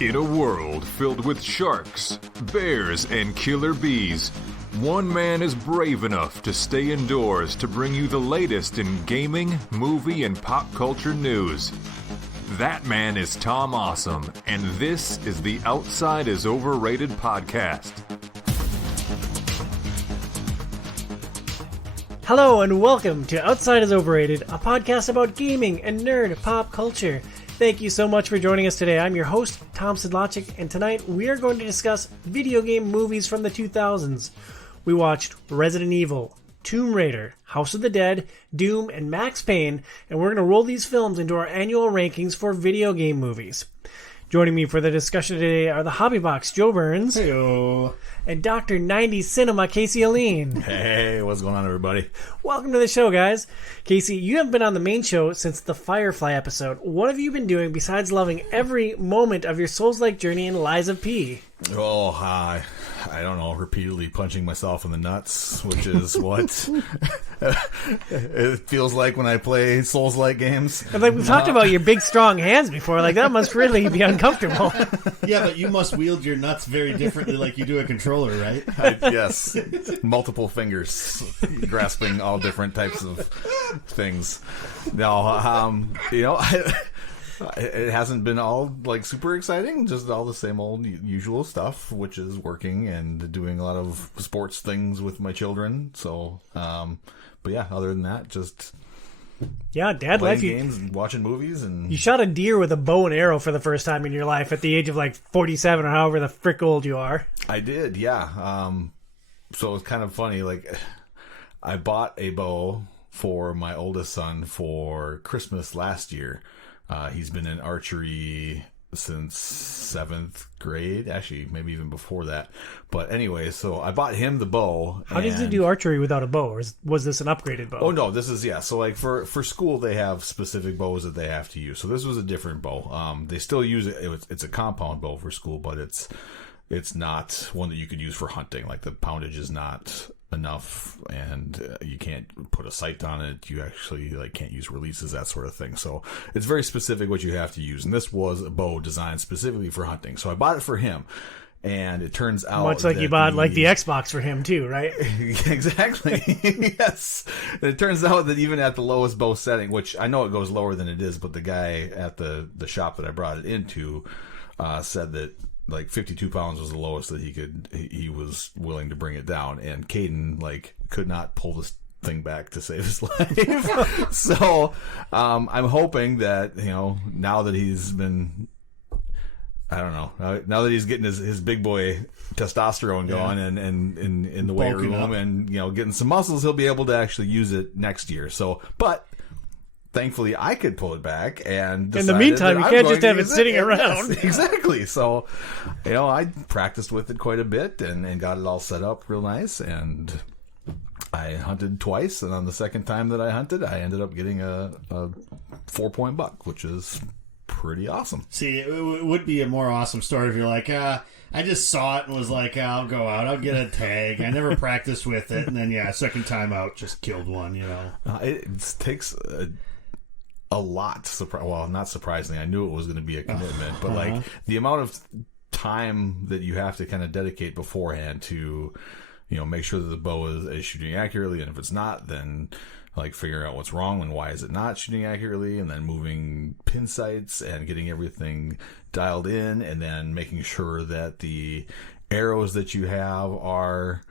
In a world filled with sharks, bears, and killer bees, one man is brave enough to stay indoors to bring you the latest in gaming, movie, and pop culture news. That man is Tom Awesome, and this is the Outside is Overrated podcast. Hello and welcome to Outside is Overrated, a podcast about gaming and nerd pop culture. Thank you so much for joining us today. I'm your host, Tom Sidlacek, and tonight we are going to discuss video game movies from the 2000s. We watched Resident Evil, Tomb Raider, House of the Dead, Doom, and Max Payne, and we're going to roll these films into our annual rankings for video game movies. Joining me for the discussion today are the Hobby Box, Joe Burns. Heyo. And Dr. 90s Cinema, Casey Aline. Hey, what's going on, everybody? Welcome to the show, guys. Casey, you have been on the main show since the Firefly episode. What have you been doing besides loving every moment of your Souls-like journey in Lies of P? Oh, I don't know, repeatedly punching myself in the nuts, which is what it feels like when I play Souls-like games. And like we've talked about your big, strong hands before. Like, that must really be uncomfortable. Yeah, but you must wield your nuts very differently like you do a controller, right? Yes. Multiple fingers grasping all different types of things. No, it hasn't been all like super exciting, just all the same old usual stuff, which is working and doing a lot of sports things with my children. So, but yeah, other than that, just dad playing life. games and watching movies. And You shot a deer with a bow and arrow for the first time in your life at the age of like 47 or however the frick old you are. I did, yeah. So it's kind of funny. Like, I bought a bow for my oldest son for Christmas last year. He's been in archery since 7th grade, actually, maybe even before that. But anyway, so I bought him the bow. How does he do archery without a bow? Or was this an upgraded bow? Oh, no, this is, yeah. So, like, for school, they have specific bows that they have to use. So this was a different bow. They still use it. It's a compound bow for school, but it's not one that you could use for hunting. Like, the poundage is not enough, and you can't put a sight on it. You actually can't use releases, that sort of thing. So it's very specific what you have to use, and this was a bow designed specifically for hunting. So I bought it for him, and it turns out much like you bought like the Xbox for him too, right? Exactly. Yes. And it turns out that even at the lowest bow setting, which I know it goes lower than it is, but the guy at the shop that I brought it into said that like 52 pounds was the lowest that he was willing to bring it down, and Caden could not pull this thing back to save his life. So I'm hoping that now that he's been, I don't know, now that he's getting his big boy testosterone going and in the weight room and getting some muscles, he'll be able to actually use it next year. So, but thankfully, I could pull it back, and in the meantime, you can't just have it sitting around. Yes, exactly. So, I practiced with it quite a bit and got it all set up real nice. And I hunted twice, and on the second time that I hunted, I ended up getting a 4-point buck, which is pretty awesome. See, it would be a more awesome story if you're like, I just saw it and was like, I'll go out, I'll get a tag. I never practiced with it, and then second time out, just killed one. It takes a lot. Well, not surprisingly, I knew it was going to be a commitment, but the amount of time that you have to kind of dedicate beforehand to, make sure that the bow is shooting accurately, and if it's not, then figuring out what's wrong and why is it not shooting accurately, and then moving pin sights and getting everything dialed in, and then making sure that the arrows that you have are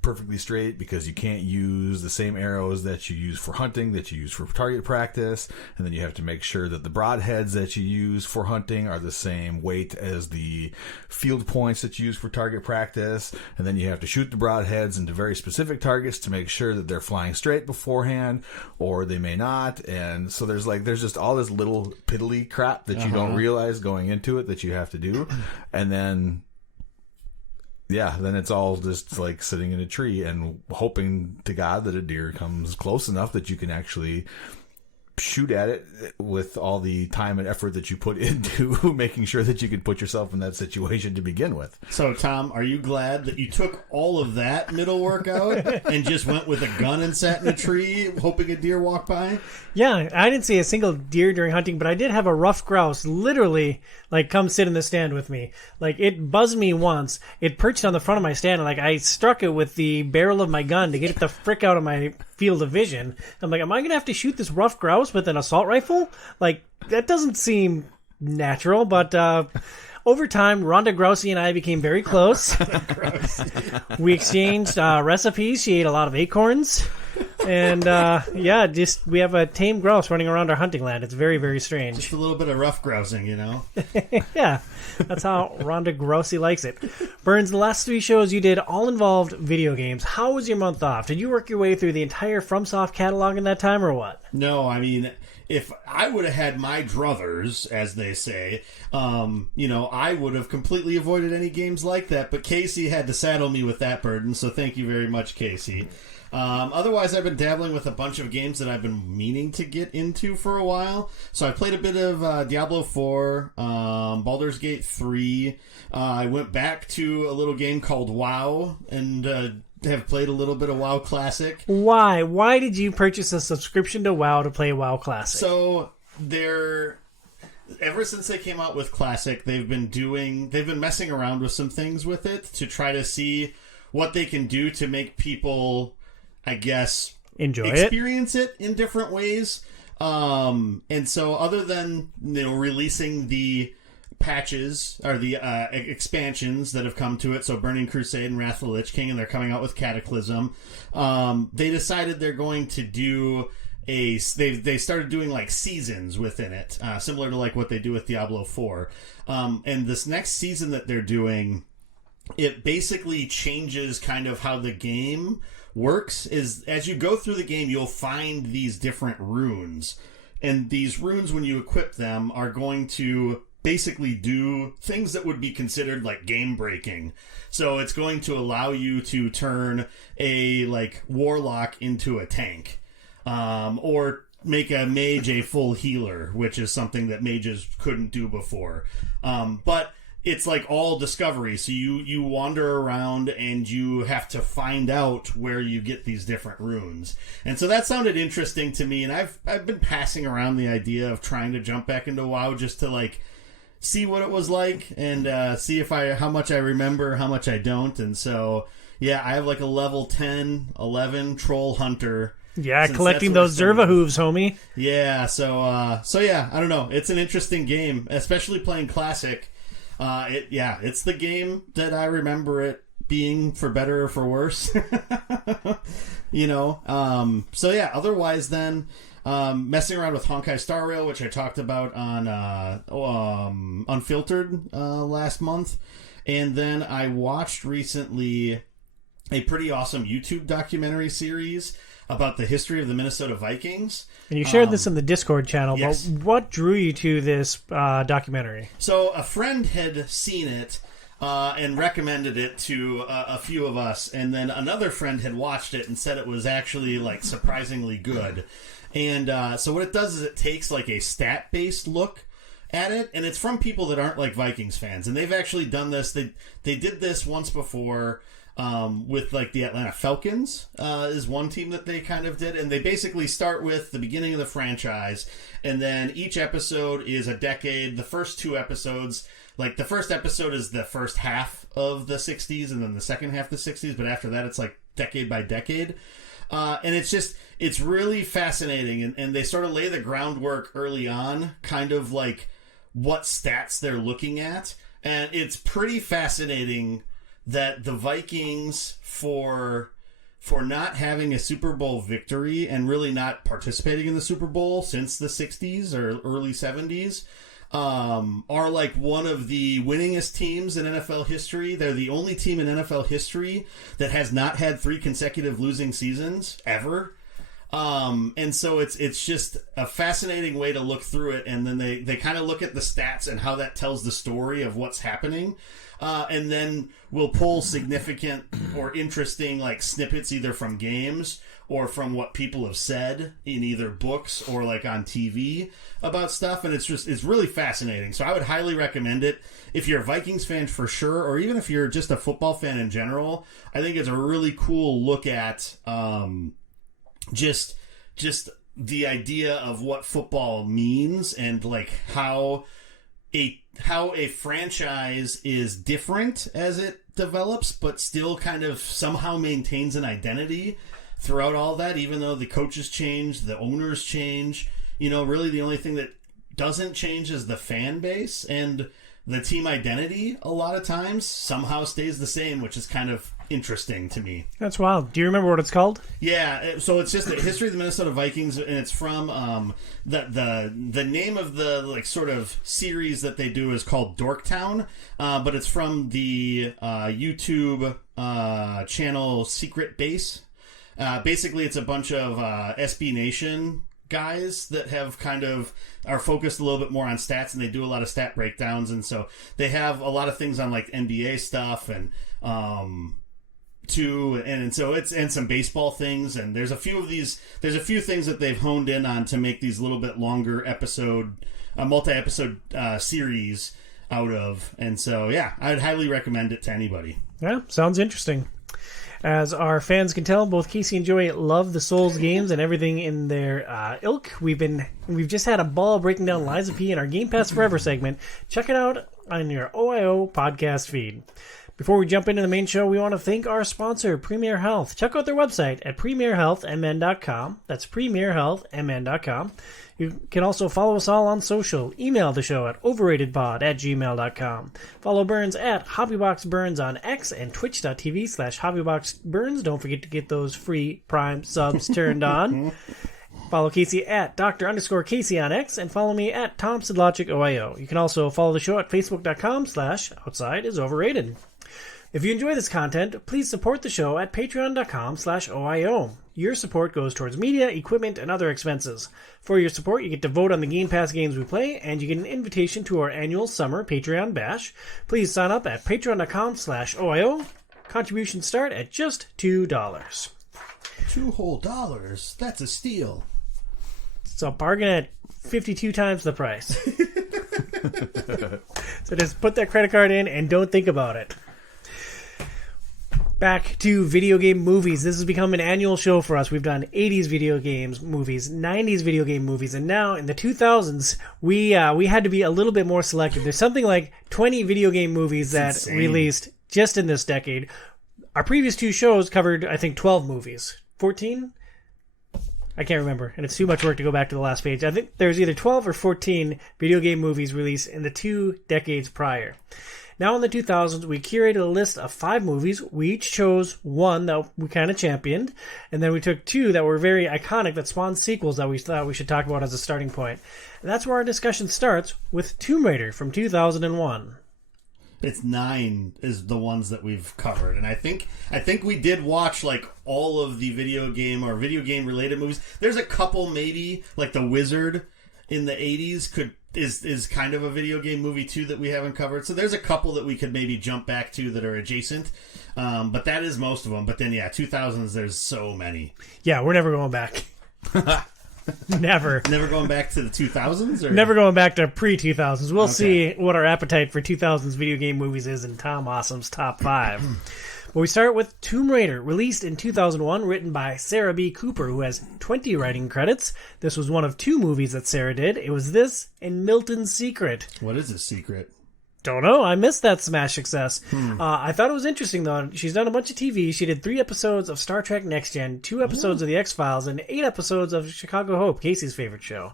perfectly straight, because you can't use the same arrows that you use for hunting that you use for target practice, and then you have to make sure that the broadheads that you use for hunting are the same weight as the field points that you use for target practice, and then you have to shoot the broadheads into very specific targets to make sure that they're flying straight beforehand, or they may not. And so there's just all this little piddly crap that you don't realize going into it that you have to do, and then then it's all just sitting in a tree and hoping to God that a deer comes close enough that you can actually shoot at it with all the time and effort that you put into making sure that you can put yourself in that situation to begin with. So, Tom, are you glad that you took all of that middle workout and just went with a gun and sat in a tree hoping a deer walked by? Yeah, I didn't see a single deer during hunting, but I did have a ruffed grouse literally like come sit in the stand with me. Like it buzzed me once. It perched on the front of my stand, and like I struck it with the barrel of my gun to get it the frick out of my field of vision. I'm like, am I gonna have to shoot this ruffed grouse with an assault rifle? Like that doesn't seem natural, but over time, Rhonda Grousey and I became very close. We exchanged recipes. She ate a lot of acorns. And, we have a tame grouse running around our hunting land. It's very, very strange. Just a little bit of rough grousing, you know? Yeah, that's how Rhonda Grousey likes it. Burns, the last 3 shows you did all involved video games. How was your month off? Did you work your way through the entire FromSoft catalog in that time or what? No, I mean, if I would have had my druthers, as they say, I would have completely avoided any games like that. But Casey had to saddle me with that burden, so thank you very much, Casey. Otherwise, I've been dabbling with a bunch of games that I've been meaning to get into for a while. So I played a bit of Diablo 4, Baldur's Gate 3. I went back to a little game called WoW and have played a little bit of WoW Classic. Why? Why did you purchase a subscription to WoW to play WoW Classic? So ever since they came out with Classic, they've been messing around with some things with it to try to see what they can do to make people, I guess, experience it in different ways. And so other than releasing the patches or the expansions that have come to it, so Burning Crusade and Wrath of the Lich King, and they're coming out with Cataclysm, they decided they're going to do they started doing like seasons within it, similar to like what they do with Diablo 4. And this next season that they're doing, it basically changes kind of how the game works. Is as you go through the game, you'll find these different runes, and these runes, when you equip them, are going to basically do things that would be considered like game breaking. So it's going to allow you to turn a like warlock into a tank, or make a mage a full healer, which is something that mages couldn't do before. But it's like all discovery. So you wander around and you have to find out where you get these different runes. And so that sounded interesting to me. And I've been passing around the idea of trying to jump back into WoW just to like see what it was like and see how much I remember, how much I don't. And so, yeah, I have like a level 10, 11 troll hunter. Yeah, collecting those Zerva hooves, homie. Yeah, so yeah, I don't know. It's an interesting game, especially playing Classic. It's the game that I remember it being, for better or for worse. So yeah, otherwise then, messing around with Honkai Star Rail, which I talked about on Unfiltered last month. And then I watched recently a pretty awesome YouTube documentary series about the history of the Minnesota Vikings. And you shared this in the Discord channel, yes. But what drew you to this documentary? So a friend had seen it and recommended it to a few of us, and then another friend had watched it and said it was actually like surprisingly good. And so what it does is it takes like a stat-based look at it, and it's from people that aren't like Vikings fans, and they've actually done this. They did this once before. With like the Atlanta Falcons is one team that they kind of did, and they basically start with the beginning of the franchise, and then each episode is a decade. The first 2 episodes, like the first episode is the first half of the 60s, and then the second half of the 60s, but after that it's like decade by decade. And it's really fascinating, and they sort of lay the groundwork early on, kind of like what stats they're looking at, and it's pretty fascinating that the Vikings, for not having a Super Bowl victory and really not participating in the Super Bowl since the 60s or early 70s, are like one of the winningest teams in NFL history. They're the only team in NFL history that has not had 3 consecutive losing seasons ever. And so it's just a fascinating way to look through it, and then they kind of look at the stats and how that tells the story of what's happening. And then we'll pull significant or interesting like snippets either from games or from what people have said in either books or like on TV about stuff, and it's really fascinating. So I would highly recommend it if you're a Vikings fan for sure, or even if you're just a football fan in general. I think it's a really cool look at just the idea of what football means and like how a franchise is different as it develops, but still kind of somehow maintains an identity throughout all that, even though the coaches change, the owners change. Really the only thing that doesn't change is the fan base, and the team identity a lot of times somehow stays the same, which is kind of interesting to me. That's wild. Do you remember what it's called? Yeah, so it's just the history of the Minnesota Vikings, and it's from the name of the like sort of series that they do is called Dorktown, but it's from the YouTube channel Secret Base. Basically, it's a bunch of SB Nation guys that have kind of are focused a little bit more on stats, and they do a lot of stat breakdowns, and so they have a lot of things on like NBA stuff and so it's and some baseball things, and there's a few things that they've honed in on to make these little bit longer multi-episode series out of, and so yeah, I'd highly recommend it to anybody. Yeah, sounds interesting. As our fans can tell, both Casey and Joey love the Souls games and everything in their ilk. We've just had a ball breaking down Lies of P in our Game Pass Forever segment. Check it out on your OIO podcast feed. Before we jump into the main show, we want to thank our sponsor, Premier Health. Check out their website at premierhealthmn.com. That's premierhealthmn.com. You can also follow us all on social. Email the show at overratedpod@gmail.com. Follow Burns at HobbyBoxBurns on X and twitch.tv/HobbyBoxBurns. Don't forget to get those free Prime subs turned on. Follow Casey at Dr_Casey on X, and follow me at TomSidLogicOIO. You can also follow the show at Facebook.com/OutsideIsOverrated. If you enjoy this content, please support the show at Patreon.com/OIO. Your support goes towards media, equipment, and other expenses. For your support, you get to vote on the Game Pass games we play, and you get an invitation to our annual summer Patreon bash. Please sign up at Patreon.com/OIO. Contributions start at just $2. $2 whole? That's a steal. It's a bargain at 52 times the price. So just put that credit card in and don't think about it. Back to video game movies. This has become an annual show for us. We've done 80s video games movies, 90s video game movies, and now in the 2000s, we had to be a little bit more selective. There's something like 20 video game movies that released just in this decade. Our previous two shows covered, I think, 12 movies. 14? I can't remember, and it's too much work to go back to the last page. I think there's either 12 or 14 video game movies released in the 2 decades prior. Now in the 2000s, we curated a list of 5 movies. We each chose one that we kind of championed, and then we took 2 that were very iconic that spawned sequels that we thought we should talk about as a starting point. And that's where our discussion starts with Tomb Raider from 2001. It's 9 is the ones that we've covered, and I think we did watch like all of the video game or video game related movies. There's a couple maybe like The Wizard in the 80s is kind of a video game movie too that we haven't covered. So there's a couple that we could maybe jump back to that are adjacent, but that is most of them. But then 2000s, there's so many. Yeah, we're never going back. Never going back to the 2000s, or never going back to pre-2000s. We'll see what our appetite for 2000s video game movies is in Tom Awesome's top 5. But we start with Tomb Raider, released in 2001, written by Sarah B. Cooper, who has 20 writing credits. This was one of 2 movies that Sarah did. It was this and Milton's Secret. What is a secret? Don't know. I missed that smash success. I thought it was interesting, though. She's done a bunch of TV. She did 3 episodes of Star Trek Next Gen, 2 episodes of The X-Files, and 8 episodes of Chicago Hope, Casey's favorite show.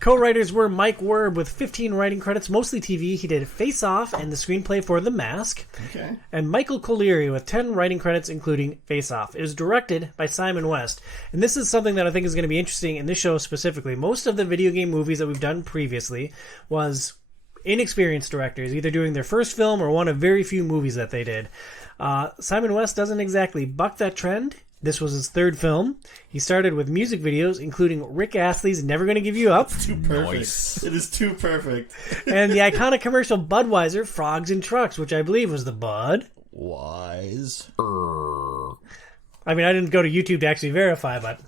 Co-writers were Mike Werb with 15 writing credits, mostly TV. He did Face Off and the screenplay for The Mask. Okay. And Michael Colleary with 10 writing credits, including Face Off. It was directed by Simon West. And this is something that I think is going to be interesting in this show specifically. Most of the video game movies that we've done previously was inexperienced directors, either doing their first film or one of very few movies that they did. Simon West doesn't exactly buck that trend. This was his third film. He started with music videos, including Rick Astley's Never Gonna Give You Up. Too perfect. Nice. It is too perfect. And the iconic commercial Budweiser, Frogs and Trucks, which I believe was the Bud. Wise. I mean, I didn't go to YouTube to actually verify, but...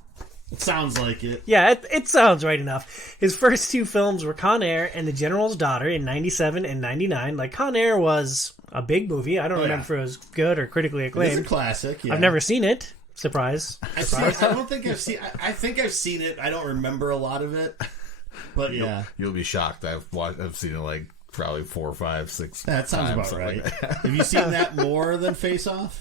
It sounds like it. Yeah, it sounds right enough. His first two films were Con Air and The General's Daughter in 97 and 99. Like, Con Air was a big movie. I don't remember if it was good or critically acclaimed. It's a classic, yeah. I've never seen it. Surprise. I don't think I've seen... I think I've seen it. I don't remember a lot of it. But yeah. You'll be shocked. I've seen it like probably 4, 5, 6 That sounds times, about right. Like that. Have you seen that more than Face Off?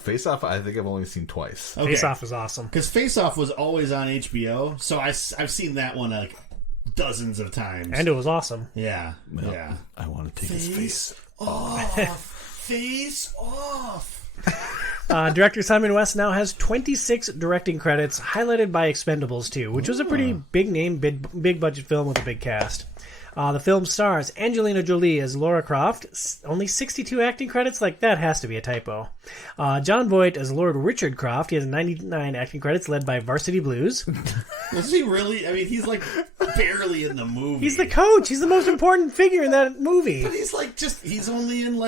Face Off, I think I've only seen twice. Okay. Face Off was awesome. Because Face Off was always on HBO, so I've seen that one like dozens of times. And it was awesome. Yeah, Well, yeah. I want to take his face. Face Off. Director Simon West now has 26 directing credits, highlighted by Expendables 2, which was a pretty big name, big budget film with a big cast. The film stars Angelina Jolie as Laura Croft. Only 62 acting credits? Like, that has to be a typo. John Voight as Lord Richard Croft. He has 99 acting credits, led by Varsity Blues. Was he really? I mean, he's like barely in the movie. He's the coach. He's the most important figure in that movie. But he's like he's only in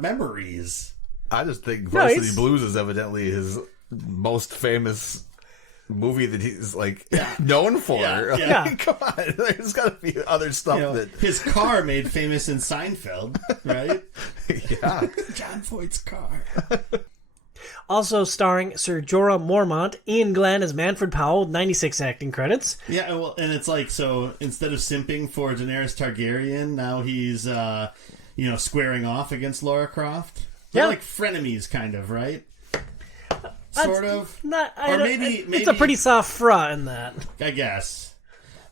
Memories. I just think Varsity he's- Blues is evidently his most famous movie that he's like known for. Yeah, Like, yeah. come on, there's got to be other stuff You know, that. his car made famous in Seinfeld, right? Yeah, John Voight's car. Also starring Sir Jorah Mormont, Ian Glenn as Manfred Powell, with 96 acting credits. Yeah, well, and it's like, so instead of simping for Daenerys Targaryen, now he's squaring off against Lara Croft. They're like frenemies, kind of, right? Sort of. It's a pretty soft front in that. I guess.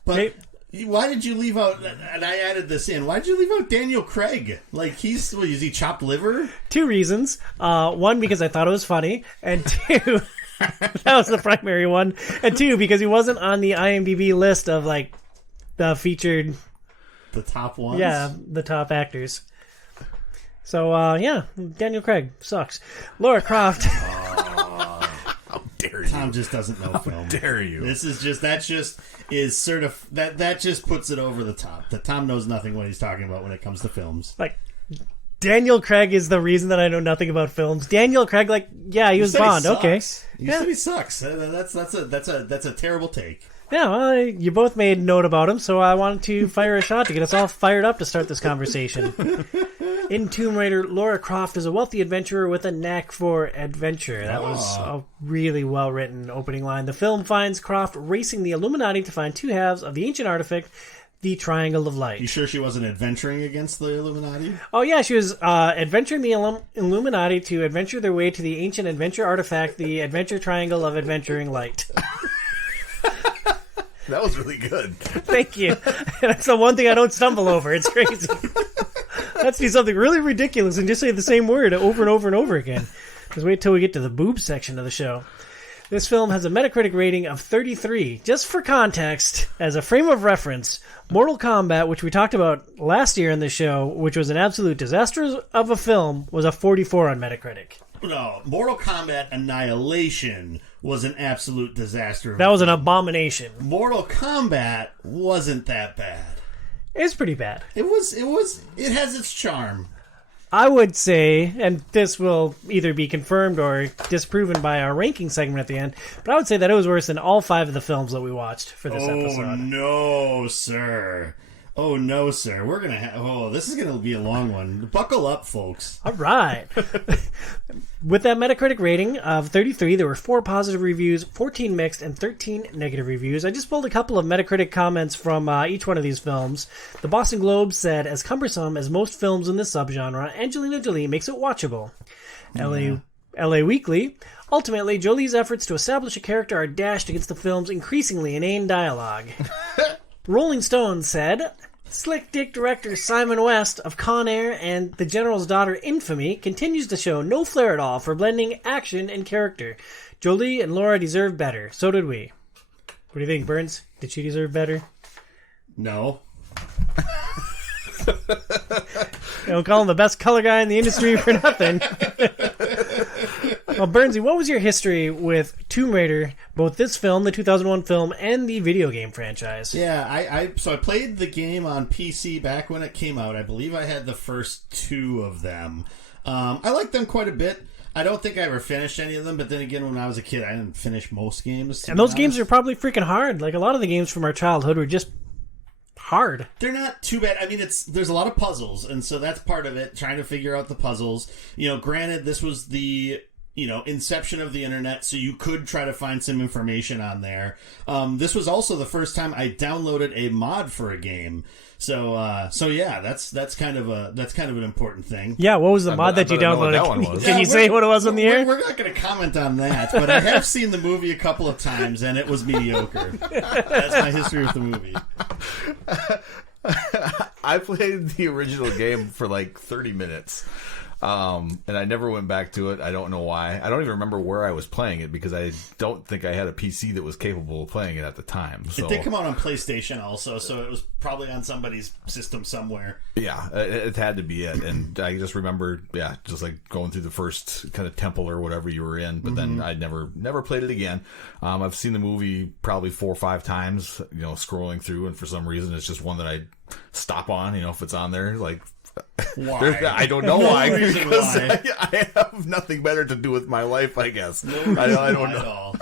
But why did you leave out, and I added this in, why did you leave out Daniel Craig? Like, is he chopped liver? Two reasons. One, because I thought it was funny, and two, that was the primary one, and two, because he wasn't on the IMDb list of, like, the featured... The top ones? Yeah, the top actors. So, Daniel Craig sucks. Laura Croft... how dare you? Tom just doesn't know film. How dare you? This is just that just puts it over the top. That Tom knows nothing what he's talking about when it comes to films. Like, Daniel Craig is the reason that I know nothing about films. Daniel Craig, he was Bond. Okay, You said he sucks. That's a terrible take. yeah. Well, you both made note about him, so I wanted to fire a shot to get us all fired up to start this conversation. In Tomb Raider, Laura Croft is a wealthy adventurer with a knack for adventure. That was a really well-written opening line. The film finds Croft racing the Illuminati to find two halves of the ancient artifact, the Triangle of Light. You sure she wasn't adventuring against the Illuminati? Oh, yeah, she was adventuring the Illuminati to adventure their way to the ancient adventure artifact, the Adventure Triangle of Adventuring Light. That was really good. Thank you. That's the one thing I don't stumble over. It's crazy. Let's do something really ridiculous and just say the same word over and over and over again. Just wait till we get to the boob section of the show. This film has a Metacritic rating of 33. Just for context, as a frame of reference, Mortal Kombat, which we talked about last year in the show, which was an absolute disaster of a film, was a 44 on Metacritic. No, Mortal Kombat Annihilation was an absolute disaster. That was an abomination. Mortal Kombat wasn't that bad. It's pretty bad. It has its charm. I would say, and this will either be confirmed or disproven by our ranking segment at the end, but I would say that it was worse than all 5 of the films that we watched for this episode. Oh, no, sir. Oh, no, sir. We're going to this is going to be a long one. Buckle up, folks. All right. With that Metacritic rating of 33, there were 4 positive reviews, 14 mixed, and 13 negative reviews. I just pulled a couple of Metacritic comments from each one of these films. The Boston Globe said, as cumbersome as most films in this subgenre, Angelina Jolie makes it watchable. LA Weekly, ultimately, Jolie's efforts to establish a character are dashed against the film's increasingly inane dialogue. Rolling Stone said, slick dick director Simon West of Con Air and The General's Daughter Infamy continues to show no flair at all for blending action and character. Jolie and Laura deserve better. So did we. What do you think, Burns? Did she deserve better? No. Don't call him the best color guy in the industry for nothing. Well, Bernsey, what was your history with Tomb Raider, both this film, the 2001 film, and the video game franchise? Yeah, I played the game on PC back when it came out. I believe I had the first 2 of them. I liked them quite a bit. I don't think I ever finished any of them, but then again, when I was a kid, I didn't finish most games. And those games are probably freaking hard. Like, a lot of the games from our childhood were just hard. They're not too bad. I mean, there's a lot of puzzles, and so that's part of it, trying to figure out the puzzles. Granted, this was the inception of the internet, so you could try to find some information on there. This was also the first time I downloaded a mod for a game. So yeah, that's kind of an important thing. Yeah, what was the mod that you downloaded? Can you say what it was on the air? We're not going to comment on that, but I have seen the movie a couple of times, and it was mediocre. That's my history with the movie. I played the original game for like 30 minutes. And I never went back to it. I don't know why. I don't even remember where I was playing it because I don't think I had a PC that was capable of playing it at the time. So. It did come out on PlayStation also, so it was probably on somebody's system somewhere. Yeah, it had to be it. And I just remember, just like going through the first kind of temple or whatever you were in, but then I never played it again. I've seen the movie probably 4 or 5 times, scrolling through, and for some reason it's just one that I stop on, if it's on there, like... Why? I don't know why. Because why. I have nothing better to do with my life, I guess. No I don't know. at all.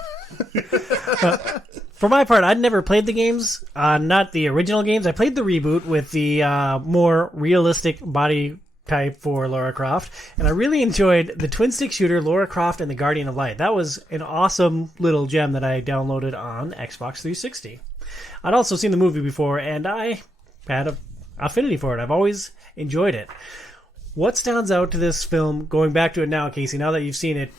For my part, I'd never played the games, not the original games. I played the reboot with the more realistic body type for Lara Croft, and I really enjoyed the twin-stick shooter Lara Croft and the Guardian of Light. That was an awesome little gem that I downloaded on Xbox 360. I'd also seen the movie before, and I had an affinity for it. I've always enjoyed it. What stands out to this film, going back to it now, Casey, now that you've seen it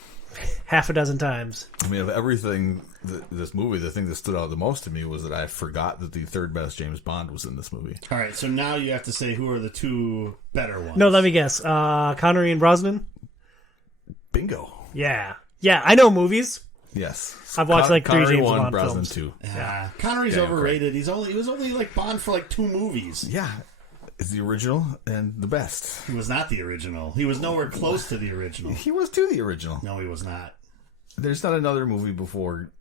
half a dozen times? I mean, of everything, this movie, the thing that stood out the most to me was that I forgot that the third best James Bond was in this movie. All right, so now you have to say who are the 2 better ones. No, let me guess. Connery and Brosnan? Bingo. Yeah, I know movies. Yes. I've watched like 3 James 1, Bond Brosnan films. 2. Yeah. Connery's overrated. He was only like Bond for like 2 movies. Yeah. It's the original and the best. He was not the original. He was nowhere close to the original. He was too the original. No, he was not. There's not another movie before.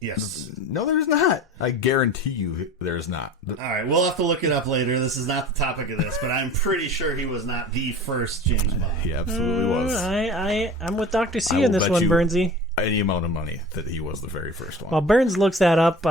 Yes. No, there's not. I guarantee you there's not. All right, we'll have to look it up later. This is not the topic of this, but I'm pretty sure he was not the first James Bond. He absolutely was. I'm with Dr. C in this one, Bernsey. Any amount of money that he was the very first one. While Burns looks that up,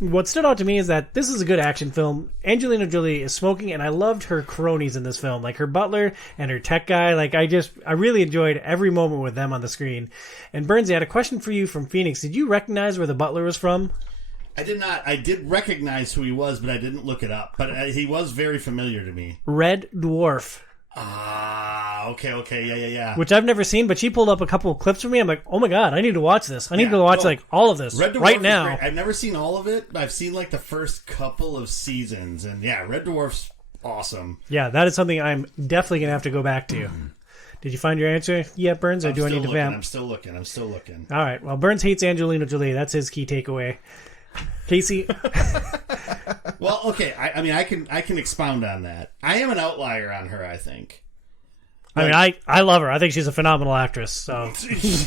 what stood out to me is that this is a good action film. Angelina Jolie is smoking, and I loved her cronies in this film, like her butler and her tech guy. Like I really enjoyed every moment with them on the screen. And Burns, I had a question for you from Phoenix. Did you recognize where the butler was from? I did not. I did recognize who he was, but I didn't look it up. But he was very familiar to me. Red Dwarf. Ah, okay, yeah. Which I've never seen, but she pulled up a couple of clips for me. I'm like, oh my god, I need to watch this. I need to watch like all of this right now. I've never seen all of it. I've seen like the first couple of seasons, and yeah, Red Dwarf's awesome. Yeah, that is something I'm definitely gonna have to go back to. Did you find your answer yet, Burns, or do I need to vamp? I'm still looking. All right. Well, Burns hates Angelina Jolie. That's his key takeaway. Casey. Well, okay. I mean, I can expound on that. I am an outlier on her, I think. I love her. I think she's a phenomenal actress. So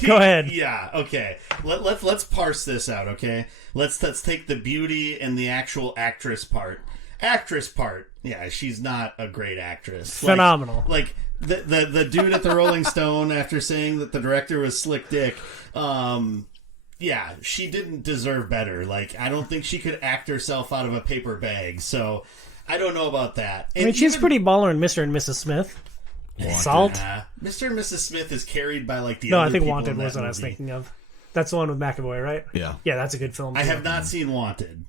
go ahead. Yeah. Okay. Let's parse this out. Okay. Let's take the beauty and the actual actress part. Yeah, she's not a great actress. Phenomenal. Like the dude at the Rolling Stone, after saying that the director was slick dick. Yeah, she didn't deserve better. Like, I don't think she could act herself out of a paper bag. So, I don't know about that. And she's pretty baller in Mr. and Mrs. Smith. Salt. Mr. and Mrs. Smith is carried by like the. No, other I think people Wanted in that was what movie. I was thinking of. That's the one with McAvoy, right? Yeah. Yeah, that's a good film. I have not seen Wanted.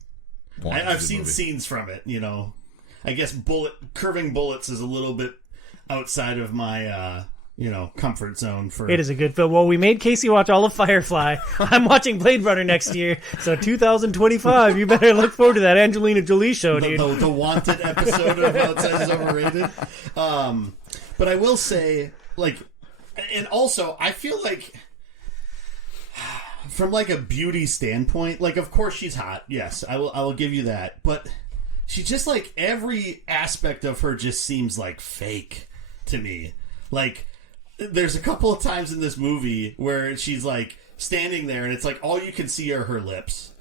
I've seen movie. scenes from it. I guess curving bullets is a little bit outside of my comfort zone for. It is a good film. Well, we made Casey watch all of Firefly. I'm watching Blade Runner next year, so 2025. You better look forward to that Angelina Jolie show, dude. The Wanted episode of Outside is Overrated. But I will say, and also I feel like, from like a beauty standpoint, of course she's hot. Yes, I will give you that. But she just every aspect of her just seems like fake to me. there's a couple of times in this movie where she's like standing there and it's like all you can see are her lips.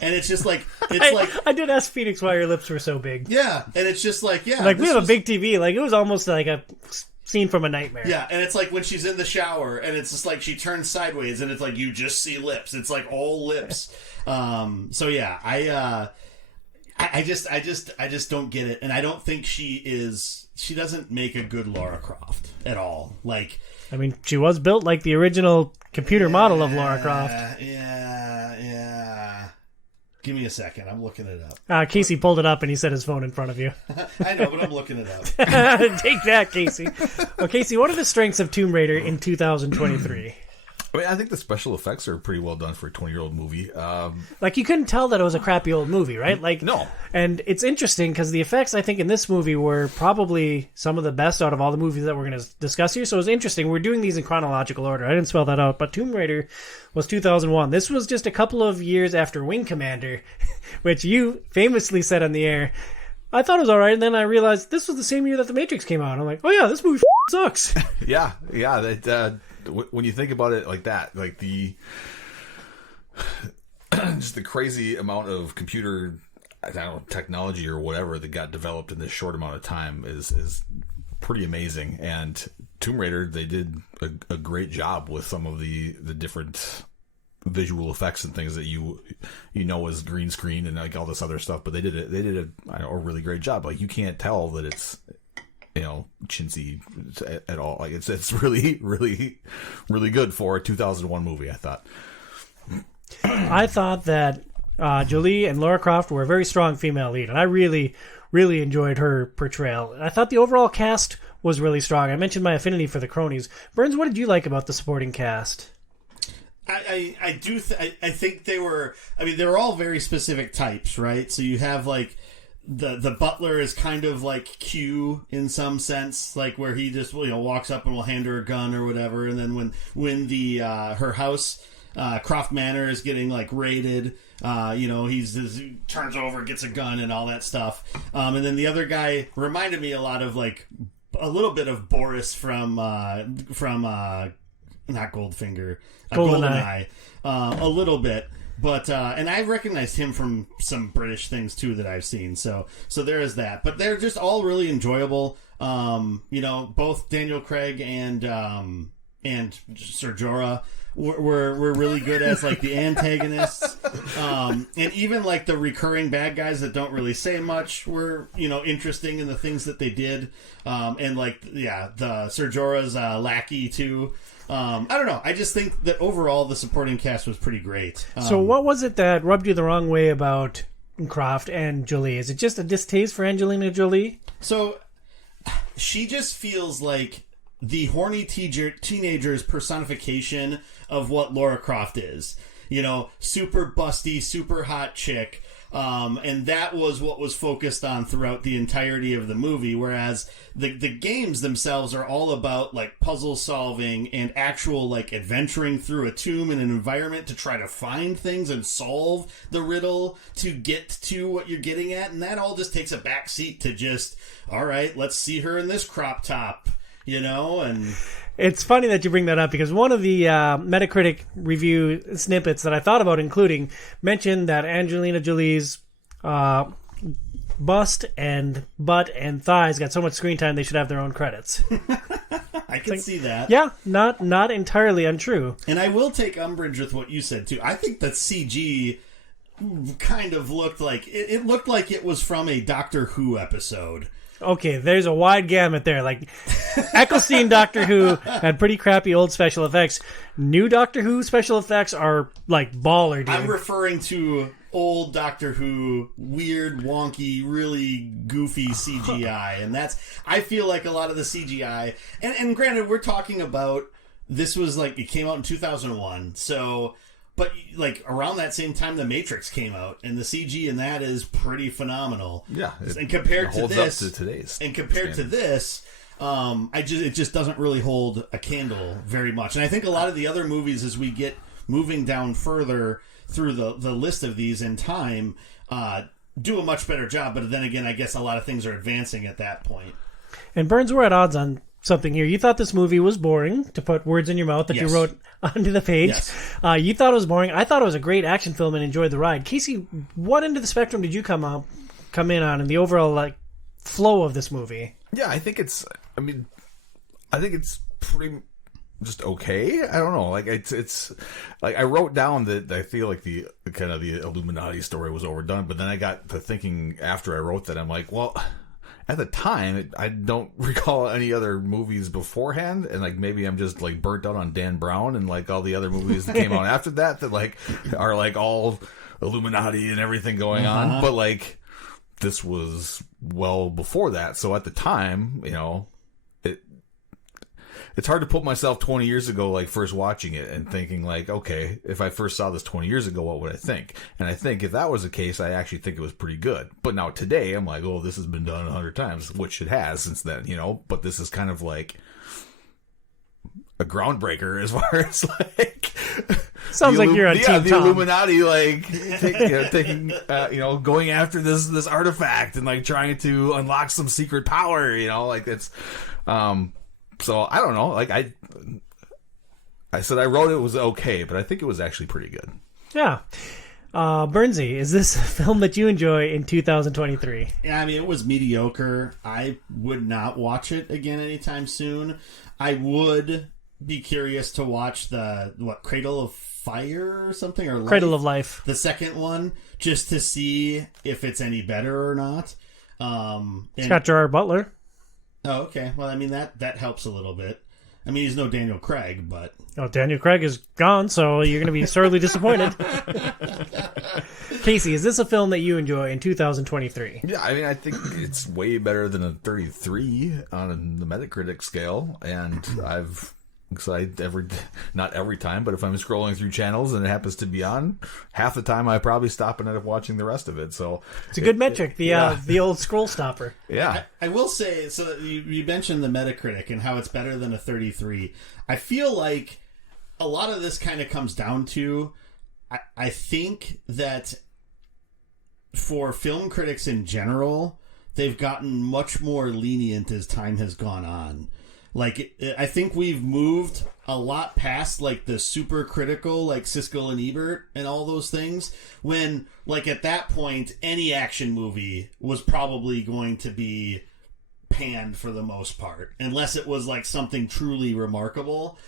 And it's just like I did ask Phoenix why your lips were so big. Yeah, and it's just like we have a big TV. Like it was almost like a scene from a nightmare. Yeah, and it's like when she's in the shower and it's just like she turns sideways and it's like you just see lips. It's like all lips. So yeah, I just don't get it, and I don't think she doesn't make a good Lara Croft at all. Like, I mean, she was built like the original computer model of Lara Croft. Yeah. Give me a second. I'm looking it up. Casey pulled it up and he set his phone in front of you. I know, but I'm looking it up. Take that, Casey. Well, Casey, what are the strengths of Tomb Raider in 2023? I mean, I think the special effects are pretty well done for a 20-year-old movie. Like, you couldn't tell that it was a crappy old movie, right? Like, no. And it's interesting because the effects, I think, in this movie were probably some of the best out of all the movies that we're going to discuss here. So it's interesting. We're doing these in chronological order. I didn't spell that out, but Tomb Raider was 2001. This was just a couple of years after Wing Commander, which you famously said on the air. I thought it was all right, and then I realized this was the same year that The Matrix came out. I'm like, oh yeah, this movie sucks. Yeah. When you think about it like that, like the just the crazy amount of computer, I don't know, technology or whatever that got developed in this short amount of time is pretty amazing. And Tomb Raider, they did a great job with some of the different visual effects and things that you know as green screen and like all this other stuff. But they did a really great job. Like you can't tell that it's chintzy at all. Like it's really, really, really good for a 2001 movie, I thought. I thought that Jolie and Lara Croft were a very strong female lead, and I really, really enjoyed her portrayal. I thought the overall cast was really strong. I mentioned my affinity for the cronies. Burns, what did you like about the supporting cast? I think they were all very specific types, right? So you have like the butler is kind of like Q in some sense, like where he just walks up and will hand her a gun or whatever, and then when the her house Croft Manor is getting like raided, he turns over, gets a gun and all that stuff, and then the other guy reminded me a lot of like a little bit of Boris from not Goldfinger, GoldenEye, a little bit. But and I recognized him from some British things too that I've seen. So there is that. But they're just all really enjoyable. Both Daniel Craig and Ser Jorah were really good as like the antagonists. And even like the recurring bad guys that don't really say much were interesting in the things that they did. And like the Ser Jorah's lackey too. I don't know. I just think that overall the supporting cast was pretty great. So what was it that rubbed you the wrong way about Croft and Jolie? Is it just a distaste for Angelina Jolie? So she just feels like the horny teenager's personification of what Lara Croft is. Super busty, super hot chick. And that was what was focused on throughout the entirety of the movie, whereas the games themselves are all about like puzzle solving and actual like adventuring through a tomb in an environment to try to find things and solve the riddle to get to what you're getting at, and that all just takes a back seat to just, all right, let's see her in this crop top, and... It's funny that you bring that up because one of the Metacritic review snippets that I thought about including mentioned that Angelina Jolie's bust and butt and thighs got so much screen time they should have their own credits. I can see that. Yeah, not entirely untrue. And I will take umbrage with what you said too. I think that CG kind of looked like it looked like it was from a Doctor Who episode. Okay, there's a wide gamut there. Like, Eccleston Doctor Who had pretty crappy old special effects. New Doctor Who special effects are, like, baller, dude. I'm referring to old Doctor Who, weird, wonky, really goofy CGI. And I feel like a lot of the CGI... And granted, we're talking about... This was, like, it came out in 2001, so... But, like, around that same time, The Matrix came out, and the CG in that is pretty phenomenal. Yeah. And compared to this... up to today's and compared to this, it just doesn't really hold a candle very much. And I think a lot of the other movies, as we get moving down further through the list of these in time, do a much better job. But then again, I guess a lot of things are advancing at that point. And Burns, we're at odds on something here. You thought this movie was boring, to put words in your mouth that you wrote onto the page. Yes. You thought it was boring. I thought it was a great action film and enjoyed the ride. Casey, what end of the spectrum did you come in on in the overall flow of this movie? Yeah, I think it's pretty just okay. I don't know. Like it's like I wrote down that I feel like the kind of the Illuminati story was overdone, but then I got to thinking after I wrote that, I'm like, well, at the time, I don't recall any other movies beforehand, and like maybe I'm just like burnt out on Dan Brown and like all the other movies that came out after that like are like all Illuminati and everything going on. But like this was well before that, so at the time, it's hard to put myself 20 years ago, like first watching it and thinking like, okay, if I first saw this 20 years ago, what would I think? And I think if that was the case, I actually think it was pretty good. But now today, I'm like, oh, this has been done 100 times, which it has since then, but this is kind of like a groundbreaker as far as like... Sounds like you're on Team the Tom. Illuminati, like taking, going after this artifact and like trying to unlock some secret power, like it's, so I don't know. Like I said, I wrote it was okay, but I think it was actually pretty good. Yeah. Bernsey, is this a film that you enjoy in 2023? Yeah, I mean, it was mediocre. I would not watch it again anytime soon. I would be curious to watch Cradle of Fire or something, or Cradle of Life, the second one, just to see if it's any better or not. It's got Gerard Butler. Oh, okay. Well, I mean, that helps a little bit. I mean, he's no Daniel Craig, but... Oh, Daniel Craig is gone, so you're going to be sorely disappointed. Casey, is this a film that you enjoy in 2023? Yeah, I mean, I think it's way better than a 33 on the Metacritic scale, and not every time, but if I'm scrolling through channels and it happens to be on, half the time I probably stop and end up watching the rest of it. So it's a good metric, the old scroll stopper. Yeah. I will say, so you mentioned the Metacritic and how it's better than a 33. I feel like a lot of this kind of comes down to, I think that for film critics in general, they've gotten much more lenient as time has gone on. Like, I think we've moved a lot past, like, the super critical, like Siskel and Ebert and all those things, when, like, at that point, any action movie was probably going to be panned for the most part, unless it was, like, something truly remarkable.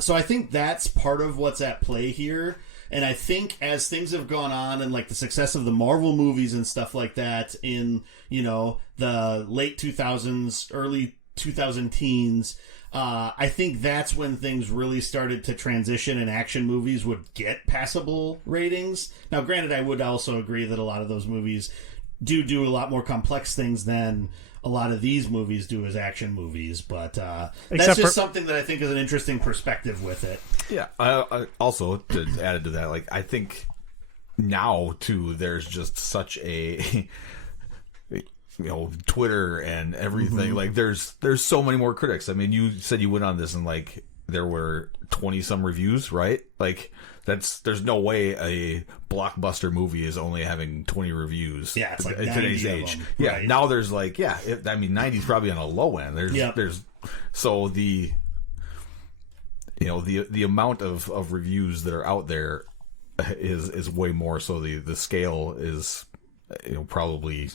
So I think that's part of what's at play here. And I think as things have gone on and, like, the success of the Marvel movies and stuff like that in, the late 2000s, early 2000 teens, I think that's when things really started to transition and action movies would get passable ratings. Now, granted, I would also agree that a lot of those movies do a lot more complex things than a lot of these movies do as action movies, but that's just something that I think is an interesting perspective with it. Yeah, I also, to add to that, like, I think now, too, there's just such a... Twitter and everything. Like there's so many more critics. I mean, you said you went on this and like there were 20 some reviews, right? Like there's no way a blockbuster movie is only having 20 reviews. Yeah, it's like at today's age. Yeah, right. Now there's like 90 is probably on a low end. There's so the the amount of reviews that are out there is way more. So the scale is probably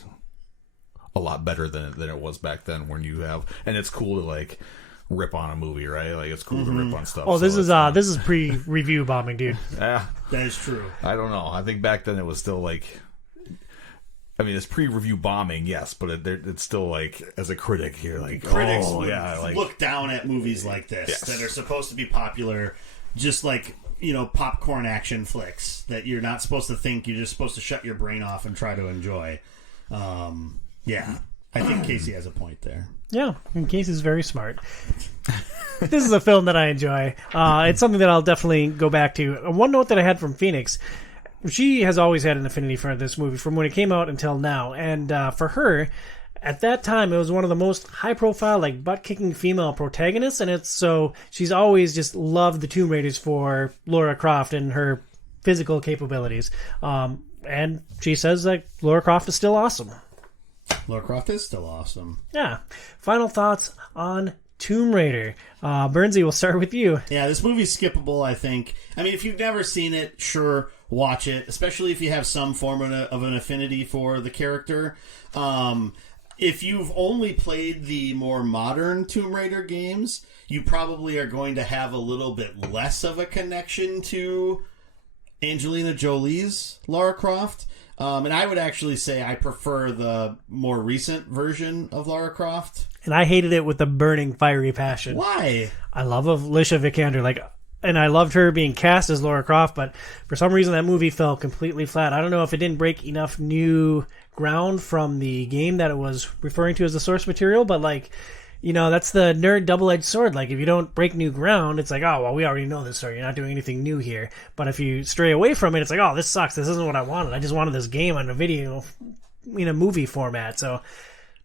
a lot better than it was back then, when you have, and it's cool to like rip on a movie, right? Like it's cool to rip on stuff. Oh, this is pre-review bombing, dude. Yeah, that is true. I don't know. I think back then it was still like, I mean, it's pre-review bombing, yes, but it's still like, as a critic, you're like, critics would look down at movies like this that are supposed to be popular, just like popcorn action flicks that you're not supposed to think. You're just supposed to shut your brain off and try to enjoy. Yeah, I think Casey has a point there. Yeah, and Casey's very smart. This is a film that I enjoy. It's something that I'll definitely go back to. One note that I had from Phoenix, she has always had an affinity for this movie from when it came out until now. And for her, at that time, it was one of the most high-profile, like, butt-kicking female protagonists. And so she's always just loved the Tomb Raiders for Lara Croft and her physical capabilities. And she says that Lara Croft is still awesome. Lara Croft is still awesome. Yeah. Final thoughts on Tomb Raider. Bernsey, we'll start with you. Yeah, this movie's skippable, I think. I mean, if you've never seen it, sure, watch it, especially if you have some form of an affinity for the character. If you've only played the more modern Tomb Raider games, you probably are going to have a little bit less of a connection to Angelina Jolie's Lara Croft. And I would actually say I prefer the more recent version of Lara Croft. And I hated it with a burning, fiery passion. Why? I love Alicia Vikander, and I loved her being cast as Lara Croft, but for some reason that movie fell completely flat. I don't know if it didn't break enough new ground from the game that it was referring to as the source material, but that's the nerd double-edged sword. If you don't break new ground, it's oh, well, we already know this story. You're not doing anything new here. But if you stray away from it, it's oh, this sucks. This isn't what I wanted. I just wanted this game on a video, in a movie format. So,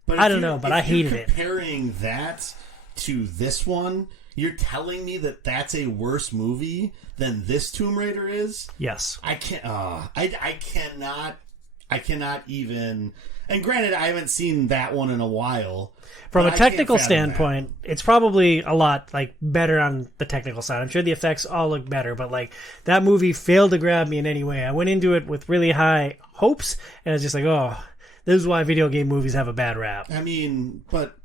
I don't know, but I hated it. Comparing that to this one, you're telling me that that's a worse movie than this Tomb Raider is? Yes. I can't. I cannot even. And granted, I haven't seen that one in a while. From a technical standpoint, it's probably a lot better on the technical side. I'm sure the effects all look better, but that movie failed to grab me in any way. I went into it with really high hopes, and it's just oh, this is why video game movies have a bad rap. I mean, but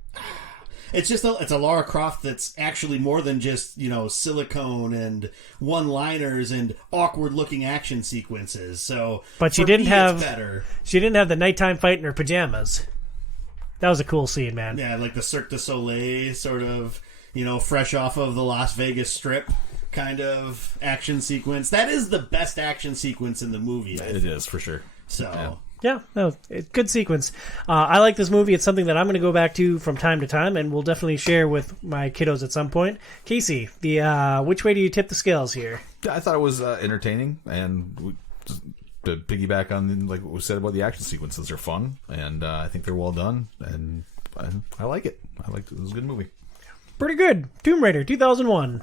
it's just it's a Lara Croft that's actually more than just silicone and one-liners and awkward-looking action sequences. So, but she didn't have the nighttime fight in her pajamas. That was a cool scene, man. Yeah, like the Cirque du Soleil sort of, fresh off of the Las Vegas Strip kind of action sequence. That is the best action sequence in the movie. It is, for sure. So... Yeah, no, good sequence. I like this movie. It's something that I'm going to go back to from time to time, and we'll definitely share with my kiddos at some point. Casey, which way do you tip the scales here? I thought it was entertaining, and to piggyback on what we said about the action sequences, are fun, and I think they're well done, and I like it. It was a good movie. Pretty good. Tomb Raider 2001.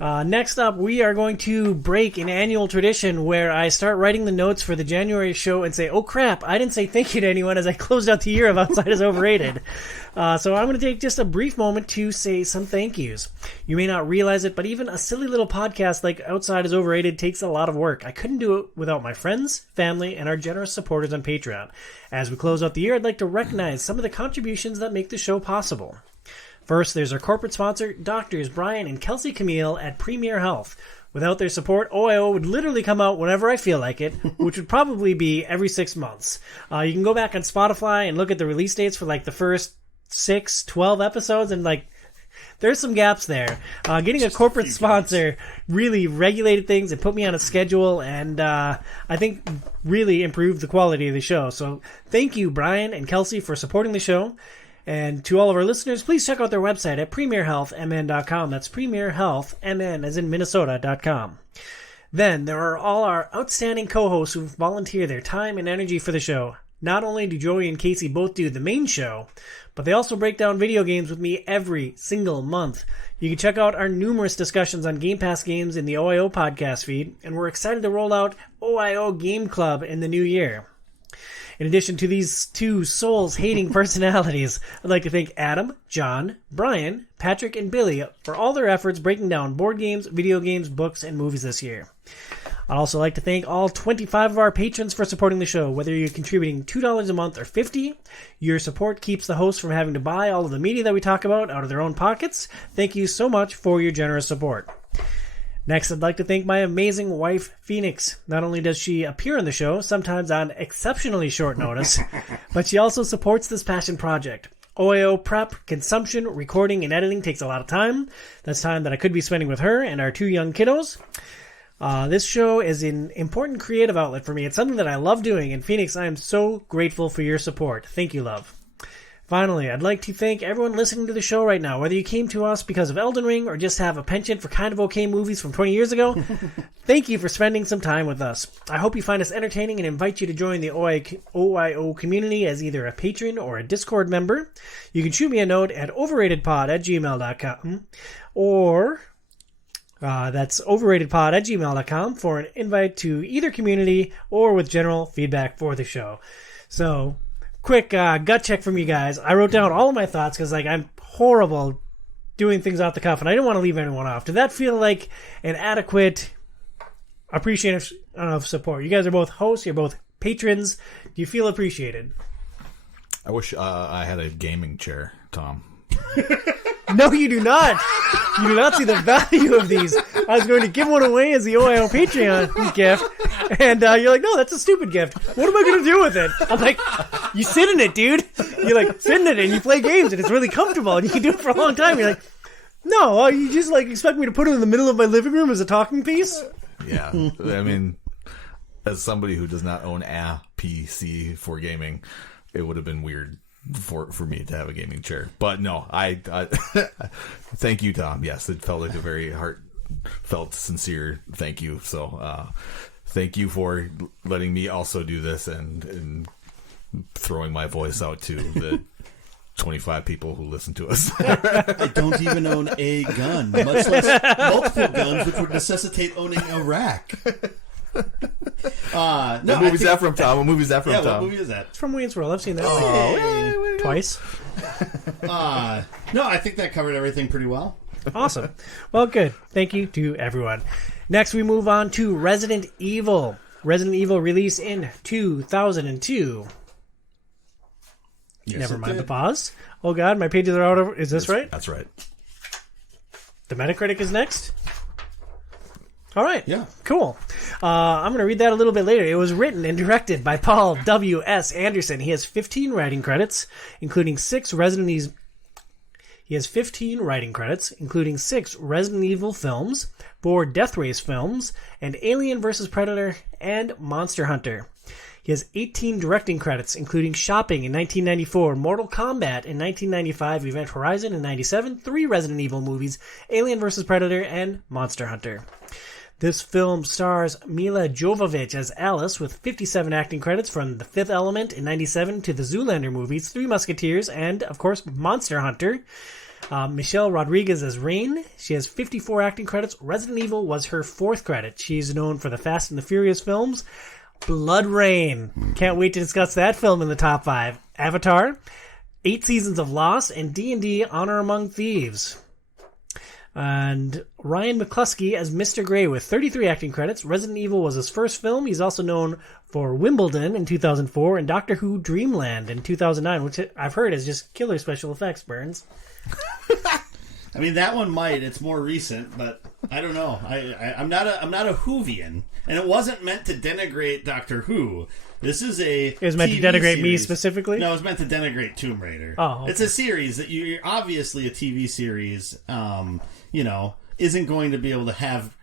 Next up, we are going to break an annual tradition where I start writing the notes for the January show and say, oh crap, I didn't say thank you to anyone as I closed out the year of Outside is Overrated. So I'm going to take just a brief moment to say some thank yous. You may not realize it, but even a silly little podcast like Outside is Overrated takes a lot of work. I couldn't do it without my friends, family, and our generous supporters on Patreon. As we close out the year, I'd like to recognize some of the contributions that make the show possible. First, there's our corporate sponsor, Doctors Brian and Kelsey Camille at Premier Health. Without their support, OIO would literally come out whenever I feel like it, which would probably be every 6 months. You can go back on Spotify and look at the release dates for the first 12 episodes, and there's some gaps there. Getting a corporate sponsor really regulated things and put me on a schedule, and I think really improved the quality of the show. So thank you, Brian and Kelsey, for supporting the show. And to all of our listeners, please check out their website at premierhealthmn.com. That's premierhealthmn, as in Minnesota.com. Then there are all our outstanding co-hosts who volunteer their time and energy for the show. Not only do Joey and Casey both do the main show, but they also break down video games with me every single month. You can check out our numerous discussions on Game Pass games in the OIO podcast feed, and we're excited to roll out OIO Game Club in the new year. In addition to these two souls-hating personalities, I'd like to thank Adam, John, Brian, Patrick, and Billy for all their efforts breaking down board games, video games, books, and movies this year. I'd also like to thank all 25 of our patrons for supporting the show. Whether you're contributing $2 a month or $50, your support keeps the hosts from having to buy all of the media that we talk about out of their own pockets. Thank you so much for your generous support. Next, I'd like to thank my amazing wife, Phoenix. Not only does she appear on the show, sometimes on exceptionally short notice, but she also supports this passion project. OIO prep, consumption, recording, and editing takes a lot of time. That's time that I could be spending with her and our two young kiddos. This show is an important creative outlet for me. It's something that I love doing, and Phoenix, I am so grateful for your support. Thank you, love. Finally, I'd like to thank everyone listening to the show right now, whether you came to us because of Elden Ring or just have a penchant for kind of okay movies from 20 years ago. Thank you for spending some time with us. I hope you find us entertaining and invite you to join the OIO community as either a patron or a Discord member. You can shoot me a note at overratedpod@gmail.com or that's overratedpod@gmail.com for an invite to either community or with general feedback for the show. So... quick gut check from you guys. I wrote down all of my thoughts because I'm horrible doing things off the cuff, and I didn't want to leave anyone off. Did that feel like an adequate appreciation of support? You guys are both hosts. You're both patrons. Do you feel appreciated? I wish I had a gaming chair, Tom. No, you do not. You do not see the value of these. I was going to give one away as the OIO Patreon gift, and you're like, no, that's a stupid gift. What am I going to do with it? I'm like, you sit in it, dude. You're like, sit in it, and you play games, and it's really comfortable, and you can do it for a long time. You're like, no, you just like expect me to put it in the middle of my living room as a talking piece? Yeah, I mean, as somebody who does not own a PC for gaming, it would have been weird for me to have a gaming chair. But no, I thank you, Tom. Yes, it felt like a very heartfelt, sincere thank you. So thank you for letting me also do this and throwing my voice out to the 25 people who listen to us. I don't even own a gun, much less multiple guns, which would necessitate owning a rack. What movie is that from, Tom? What movie is that from, Tom? What movie is that? It's from Wayne's World. I've seen that twice. No, I think that covered everything pretty well. Awesome. Well, good. Thank you to everyone. Next, we move on to Resident Evil. Resident Evil released in 2002. Yes, Never mind the pause. Oh, God, my pages are out of... Is this right? That's right. The Metacritic is next? All right. Yeah. Cool. I'm going to read that a little bit later. It was written and directed by Paul W.S. Anderson. He has 15 writing credits, including 6 Resident Evil... He has 15 writing credits, including 6 Resident Evil films, 4 Death Race films, and Alien vs. Predator and Monster Hunter. He has 18 directing credits, including Shopping in 1994, Mortal Kombat in 1995, Event Horizon in 97, 3 Resident Evil movies, Alien vs. Predator, and Monster Hunter. This film stars Mila Jovovich as Alice with 57 acting credits from The Fifth Element in 97 to the Zoolander movies, 3 Musketeers, and, of course, Monster Hunter. Michelle Rodriguez as Rain. She has 54 acting credits. Resident Evil was her 4th credit. She's known for the Fast and the Furious films. Blood Rain. Can't wait to discuss that film in the top 5. Avatar. 8 Seasons of Lost, and D&D Honor Among Thieves. And Ryan McCluskey as Mr. Grey with 33 acting credits. Resident Evil was his first film. He's also known for Wimbledon in 2004 and Doctor Who Dreamland in 2009, which I've heard is just killer special effects, Burns. I mean, that one might. It's more recent, but I don't know. I'm not a Whovian, and it wasn't meant to denigrate Doctor Who. This is It was meant TV to denigrate series. me specifically? No, it was meant to denigrate Tomb Raider. Oh, okay. It's a series that you're obviously a TV series. Isn't going to be able to have,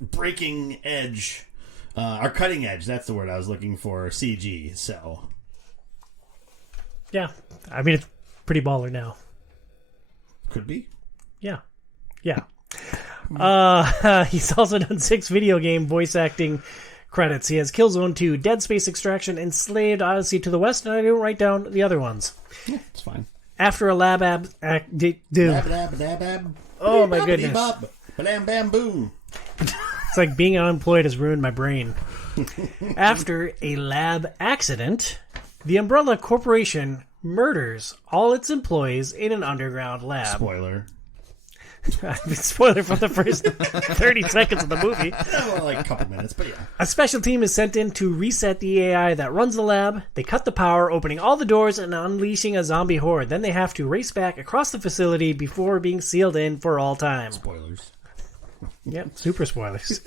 breaking edge, or cutting edge. That's the word I was looking for. CG. So, Yeah. I mean, it's pretty baller now. could be. Yeah. He's also done 6 video game voice acting credits. He has Killzone 2, Dead Space Extraction, Enslaved, Odyssey to the West, and I didn't write down the other ones. Yeah, it's fine. After a lab Oh my goodness. Bam bam boom. It's like being unemployed has ruined my brain. After a lab accident, the Umbrella Corporation murders all its employees in an underground lab. Spoiler. Spoiler for the first 30 seconds of the movie. Well, like a couple minutes, but yeah. A special team is sent in to reset the AI that runs the lab. They cut the power, opening all the doors and unleashing a zombie horde. Then they have to race back across the facility before being sealed in for all time. Spoilers. Yep, super spoilers.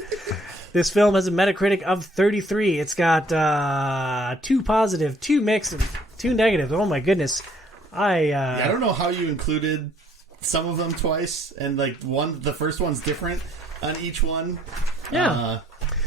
This film has a Metacritic of 33. It's got 2 positive, 2 mixed, and 2 negative. Oh my goodness. I don't know how you included some of them twice, and the first one's different on each one. Yeah.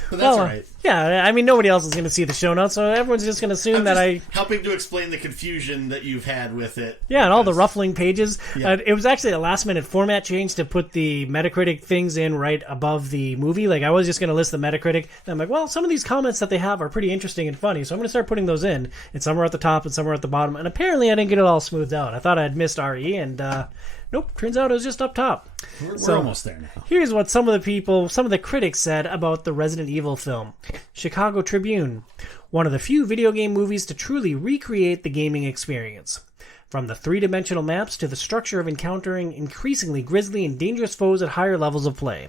But that's right. Yeah, I mean, nobody else is going to see the show notes, so everyone's just going to assume that I... helping to explain the confusion that you've had with it. Yeah, and all the ruffling pages. Yeah. It was actually a last-minute format change to put the Metacritic things in right above the movie. Like, I was just going to list the Metacritic, and I'm like, well, some of these comments that they have are pretty interesting and funny, so I'm going to start putting those in. And some are at the top and some are at the bottom, and apparently I didn't get it all smoothed out. I thought I'd missed RE, and nope, turns out it was just up top. We're almost there now. Here's what some of the critics said about the Resident Evil film. Chicago Tribune. One of the few video game movies to truly recreate the gaming experience. from the three-dimensional maps to the structure of encountering increasingly grisly and dangerous foes at higher levels of play.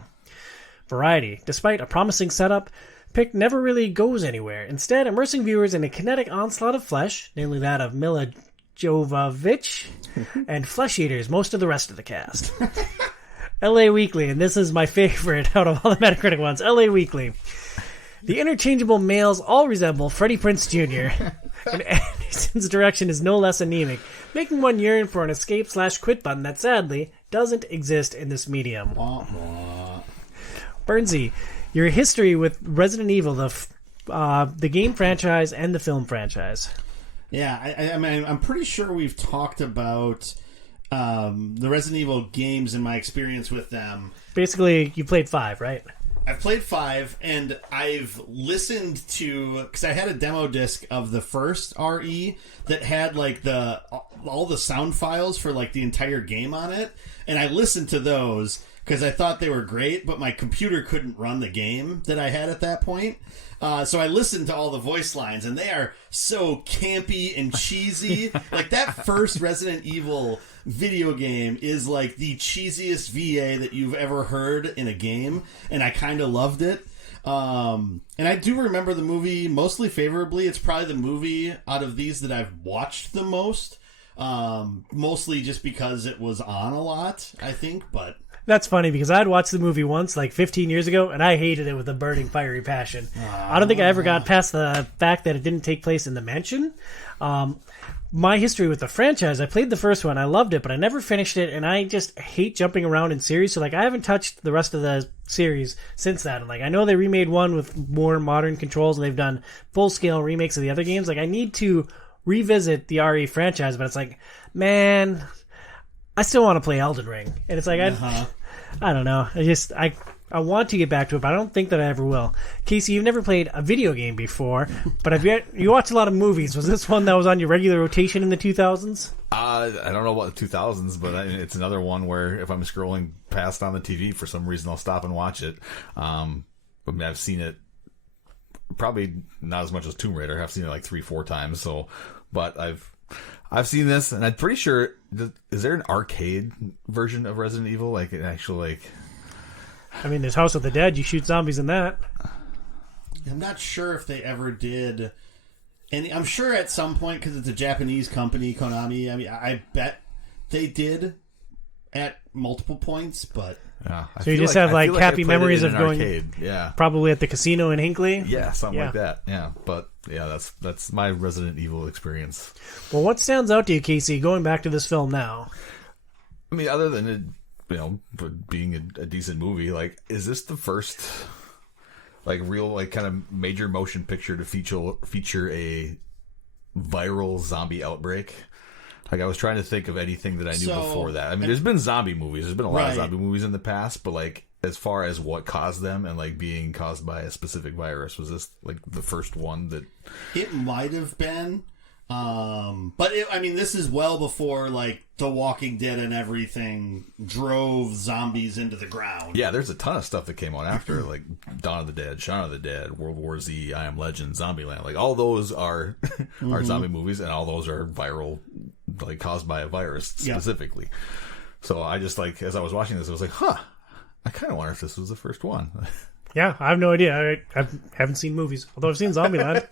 Variety. Despite a promising setup, Pick never really goes anywhere, instead immersing viewers in a kinetic onslaught of flesh, namely that of Mila Jovovich, and flesh eaters, most of the rest of the cast. LA Weekly, and this is my favorite out of all the Metacritic ones, LA Weekly. The interchangeable males all resemble Freddie Prinze Jr., and Anderson's direction is no less anemic, making one yearn for an escape/quit button that sadly doesn't exist in this medium. Bernsey, your history with Resident Evil, the game franchise and the film franchise. Yeah, I mean, I'm pretty sure we've talked about the Resident Evil games and my experience with them. Basically, you played 5, right? I've played 5, and I've listened to, because I had a demo disc of the first RE that had like all the sound files for like the entire game on it, and I listened to those because I thought they were great, but my computer couldn't run the game that I had at that point. So I listened to all the voice lines, and they are so campy and cheesy. Like, that first Resident Evil video game is like the cheesiest VA that you've ever heard in a game, and I kind of loved it. And I do remember the movie mostly favorably. It's probably the movie out of these that I've watched the most, mostly just because it was on a lot, I think, but... That's funny because I had watched the movie once, like 15 years ago, and I hated it with a burning, fiery passion. I don't think I ever got past the fact that it didn't take place in the mansion. My history with the franchise, I played the first one, I loved it, but I never finished it, and I just hate jumping around in series, so like I haven't touched the rest of the series since that. And like I know they remade one with more modern controls, and they've done full-scale remakes of the other games. Like I need to revisit the RE franchise, but it's like, man, I still want to play Elden Ring. And it's like, I don't know. I want to get back to it, but I don't think that I ever will. Casey, you've never played a video game before, but you watched a lot of movies. Was this one that was on your regular rotation in the 2000s? I don't know about the 2000s, but it's another one where if I'm scrolling past on the TV for some reason, I'll stop and watch it. I mean, I've seen it probably not as much as Tomb Raider. I've seen it like 3-4 times. But I've seen this, and I'm pretty sure. Is there an arcade version of Resident Evil? Like an actual I mean, there's House of the Dead. You shoot zombies in that. I'm not sure if they ever did. And I'm sure at some point, because it's a Japanese company, Konami. I mean, I bet they did at multiple points, but. Yeah, so you just have like happy memories of going, arcade. Yeah, probably at the casino in Hinckley. Yeah, something like that. Yeah, but yeah, that's my Resident Evil experience. Well, what stands out to you, Casey, going back to this film now? I mean, other than it, being a decent movie, like, is this the first like real like kind of major motion picture to feature a viral zombie outbreak? Like, I was trying to think of anything that I knew before that. I mean, there's been zombie movies. There's been a lot of zombie movies in the past, but, like, as far as what caused them and, like, being caused by a specific virus, was this, like, the first one that... It might have been. But, I mean, this is well before, like, The Walking Dead and everything drove zombies into the ground. Yeah, there's a ton of stuff that came on after, like Dawn of the Dead, Shaun of the Dead, World War Z, I Am Legend, Zombieland. Like, all those are zombie movies, and all those are viral, like, caused by a virus specifically. Yep. So I just, like, as I was watching this, I was like, I kind of wonder if this was the first one. Yeah, I have no idea. I haven't seen movies, although I've seen Zombieland.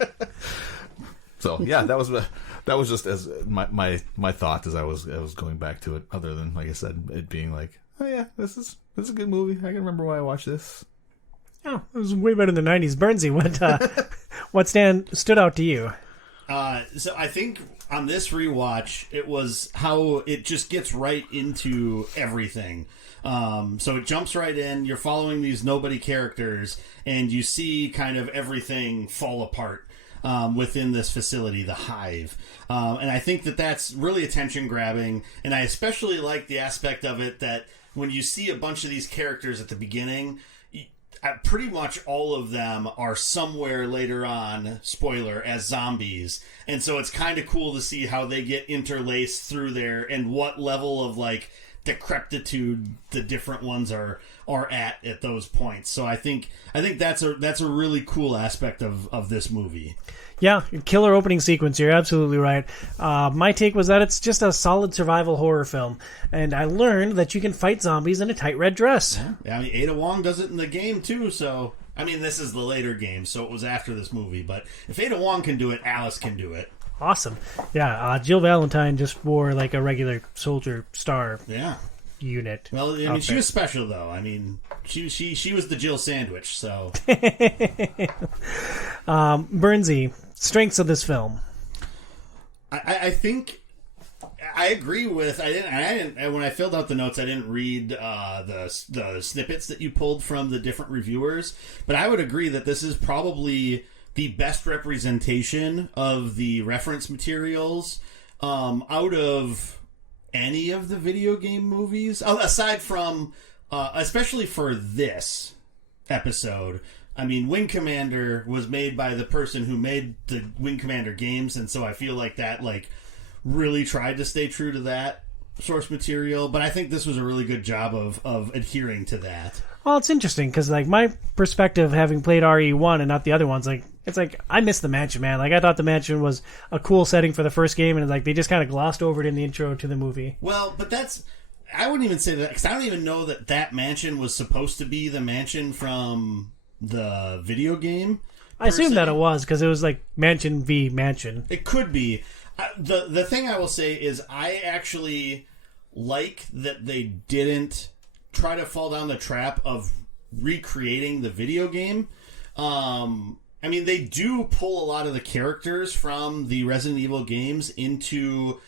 So yeah, that was just as my thought as I was going back to it. Other than, like I said, it being like, oh yeah, this is a good movie. I can remember why I watched this. Oh, it was way better in the '90s. Bernsey, what stood out to you? So I think on this rewatch, it was how it just gets right into everything. So it jumps right in. You're following these nobody characters, and you see kind of everything fall apart. Within this facility, the Hive. And I think that that's really attention grabbing. And I especially like the aspect of it that when you see a bunch of these characters at the beginning, pretty much all of them are somewhere later on, spoiler, as zombies. And so it's kind of cool to see how they get interlaced through there and what level of like decrepitude the different ones are at those points. So I think that's a really cool aspect of this movie. Yeah, killer opening sequence. You're absolutely right. My take was that it's just a solid survival horror film, and I learned that you can fight zombies in a tight red dress. Yeah, I mean, Ada Wong does it in the game too. So I mean, this is the later game, so it was after this movie. But if Ada Wong can do it, Alice can do it. Awesome. Yeah, Jill Valentine just wore like a regular soldier star. Yeah. Unit. Well, I mean, she was special though. I mean, she was the Jill sandwich. So, Bernsey, strengths of this film. I think I agree with. I didn't. When I filled out the notes, I didn't read the snippets that you pulled from the different reviewers. But I would agree that this is probably the best representation of the reference materials out of any of the video game movies, aside from, especially for this episode. I mean, Wing Commander was made by the person who made the Wing Commander games, and so I feel like that really tried to stay true to that source material. But I think this was a really good job of adhering to that. Well, it's interesting because my perspective, having played RE1 and not the other ones, it's I miss the mansion, man. I thought the mansion was a cool setting for the first game, and they just kind of glossed over it in the intro to the movie. Well, but I wouldn't even say that, because I don't even know that mansion was supposed to be the mansion from the video game. I assume that it was, because it was Mansion v. Mansion. It could be. The thing I will say is I actually like that they didn't try to fall down the trap of recreating the video game. I mean, they do pull a lot of the characters from the Resident Evil games into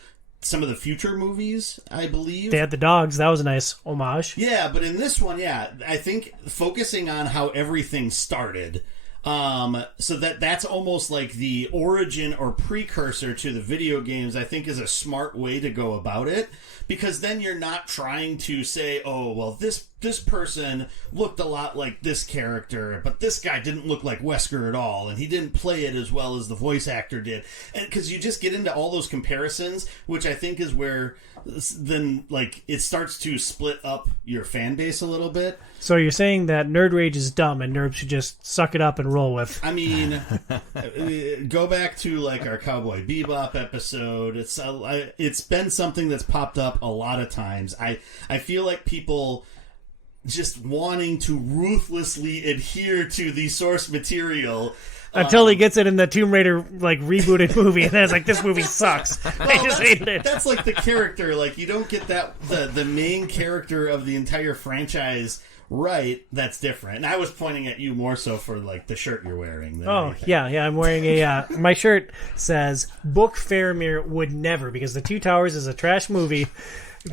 some of the future movies, I believe. They had the dogs. That was a nice homage. Yeah, but in this one, I think focusing on how everything started, so that's almost like the origin or precursor to the video games, I think is a smart way to go about it, because then you're not trying to say, oh, well, this person looked a lot like this character, but this guy didn't look like Wesker at all, and he didn't play it as well as the voice actor did. And because you just get into all those comparisons, which I think is where then it starts to split up your fan base a little bit. So you're saying that Nerd Rage is dumb and nerds should just suck it up and roll with. I mean, go back to our Cowboy Bebop episode. It's been something that's popped up a lot of times. I feel like people just wanting to ruthlessly adhere to the source material until he gets it in the Tomb Raider rebooted movie, and then it's this movie sucks. I just hated it. That's the character. You don't get that the main character of the entire franchise right. That's different. And I was pointing at you more so for the shirt you're wearing. Oh yeah. I'm wearing a. My shirt says "Book Faramir would never," because The Two Towers is a trash movie.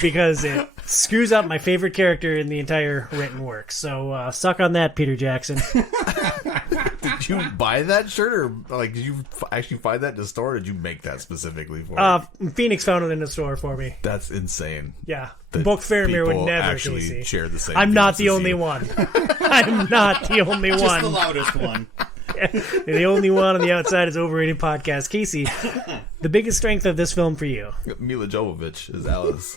Because it screws up my favorite character in the entire written work. So, suck on that, Peter Jackson. Did you buy that shirt, or did you actually find that in the store, or did you make that specifically for me? Phoenix found it in the store for me. That's insane. Yeah. Book Faramir would never actually Casey. Share the same. I'm not the only one. I'm not the only one. Just the loudest one. The only one on the Outside is Overrated podcast. Casey, the biggest strength of this film for you? Mila Jovovich is Alice.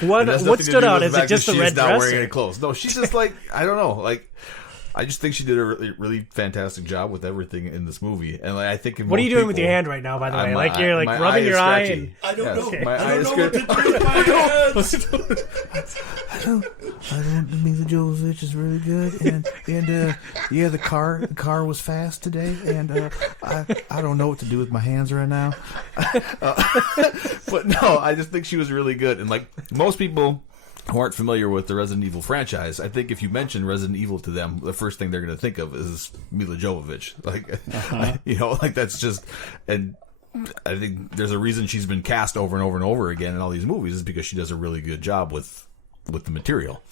What stood out? Is it just the red dress? She's not wearing any clothes. No, she's just I don't know. I just think she did a really, really fantastic job with everything in this movie. And I think what are you doing with your hand right now? By the way, you're rubbing your eye. And I don't know. Okay. I don't know what to do with my hands. I don't. Mila Jovovich is really good, and yeah, the car was fast today, and I don't know what to do with my hands right now. But no, I just think she was really good, and most people who aren't familiar with the Resident Evil franchise, I think if you mention Resident Evil to them, the first thing they're going to think of is Mila Jovovich. That's just, and I think there's a reason she's been cast over and over and over again in all these movies, is because she does a really good job with the material.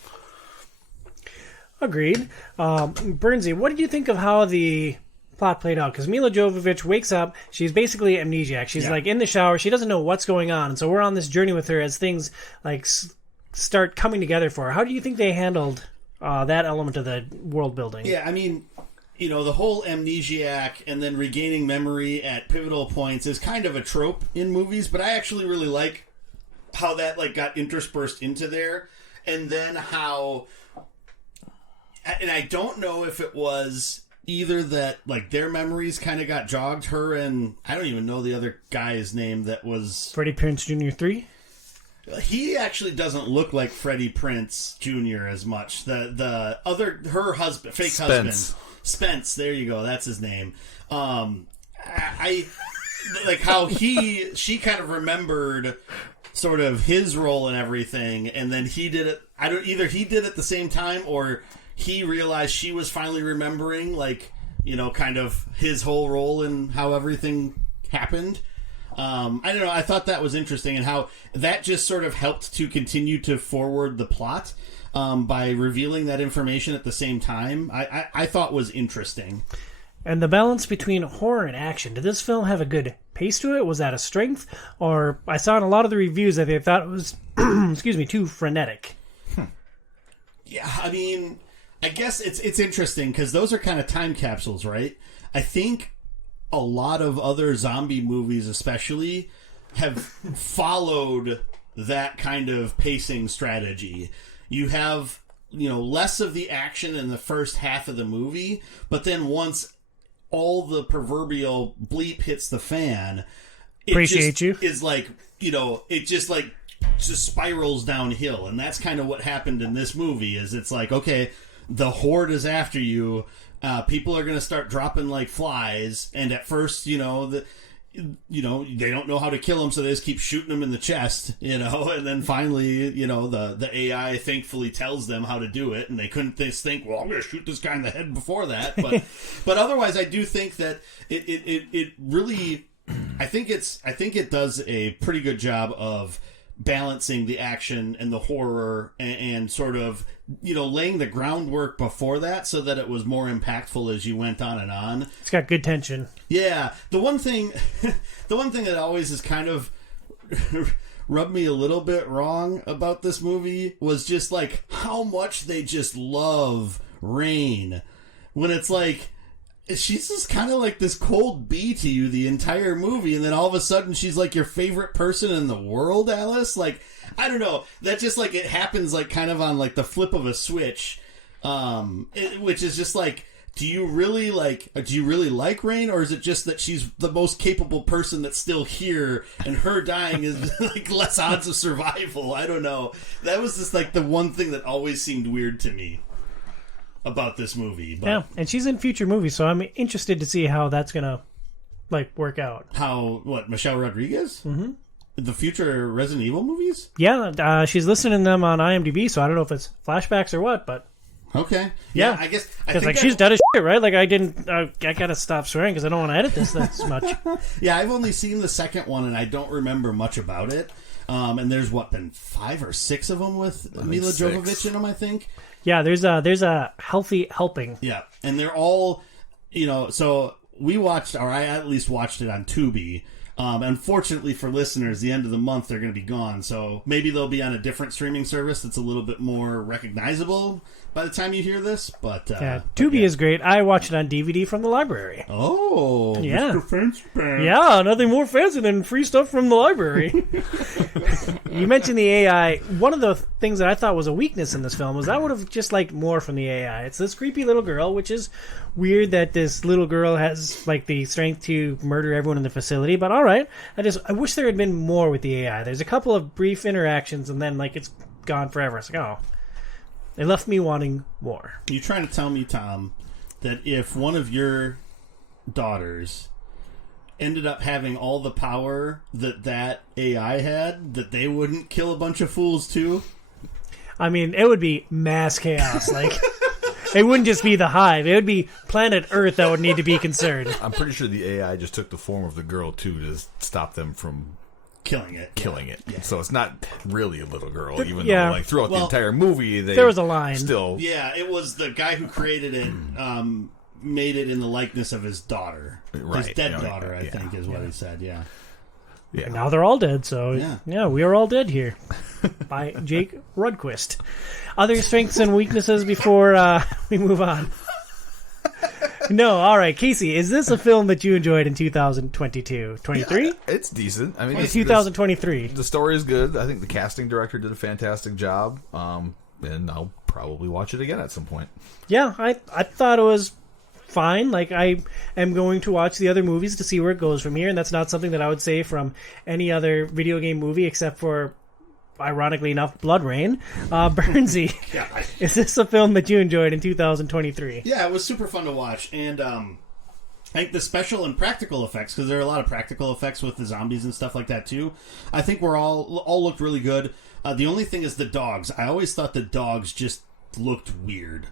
Agreed. Bernsey, what did you think of how the plot played out? Because Mila Jovovich wakes up, she's basically amnesiac. She's in the shower, she doesn't know what's going on, and so we're on this journey with her as things start coming together for her. How do you think they handled that element of the world building? Yeah, I mean, the whole amnesiac and then regaining memory at pivotal points is kind of a trope in movies, but I actually really like how that like got interspersed into there, and then how, and I don't know if it was either that like their memories kind of got jogged, her and I don't even know the other guy's name that was Freddie Prinze Jr. 3. He actually doesn't look like Freddie Prinze Jr. as much. The other, her husband, fake husband, Spence. There you go. That's his name. I like how she kind of remembered sort of his role in everything, and then he did it. Either he did it at the same time, or he realized she was finally remembering, like, you know, kind of his whole role in how everything happened. I don't know. I thought that was interesting, and how that just sort of helped to continue to forward the plot by revealing that information at the same time. I thought was interesting. And the balance between horror and action. Did this film have a good pace to it? Was that a strength? Or I saw in a lot of the reviews that they thought it was, excuse me, too frenetic. Yeah, I mean, I guess it's interesting because those are kind of time capsules, right? I think a lot of other zombie movies especially have followed that kind of pacing strategy. You have, you know, less of the action in the first half of the movie, but then once all the proverbial bleep hits the fan, it is like, you know, it just spirals downhill. And that's kind of what happened in this movie. Is it's like, okay, the horde is after you. People are going to start dropping like flies, and at first, they don't know how to kill them, so they just keep shooting them in the chest, and then finally, the AI thankfully tells them how to do it, and they couldn't think, well, I'm going to shoot this guy in the head before that, but otherwise, I do think that it really, I think it does a pretty good job of balancing the action and the horror and sort of, laying the groundwork before that so that it was more impactful as you went on and on. It's got good tension. Yeah. The one thing that always is kind of rubbed me a little bit wrong about this movie was just like how much they just love Rain, when it's like, she's just kind of like this cold bee to you the entire movie, and then all of a sudden she's like your favorite person in the world, Alice. Like, I don't know. That just like it happens like kind of on like the flip of a switch, which is just like, do you really like Rain, or is it just that she's the most capable person that's still here, and her dying is like less odds of survival? I don't know. That was just like the one thing that always seemed weird to me about this movie. But yeah, and she's in future movies, so I'm interested to see how that's gonna work out. Michelle Rodriguez? Mm-hmm. The future Resident Evil movies? Yeah, she's listed in them on IMDb, so I don't know if it's flashbacks or what, but okay. Yeah, I guess because she's dead as shit, right? Like I gotta stop swearing because I don't want to edit this that much. Yeah, I've only seen the second one and I don't remember much about it. And there's been 5 or 6 of them with Mila Jovovich in them, I think. Yeah, there's a healthy helping. Yeah, and they're all, so we watched, or I at least watched it on Tubi. Unfortunately for listeners, the end of the month they're going to be gone, so maybe they'll be on a different streaming service that's a little bit more recognizable by the time you hear this. But Tubi is great. I watched it on DVD from the library. Oh, yeah, Mr. Fancy Pants. Yeah, nothing more fancy than free stuff from the library. You mentioned the AI. One of the things that I thought was a weakness in this film was I would have just liked more from the AI. It's this creepy little girl, which is weird that this little girl has the strength to murder everyone in the facility, but all right. I wish there had been more with the AI. There's a couple of brief interactions and then it's gone forever. It's like, oh, it left me wanting more. You trying to tell me, Tom, that if one of your daughters ended up having all the power that AI had, that they wouldn't kill a bunch of fools too? I mean, it would be mass chaos. It wouldn't just be the Hive. It would be planet Earth that would need to be concerned. I'm pretty sure the AI just took the form of the girl, too, to stop them from killing it. Yeah. So it's not really a little girl, even though throughout the entire movie, there was a line. Still, yeah, it was the guy who created it, made it in the likeness of his daughter. Right. His dead daughter, I think, is what he said, yeah. Yeah. And now they're all dead, so yeah, we are all dead here. By Jake Rudquist. Other strengths and weaknesses before we move on. No, all right. Casey, is this a film that you enjoyed in 2022? 23? Yeah, it's decent. I mean, Or 2023? The story is good. I think the casting director did a fantastic job. And I'll probably watch it again at some point. Yeah, I thought it was fine. Like, I am going to watch the other movies to see where it goes from here, and that's not something that I would say from any other video game movie except for, ironically enough, Blood Rain. Burnsy, is this a film that you enjoyed in 2023? Yeah, it was super fun to watch, and I think the special and practical effects, because there are a lot of practical effects with the zombies and stuff like that too, I think were all looked really good. The only thing is the dogs. I always thought the dogs just looked weird.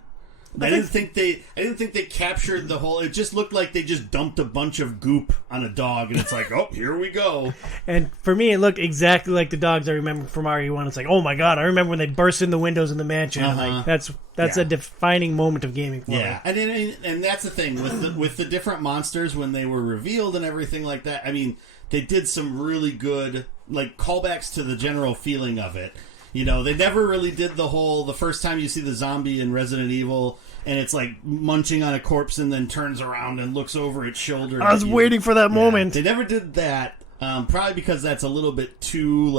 I didn't think they captured the whole. It just looked like they just dumped a bunch of goop on a dog, and it's like, oh, here we go. And for me, it looked exactly like the dogs I remember from RE1. It's like, oh my god, I remember when they burst in the windows in the mansion. Like, that's a defining moment of gaming for me. Yeah, and that's the thing with the different monsters when they were revealed and everything like that. I mean, they did some really good like callbacks to the general feeling of it. You know, they never really did the first time you see the zombie in Resident Evil and it's like munching on a corpse and then turns around and looks over its shoulder. I was waiting for that moment. They never did that, probably because that's a little bit too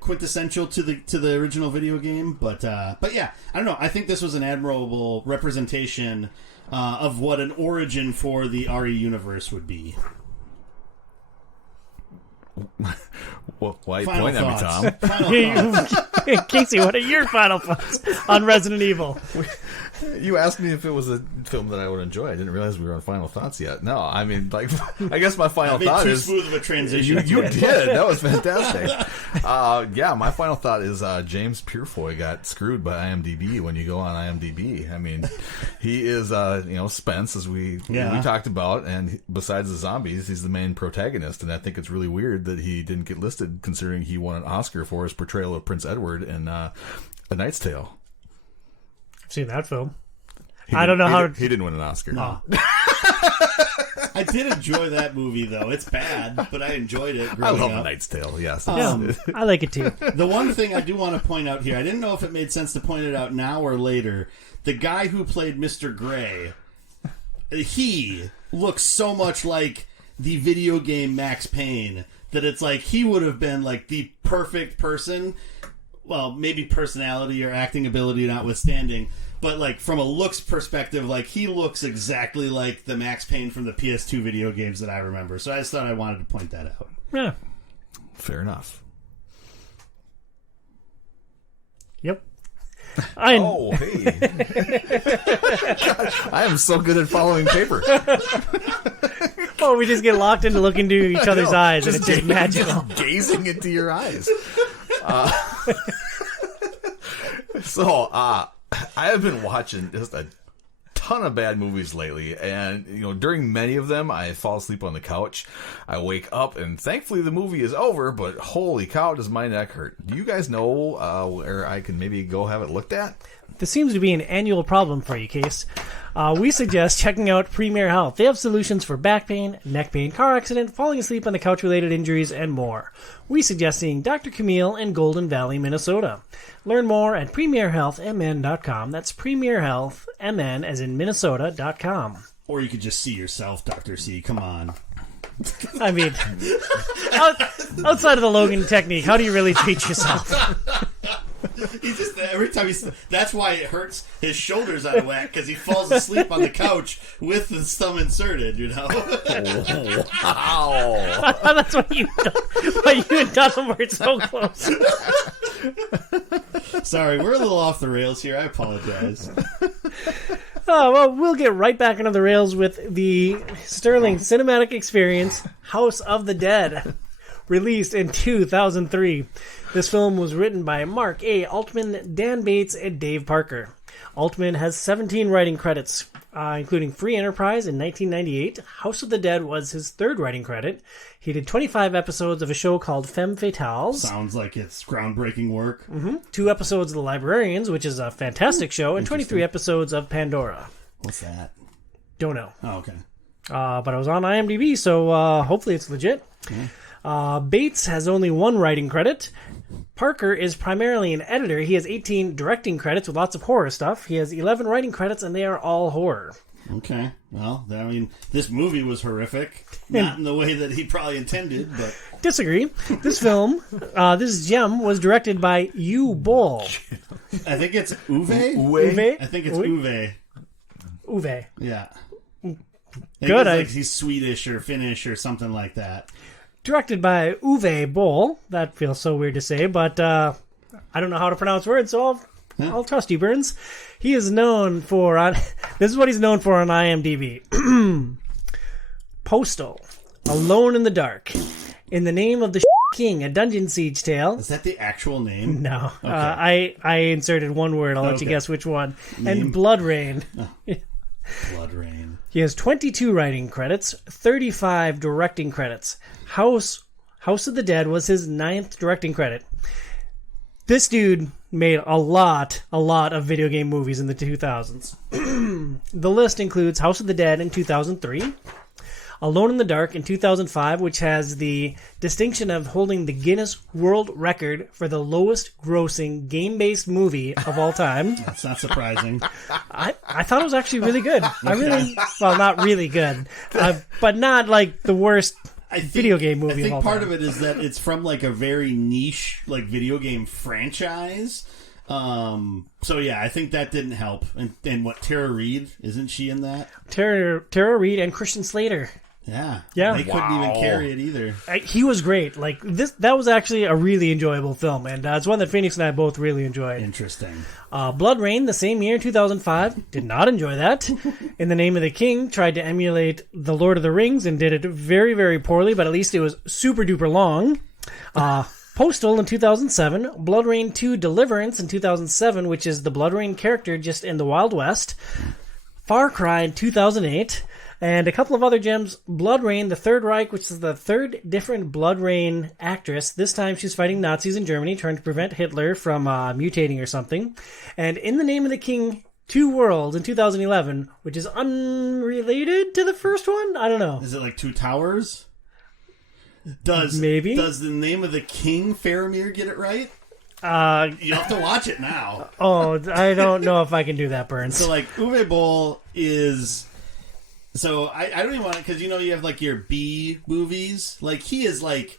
quintessential to the original video game. But yeah, I don't know. I think this was an admirable representation of what an origin for the RE universe would be. Well, why you point at me, Tom? Casey, what are your final thoughts on Resident Evil? You asked me if it was a film that I would enjoy. I didn't realize we were on final thoughts yet. No, I mean, like, I guess my final thought is too smooth of a transition. You did. That was fantastic. Yeah, my final thought is James Purefoy got screwed by IMDb when you go on IMDb. I mean, he is, Spence, as we talked about, and besides the zombies, he's the main protagonist, and I think it's really weird that he didn't get listed, considering he won an Oscar for his portrayal of Prince Edward in A Knight's Tale. I've seen that film. I don't know how... He didn't win an Oscar. Oh. I did enjoy that movie, though. It's bad, but I enjoyed it growing I love up. A Knight's Tale, yes. I like it, too. The one thing I do want to point out here, I didn't know if it made sense to point it out now or later. The guy who played Mr. Gray, he looks so much like the video game Max Payne that it's like he would have been like the perfect person. Well, maybe personality or acting ability notwithstanding, but like from a looks perspective, like he looks exactly like the Max Payne from the PS2 video games that I remember. So I just thought I wanted to point that out. Yeah. Fair enough. Yep. Oh, hey. I am so good at following paper. Oh, we just get locked into looking into each other's eyes, and it's just magical. Gazing into your eyes. I have been watching just a ton of bad movies lately, and during many of them I fall asleep on the couch. I wake up and thankfully the movie is over, but holy cow, does my neck hurt. Do you guys know where I can maybe go have it looked at? This seems to be an annual problem for you, Case. We suggest checking out Premier Health. They have solutions for back pain, neck pain, car accident, falling asleep on the couch-related injuries, and more. We suggest seeing Dr. Camille in Golden Valley, Minnesota. Learn more at premierhealthmn.com. That's premierhealthmn, as in Minnesota.com. Or you could just see yourself, Dr. C. Come on. I mean, outside of the Logan technique, how do you really treat yourself? He just every time that's why it hurts his shoulders out of whack, because he falls asleep on the couch with his thumb inserted. Wow! That's why you and Donald were so close. Sorry, we're a little off the rails here. I apologize. Oh, well, we'll get right back into the rails with the sterling cinematic experience, House of the Dead, released in 2003. This film was written by Mark A. Altman, Dan Bates, and Dave Parker. Altman has 17 writing credits, including Free Enterprise in 1998. House of the Dead was his third writing credit. He did 25 episodes of a show called Femme Fatales. Sounds like it's groundbreaking work. 2 episodes of The Librarians, which is a fantastic show, and 23 episodes of Pandora. What's that? Don't know. Oh, okay. But I was on IMDb, so hopefully it's legit. Bates has only 1 writing credit. Parker is primarily an editor. He has 18 directing credits with lots of horror stuff. He has 11 writing credits, and they are all horror. Okay. Well, I mean, this movie was horrific. Not in the way that he probably intended, but... Disagree. This film, this gem, was directed by Yu Bol. I think it's Uwe? Uwe? I think it's Uwe. Uwe. Yeah. Good. He's Swedish or Finnish or something like that. Directed by Uwe Boll. That feels so weird to say, but I don't know how to pronounce words, so I'll trust you, Burns. He is known for... this is what he's known for on IMDb. Postal. Alone in the Dark. In the Name of the King, a dungeon siege tale. Is that the actual name? No. Okay. I inserted one word. I'll let you guess which one. Name? And Blood Rain. Oh. Blood Rain. He has 22 writing credits, 35 directing credits. House of the Dead was his 9th directing credit. This dude made a lot of video game movies in the 2000s. The list includes House of the Dead in 2003, Alone in the Dark in 2005, which has the distinction of holding the Guinness World Record for the lowest grossing game-based movie of all time. That's not surprising. I thought it was actually really good. Well, not really good, but not like the worst video game movie of all time. I think part of it is that it's from like a very niche like video game franchise. So yeah, I think that didn't help. And what, Tara Reid, isn't she in that? Tara Reid and Christian Slater. Yeah. Yeah. They couldn't even carry it either. He was great. Like that was actually a really enjoyable film, and it's one that Phoenix and I both really enjoyed. Interesting. Blood Rain, the same year, 2005, did not enjoy that. In the Name of the King, tried to emulate The Lord of the Rings and did it very, very poorly, but at least it was super duper long. Postal in 2007, Blood Rain 2 Deliverance in 2007, which is the Blood Rain character just in the Wild West. Far Cry in 2008. And a couple of other gems. Blood Rain, the Third Reich, which is the third different Blood Rain actress. This time she's fighting Nazis in Germany, trying to prevent Hitler from mutating or something. And In the Name of the King, Two Worlds in 2011, which is unrelated to the first one? I don't know. Is it like Two Towers? Maybe. Does The Name of the King, Faramir, get it right? You'll have to watch it now. Oh, I don't know if I can do that, Burns. So, like, Uwe Boll is... So, I don't even want to... Because, you have, like, your B movies. Like, he is, like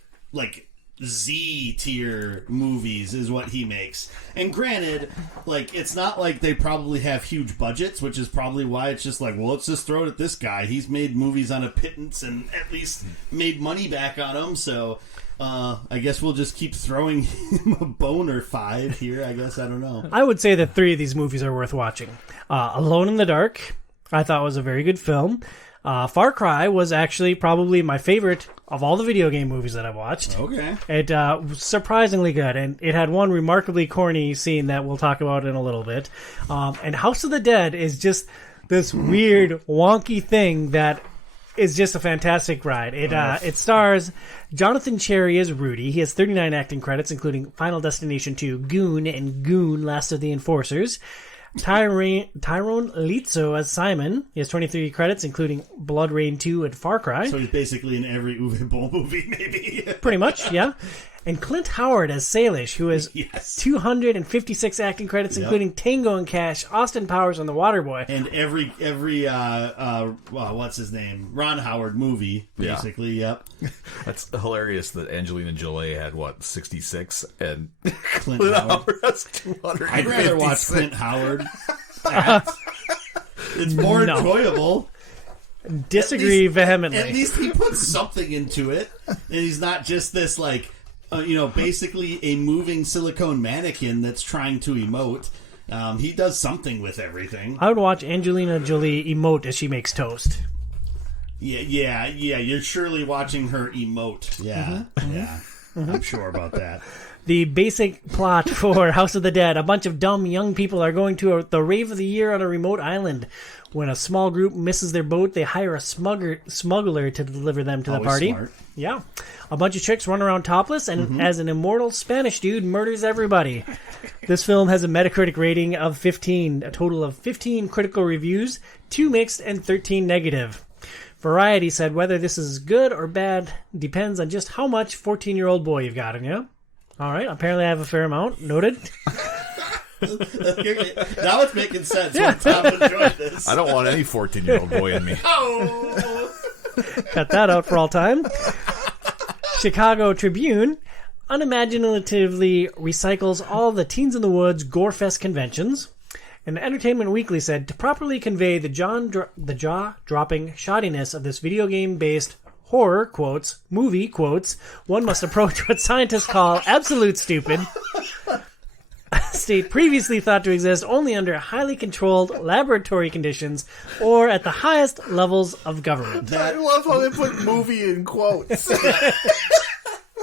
Z-tier movies is what he makes. And granted, like, it's not like they probably have huge budgets, which is probably why it's just like, well, let's just throw it at this guy. He's made movies on a pittance and at least made money back on them, so... I guess we'll just keep throwing him a bone or 5 here, I guess. I don't know. I would say that 3 of these movies are worth watching. Alone in the Dark, I thought was a very good film. Far Cry was actually probably my favorite of all the video game movies that I've watched. Okay. It was surprisingly good, and it had one remarkably corny scene that we'll talk about in a little bit. And House of the Dead is just this weird, wonky thing that is just a fantastic ride. It stars Jonathan Cherry as Rudy. He has 39 acting credits, including Final Destination 2, Goon, and Goon, Last of the Enforcers. Tyrone Lizzo as Simon. He has 23 credits, including Blood Rain 2 and Far Cry. So he's basically in every Uwe Boll movie, maybe. Pretty much, yeah. And Clint Howard as Salish, who has 256 acting credits, including Tango and Cash, Austin Powers, and The Waterboy. And every what's his name? Ron Howard movie, basically, yep. That's hilarious that Angelina Jolie had, 66? And Clint Howard has 256. I'd rather watch Clint Howard act. It's more enjoyable. Disagree vehemently. At least he puts something into it, and he's not just this, like... basically a moving silicone mannequin that's trying to emote. He does something with everything. I would watch Angelina Jolie emote as she makes toast. Yeah. You're surely watching her emote. Yeah, I'm sure about that. The basic plot for House of the Dead. A bunch of dumb young people are going to the rave of the year on a remote island. When a small group misses their boat, they hire a smuggler to deliver them to the party. Smart. Yeah. A bunch of chicks run around topless, and as an immortal Spanish dude murders everybody. This film has a Metacritic rating of 15, a total of 15 critical reviews, 2 mixed and 13 negative. Variety said whether this is good or bad depends on just how much 14-year-old boy you've got in you. All right, apparently I have a fair amount. Noted. Now it's making sense. Yeah. Tom enjoyed this. I don't want any 14-year-old boy in me. Oh. Cut that out for all time. Chicago Tribune unimaginatively recycles all the Teens in the Woods Gorefest conventions. And Entertainment Weekly said, to properly convey the jaw-dropping shoddiness of this video game-based horror, quotes, movie, quotes, one must approach what scientists call absolute stupid. A state previously thought to exist only under highly controlled laboratory conditions or at the highest levels of government. I love how they put movie in quotes.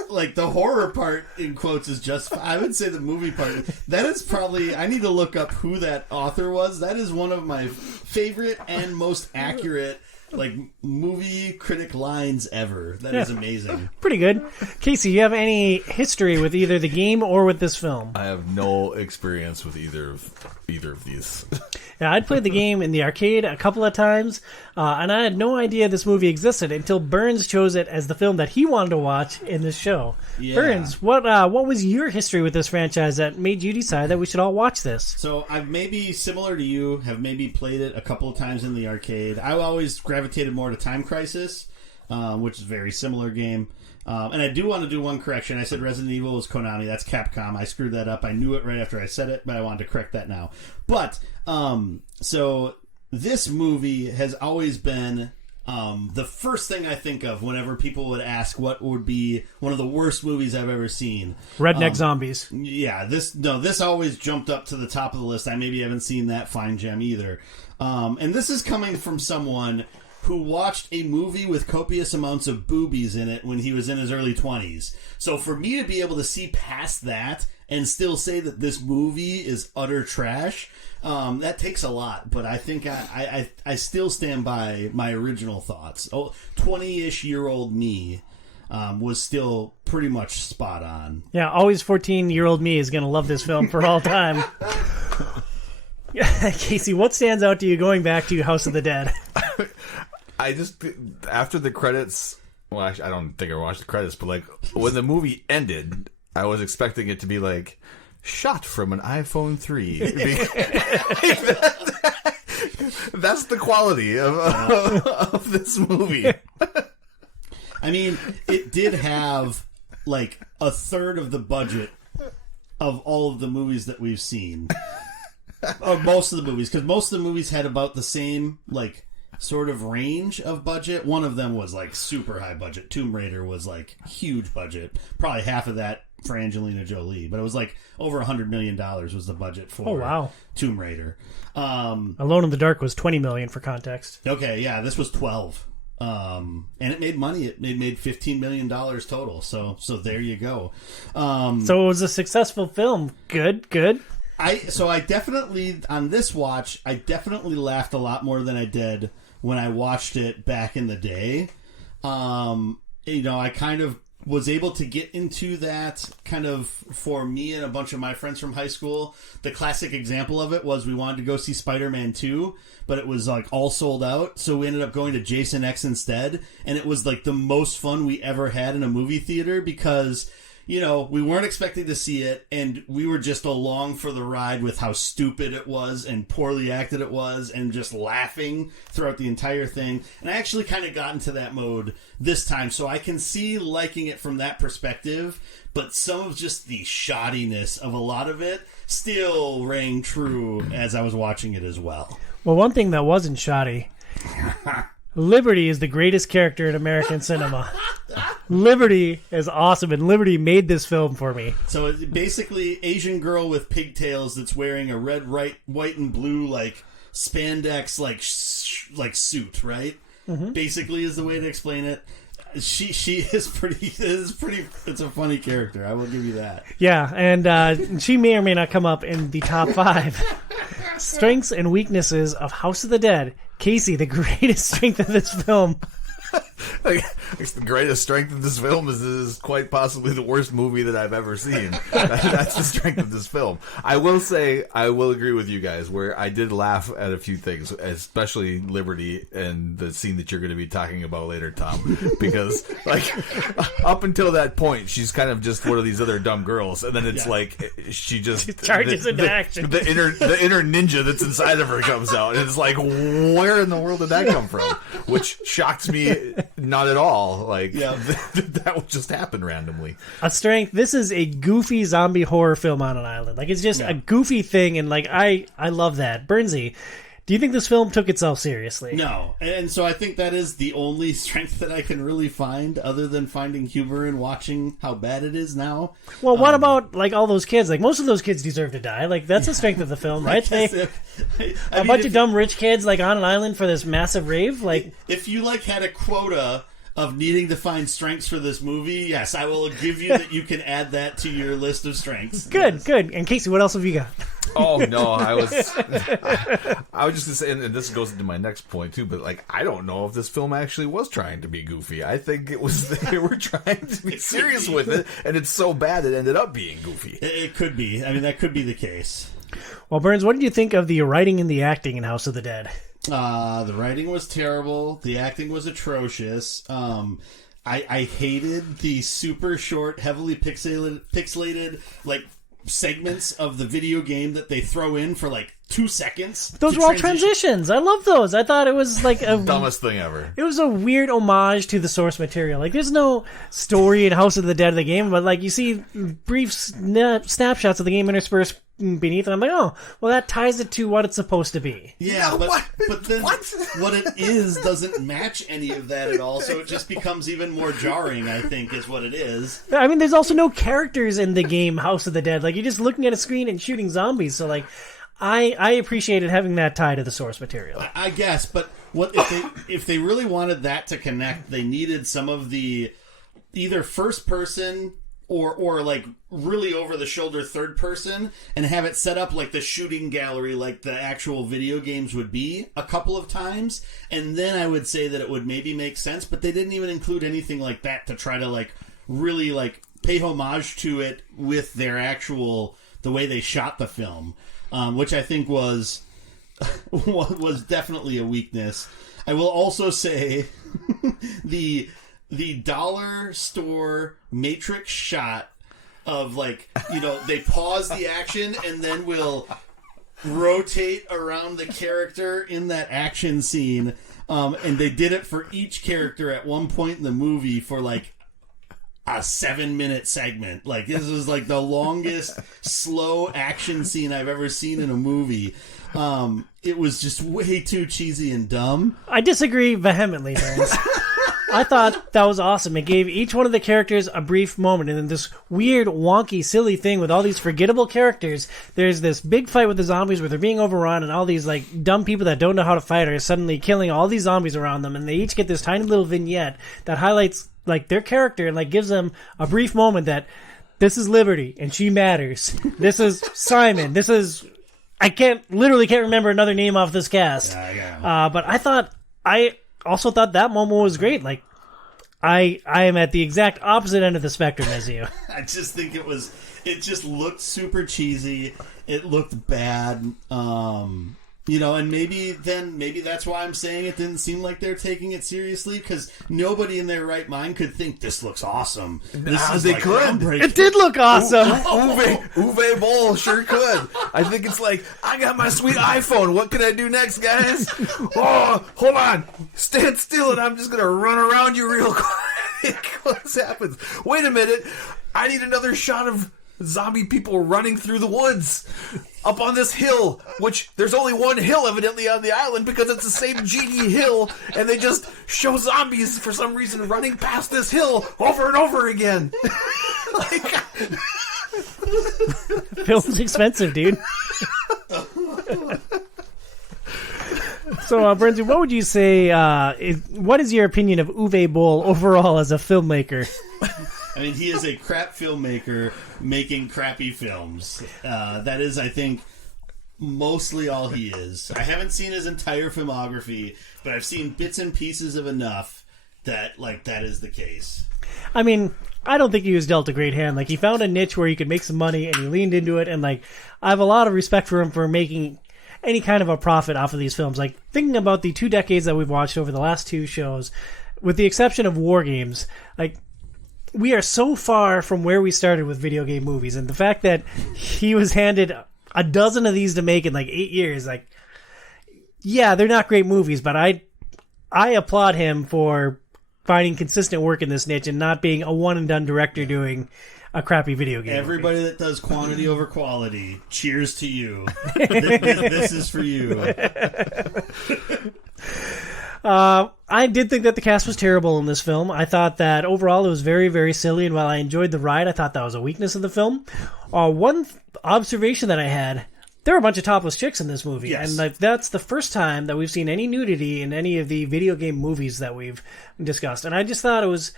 Like, the horror part, in quotes, is just... I would say the movie part... That is probably... I need to look up who that author was. That is one of my favorite and most accurate, like, movie critic lines ever. That is amazing. Pretty good. Casey, you have any history with either the game or with this film? I have no experience with either of these. Yeah, I'd played the game in the arcade a couple of times, and I had no idea this movie existed until Burns chose it as the film that he wanted to watch in this show. Yeah. Burns, what was your history with this franchise that made you decide that we should all watch this? So I've maybe, similar to you, have maybe played it a couple of times in the arcade. I always gravitated more to Time Crisis, which is a very similar game. And I do want to do one correction. I said Resident Evil is Konami. That's Capcom. I screwed that up. I knew it right after I said it, but I wanted to correct that now. But, so this movie has always been the first thing I think of whenever people would ask what would be one of the worst movies I've ever seen. Redneck Zombies. Yeah, this always jumped up to the top of the list. I maybe haven't seen that fine gem either. And this is coming from someone who watched a movie with copious amounts of boobies in it when he was in his early 20s. So for me to be able to see past that and still say that this movie is utter trash, that takes a lot. But I think I still stand by my original thoughts. 20-ish-year-old me was still pretty much spot on. Yeah, always 14-year-old me is going to love this film for all time. Casey, what stands out to you going back to House of the Dead? I just, after the credits, well, actually, I don't think I watched the credits, but like when the movie ended, I was expecting it to be like shot from an iPhone 3. That's the quality of this movie. I mean, it did have like a third of the budget of all of the movies that we've seen. Or most of the movies, because most of the movies had about the same, like, sort of range of budget. One of them was, like, super high budget. Tomb Raider was, like, huge budget. Probably half of that for Angelina Jolie. But it was, like, over $100 million was the budget for Tomb Raider. Alone in the Dark was $20 million for context. Okay, yeah, this was 12. And it made money. It made $15 million total. So there you go. So it was a successful film. Good. I definitely, on this watch, I definitely laughed a lot more than I did when I watched it back in the day. I kind of was able to get into that kind of, for me and a bunch of my friends from high school. The classic example of it was we wanted to go see Spider-Man 2, but it was like all sold out. So we ended up going to Jason X instead. And it was like the most fun we ever had in a movie theater because, you know, we weren't expecting to see it, and we were just along for the ride with how stupid it was and poorly acted it was, and just laughing throughout the entire thing. And I actually kind of got into that mode this time, so I can see liking it from that perspective, but some of just the shoddiness of a lot of it still rang true as I was watching it as well. Well, one thing that wasn't shoddy... Liberty is the greatest character in American cinema. Liberty is awesome, and Liberty made this film for me. So it's basically Asian girl with pigtails that's wearing a red, white, and blue like spandex like suit, right? Mm-hmm. Basically, is the way to explain it. She is pretty. It's a funny character. I will give you that. Yeah, and she may or may not come up in the top 5 strengths and weaknesses of House of the Dead. Casey, the greatest strength of this film. Like, it's the greatest strength of this film is quite possibly the worst movie that I've ever seen. That's the strength of this film. I will say, I will agree with you guys, where I did laugh at a few things, especially Liberty and the scene that you're going to be talking about later, Tom. Because, like, up until that point, she's kind of just one of these other dumb girls, and then it's like, she just... charges into action. The inner ninja that's inside of her comes out, and it's like, where in the world did that come from? Which shocks me not at all. Like, that would just happen randomly. A strength. This is a goofy zombie horror film on an island. Like, it's just a goofy thing, and like I love that. Burnsy, do you think this film took itself seriously? No. And so I think that is the only strength that I can really find, other than finding humor and watching how bad it is now. Well, what about, like, all those kids? Like, most of those kids deserve to die. Like, that's the strength of the film, right? A bunch of dumb rich kids, like, on an island for this massive rave. Like, if you, like, had a quota of needing to find strengths for this movie, yes, I will give you that you can add that to your list of strengths. Good. And Casey, what else have you got? Oh no, I was just gonna say, and this goes into my next point too. But like, I don't know if this film actually was trying to be goofy. I think it was they were trying to be serious with it, and it's so bad it ended up being goofy. It could be. I mean, that could be the case. Well, Burns, what did you think of the writing and the acting in House of the Dead? The writing was terrible. The acting was atrocious. I hated the super short, heavily pixelated like segments of the video game that they throw in for like 2 seconds. Those were all transitions. I love those. I thought it was like a dumbest thing ever. It was a weird homage to the source material. Like, there's no story in House of the Dead of the game, but like you see brief snapshots of the game interspersed beneath, and I'm like, oh, well, that ties it to what it's supposed to be. Yeah, but then what it is doesn't match any of that at all, so it just becomes even more jarring, I think, is what it is. I mean, there's also no characters in the game House of the Dead. Like, you're just looking at a screen and shooting zombies, so like, I appreciated having that tie to the source material. I guess, but what if they really wanted that to connect, they needed some of the either first person or like really over the shoulder third person, and have it set up like the shooting gallery like the actual video games would be a couple of times, and then I would say that it would maybe make sense. But they didn't even include anything like that to try to like really like pay homage to it with their actual the way they shot the film, which I think was definitely a weakness. I will also say the dollar store Matrix shot of like, you know, they pause the action and then will rotate around the character in that action scene, and they did it for each character at one point in the movie for like a 7-minute segment. Like, this is like the longest slow action scene I've ever seen in a movie. It was just way too cheesy and dumb. I disagree vehemently, Burns. I thought that was awesome. It gave each one of the characters a brief moment, and then this weird, wonky, silly thing with all these forgettable characters. There's this big fight with the zombies where they're being overrun, and all these like dumb people that don't know how to fight are suddenly killing all these zombies around them, and they each get this tiny little vignette that highlights like their character and like gives them a brief moment that this is Liberty and she matters. This is Simon. This is I literally can't remember another name off this cast. But I also thought that moment was great. Like, I am at the exact opposite end of the spectrum as you. I just think it just looked super cheesy. It looked bad. You know, and maybe that's why I'm saying it didn't seem like they're taking it seriously, because nobody in their right mind could think this looks awesome. They could. It did look awesome. Uwe Boll sure could. I think it's like, I got my sweet iPhone. What can I do next, guys? Oh, hold on. Stand still, and I'm just going to run around you real quick. What happens? Wait a minute. I need another shot of zombie people running through the woods up on this hill, which there's only one hill evidently on the island because it's the same GD hill, and they just show zombies for some reason running past this hill over and over again. Like, film's expensive, dude. So, Brenzy, what would you say, what is your opinion of Uwe Boll overall as a filmmaker? I mean, he is a crap filmmaker making crappy films. That is, I think, mostly all he is. I haven't seen his entire filmography, but I've seen bits and pieces of enough. that is the case. I mean, I don't think he was dealt a great hand. Like, he found a niche where he could make some money, and he leaned into it, and, like, I have a lot of respect for him for making any kind of a profit off of these films. Like, thinking about the 2 decades that we've watched over the last 2 shows, with the exception of WarGames, like, we are so far from where we started with video game movies, and the fact that he was handed a dozen of these to make in, like, 8 years, like, yeah, they're not great movies, but I applaud him for finding consistent work in this niche and not being a one-and-done director doing a crappy video game. Everybody that does quantity over quality, cheers to you. This is for you. I did think that the cast was terrible in this film. I thought that overall it was very, very silly, and while I enjoyed the ride, I thought that was a weakness of the film. One observation that I had, there were a bunch of topless chicks in this movie, yes. And that's the first time that we've seen any nudity in any of the video game movies that we've discussed. And I just thought it was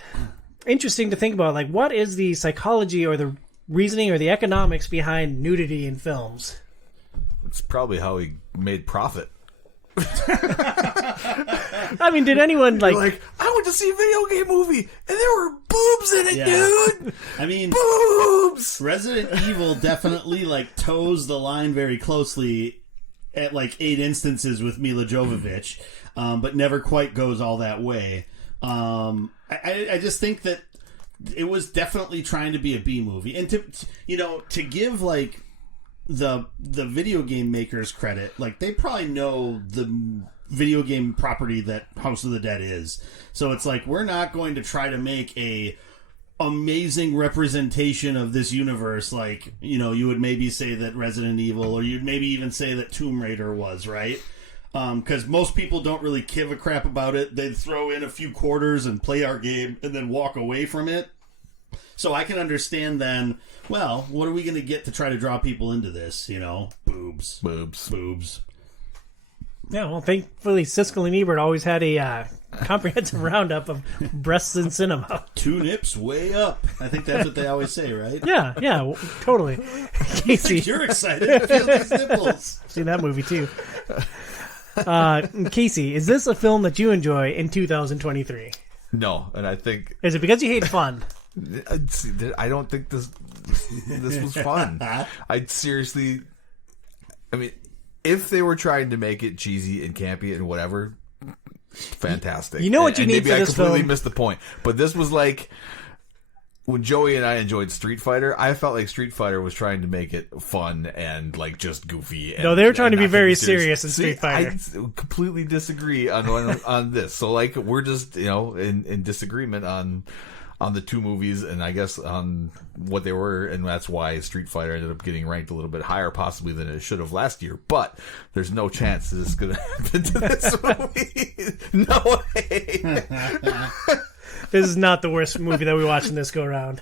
interesting to think about, like, what is the psychology or the reasoning or the economics behind nudity in films? It's probably how he made profit. I mean, did anyone like I went to see a video game movie and there were boobs in it, dude. I mean, boobs. Resident Evil definitely like toes the line very closely at like 8 instances with Mila Jovovich, but never quite goes all that way. I just think that it was definitely trying to be a B movie, and to give like the video game makers credit, like they probably know the video game property that House of the Dead is, so it's like, we're not going to try to make a amazing representation of this universe like, you would maybe say that Resident Evil, or you'd maybe even say that Tomb Raider was, right? Because most people don't really give a crap about it. They'd throw in a few quarters and play our game and then walk away from it. So I can understand then, well, what are we going to get to try to draw people into this? Boobs. Yeah, well, thankfully Siskel and Ebert always had a comprehensive roundup of breasts in cinema. 2 nips way up. I think that's what they always say, right? Yeah, totally. Casey, you're excited to feel these nipples. Seen that movie too. Casey, is this a film that you enjoy in 2023? No, and I think... Is it because you hate fun? I don't think this was fun. I'd seriously... I mean, if they were trying to make it cheesy and campy and whatever, fantastic. You know what you need for this film? Maybe I completely missed the point. But this was like... When Joey and I enjoyed Street Fighter, I felt like Street Fighter was trying to make it fun and like just goofy. And, no, they were trying to be very serious in Street Fighter. I completely disagree on this. So like, we're just in disagreement on the 2 movies, and I guess on what they were, and that's why Street Fighter ended up getting ranked a little bit higher possibly than it should have last year. But there's no chance this is going to happen to this movie. No way. This is not the worst movie that we watched in this go-round.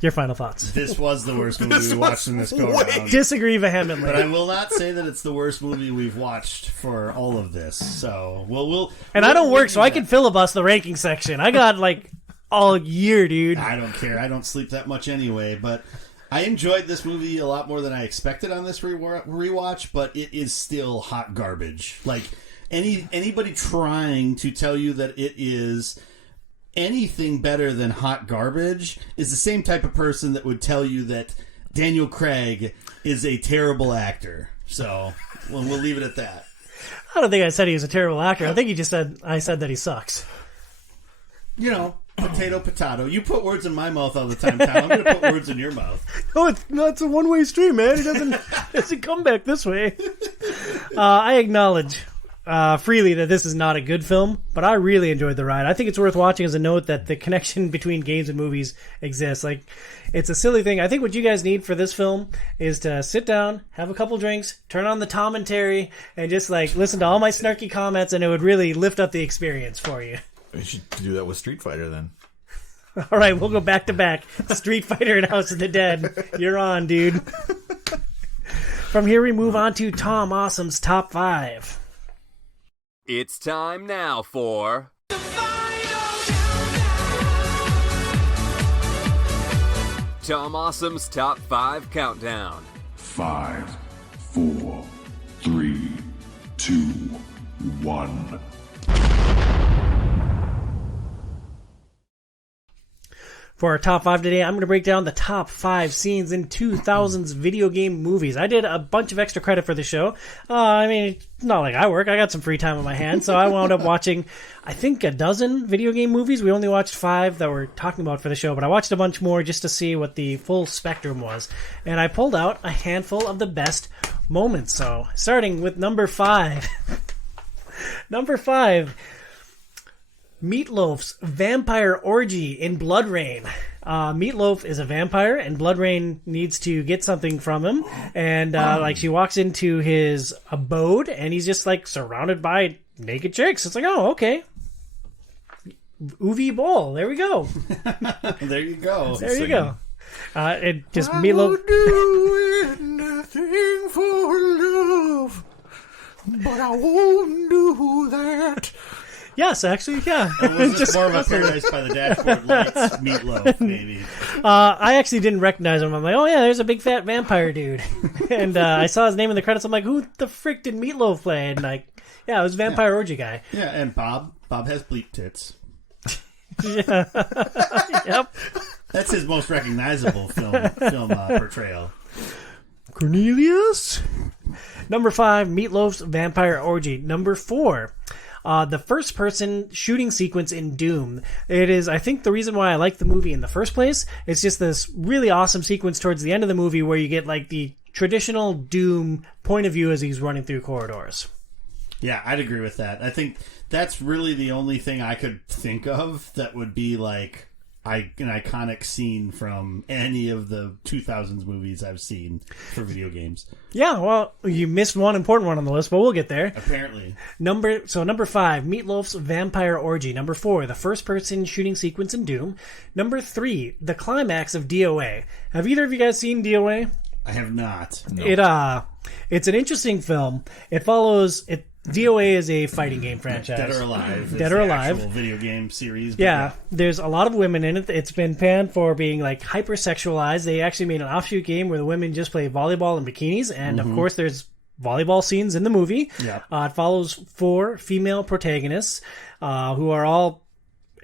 Your final thoughts. This was the worst movie we watched in this go-round. Disagree vehemently. But I will not say that it's the worst movie we've watched for all of this. So, I don't work, so I can filibuster the ranking section. I got, like, all year, dude. I don't care. I don't sleep that much anyway, but... I enjoyed this movie a lot more than I expected on this rewatch, but it is still hot garbage. Like, anybody trying to tell you that it is... anything better than hot garbage is the same type of person that would tell you that Daniel Craig is a terrible actor. So, we'll leave it at that. I don't think I said he was a terrible actor. I think I said that he sucks. Potato. You put words in my mouth all the time, Tom. I'm going to put words in your mouth. No, it's a one-way street, man. It doesn't come back this way. I acknowledge freely that this is not a good film, but I really enjoyed the ride. I think it's worth watching as a note that the connection between games and movies exists. Like, it's a silly thing. I think what you guys need for this film is to sit down, have a couple drinks, turn on the Tom and Terry, and just like listen to all my snarky comments, and it would really lift up the experience for you. We should do that with Street Fighter then. All right, we'll go back to back. Street Fighter and House of the Dead. You're on, dude. From here, we move on to Tom Awesome's Top 5. It's time now for... the final countdown! Tom Awesome's Top 5 Countdown. 5, 4, 3, 2, 1. For our top 5 today, I'm going to break down the top 5 scenes in 2000s video game movies. I did a bunch of extra credit for the show. I mean, it's not like I work. I got some free time on my hands, so I wound up watching, I think, a dozen video game movies. We only watched 5 that we're talking about for the show, but I watched a bunch more just to see what the full spectrum was. And I pulled out a handful of the best moments. So, starting with number 5. Number 5. Meatloaf's vampire orgy in Blood Rain. Meatloaf is a vampire, and Blood Rain needs to get something from him. And she walks into his abode, and he's just like surrounded by naked chicks. It's like, oh, okay. Uwe Boll. There we go. There you go. There you go. It just I Meatloaf. would do anything for love, but I won't do that. Yes, actually, yeah. It was just more of a Paradise by the Dashboard Lights Meatloaf, maybe. I actually didn't recognize him. I'm like, oh yeah, there's a big fat vampire dude. And I saw his name in the credits. I'm like, who the frick did Meatloaf play? And like, yeah, it was Vampire Orgy guy. Yeah, and Bob has bleep tits. Yeah. Yep. That's his most recognizable film portrayal. Cornelius. Number 5, Meatloaf's Vampire Orgy. Number 4. The first-person shooting sequence in Doom. It is, I think, the reason why I like the movie in the first place. It's just this really awesome sequence towards the end of the movie where you get like the traditional Doom point of view as he's running through corridors. Yeah, I'd agree with that. I think that's really the only thing I could think of that would be like an iconic scene from any of the 2000s movies I've seen for video games. Yeah, well, you missed one important one on the list, but we'll get there. Apparently. Number 5, Meatloaf's Vampire Orgy. Number 4, the first-person shooting sequence in Doom. Number 3, the climax of DOA. Have either of you guys seen DOA? I have not. No. It's an interesting film. It follows... DOA is a fighting game franchise. Dead or Alive. Dead or Alive. Actual video game series. Yeah, there's a lot of women in it. It's been panned for being like hypersexualized. They actually made an offshoot game where the women just play volleyball in bikinis, and of course there's volleyball scenes in the movie. Yep. It follows 4 female protagonists who are all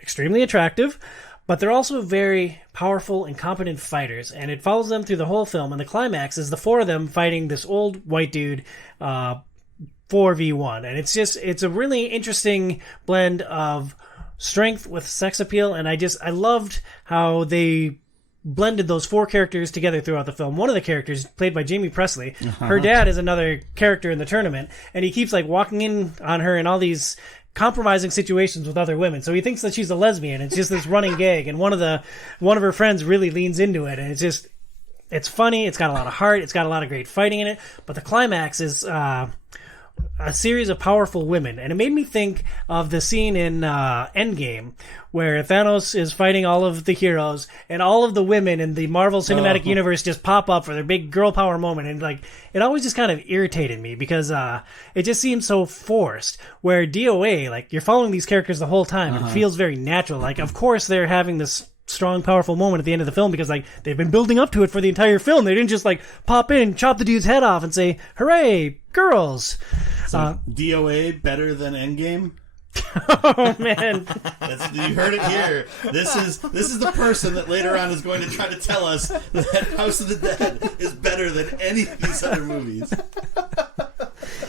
extremely attractive, but they're also very powerful and competent fighters, and it follows them through the whole film, and the climax is the 4 of them fighting this old white dude 4v1, and it's a really interesting blend of strength with sex appeal, and I loved how they blended those 4 characters together throughout the film. One of the characters, played by Jamie Presley, her dad is another character in the tournament, and he keeps like walking in on her in all these compromising situations with other women, so he thinks that she's a lesbian. It's just this running gag, and one of her friends really leans into it, and it's funny, it's got a lot of heart, it's got a lot of great fighting in it, but the climax is a series of powerful women, and it made me think of the scene in Endgame where Thanos is fighting all of the heroes, and all of the women in the Marvel Cinematic Universe just pop up for their big girl power moment, and like it always just kind of irritated me because it just seems so forced. Where DOA, like you're following these characters the whole time, and it feels very natural. Like of course they're having this strong, powerful moment at the end of the film because like they've been building up to it for the entire film. They didn't just like pop in, chop the dude's head off, and say, "Hooray, girls!" So DOA better than Endgame? Oh man, You heard it here. This is the person that later on is going to try to tell us that House of the Dead is better than any of these other movies.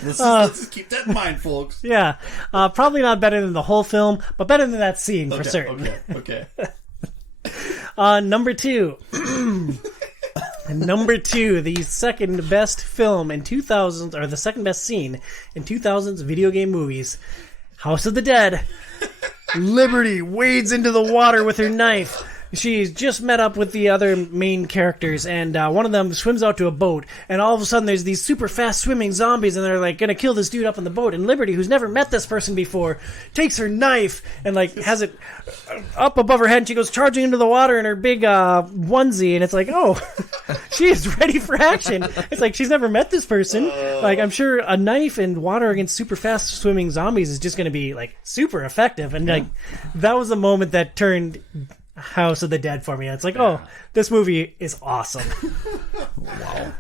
Let's just keep that in mind, folks. Yeah, probably not better than the whole film, but better than that scene for certain. Okay. Number 2. Number 2, the second best film in 2000s, or the second best scene in 2000s video game movies. House of the Dead. Liberty wades into the water with her knife. She's just met up with the other main characters, and one of them swims out to a boat, and all of a sudden there's these super fast swimming zombies, and they're like gonna kill this dude up on the boat, and Liberty, who's never met this person before, takes her knife and like has it up above her head, and she goes charging into the water in her big onesie, and it's like, oh, she is ready for action. It's like she's never met this person. Like I'm sure a knife and water against super fast swimming zombies is just gonna be like super effective, and like that was the moment that turned House of the Dead for me. It's like, oh, this movie is awesome. Wow.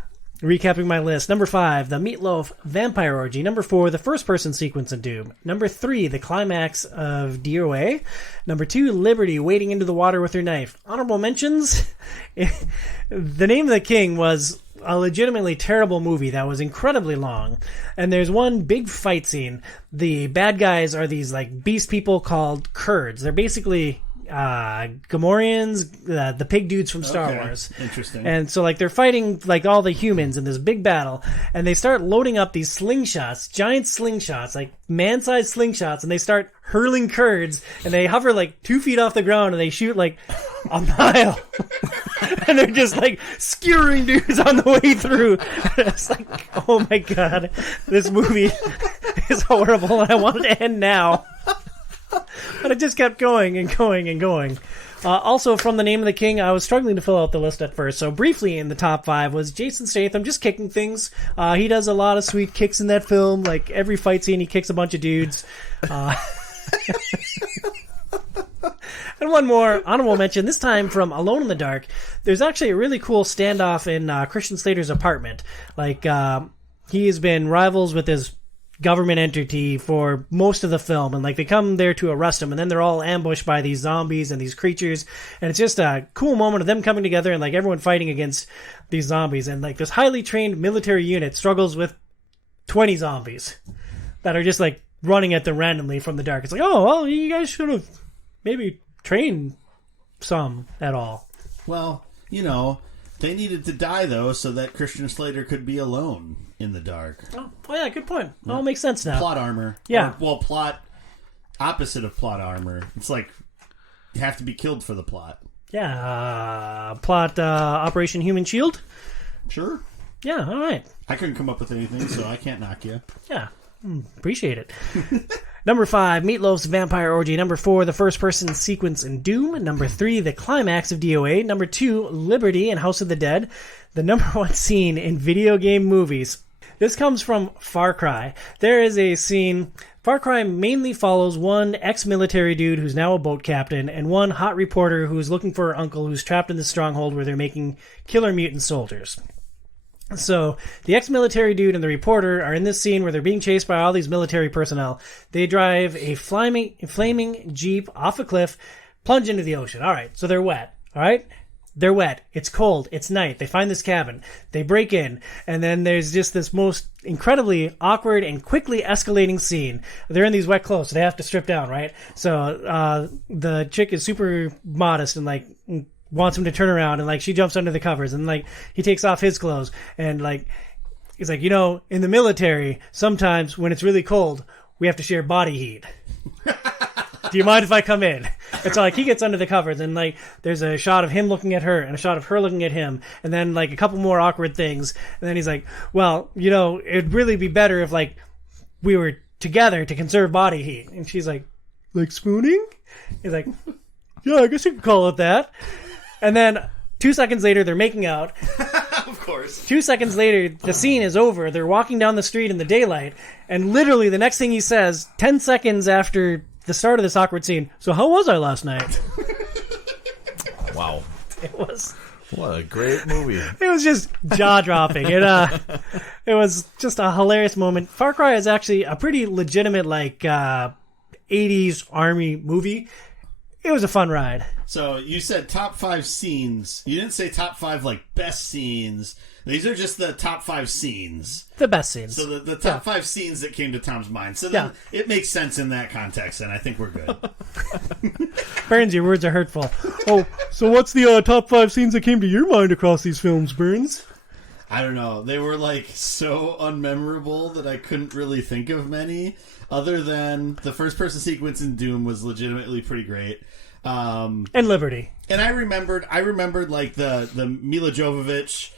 Recapping my list. Number 5, the Meatloaf Vampire Orgy. Number 4, the first-person sequence in Doom. Number 3, the climax of DOA. Number 2, Liberty wading into the water with her knife. Honorable mentions? The Name of the King was a legitimately terrible movie that was incredibly long. And there's one big fight scene. The bad guys are these like beast people called Kurds. They're basically Gamorreans, the pig dudes from Star Wars. Interesting. And so like they're fighting like all the humans in this big battle, and they start loading up these slingshots, giant slingshots, like man-sized slingshots, and they start hurling Kurds, and they hover like 2 feet off the ground, and they shoot like a mile. And they're just like skewering dudes on the way through. It's like, oh my god, this movie is horrible, and I want it to end now. But it just kept going and going and going. Also, from The Name of the King, I was struggling to fill out the list at first. So briefly in the top 5 was Jason Statham just kicking things. He does a lot of sweet kicks in that film. Like every fight scene, he kicks a bunch of dudes. And one more honorable mention, this time from Alone in the Dark. There's actually a really cool standoff in Christian Slater's apartment. Like, he has been rivals with his government entity for most of the film, and like they come there to arrest him, and then they're all ambushed by these zombies and these creatures, and it's just a cool moment of them coming together and like everyone fighting against these zombies, and like this highly trained military unit struggles with 20 zombies that are just like running at them randomly from the dark. It's like, oh well, you guys should have maybe trained some at all. Well, you know, they needed to die though so that Christian Slater could be alone in the dark. Oh yeah, good point. All makes sense now. Plot armor. Yeah. Plot opposite of plot armor. It's like you have to be killed for the plot. Yeah. Plot Operation Human Shield. Sure. Yeah. All right. I couldn't come up with anything, so I can't knock you. Yeah. Appreciate it. Number 5, Meatloaf's Vampire Orgy. Number 4, the first-person sequence in Doom. Number 3, the climax of DOA. Number 2, Liberty and House of the Dead. The number 1 scene in video game movies. This comes from Far Cry. There is a scene. Far Cry mainly follows one ex-military dude who's now a boat captain and one hot reporter who's looking for her uncle who's trapped in the stronghold where they're making killer mutant soldiers. So the ex-military dude and the reporter are in this scene where they're being chased by all these military personnel. They drive a flaming Jeep off a cliff, plunge into the ocean. All right, so they're wet. All right? They're wet. It's cold. It's night. They find this cabin. They break in. And then there's just this most incredibly awkward and quickly escalating scene. They're in these wet clothes, so they have to strip down, right? So the chick is super modest and, like, wants him to turn around, and, like, she jumps under the covers. And, like, he takes off his clothes. And, like, he's like, you know, in the military, sometimes when it's really cold, we have to share body heat. Do you mind if I come in? And so, like, he gets under the covers, and, like, there's a shot of him looking at her and a shot of her looking at him, and then, like, a couple more awkward things. And then he's like, well, you know, it'd really be better if, like, we were together to conserve body heat. And she's like spooning? He's like, yeah, I guess you could call it that. And then 2 seconds later, they're making out. Of course. 2 seconds later, the scene is over. They're walking down the street in the daylight, and literally the next thing he says, 10 seconds after the start of this awkward scene, so how was I last night? Wow. It was... What a great movie. It was just jaw-dropping. It was just a hilarious moment. Far Cry is actually a pretty legitimate, like, 80s army movie. It was a fun ride. So you said top 5 scenes. You didn't say top 5, like, best scenes. These are just the top 5 scenes. The best scenes. So the top 5 scenes that came to Tom's mind. So then it makes sense in that context, and I think we're good. Burns, your words are hurtful. Oh, so what's the top 5 scenes that came to your mind across these films, Burns? I don't know. They were, like, so unmemorable that I couldn't really think of many, other than the first-person sequence in Doom was legitimately pretty great. And Liberty. And I remembered like the Mila Jovovich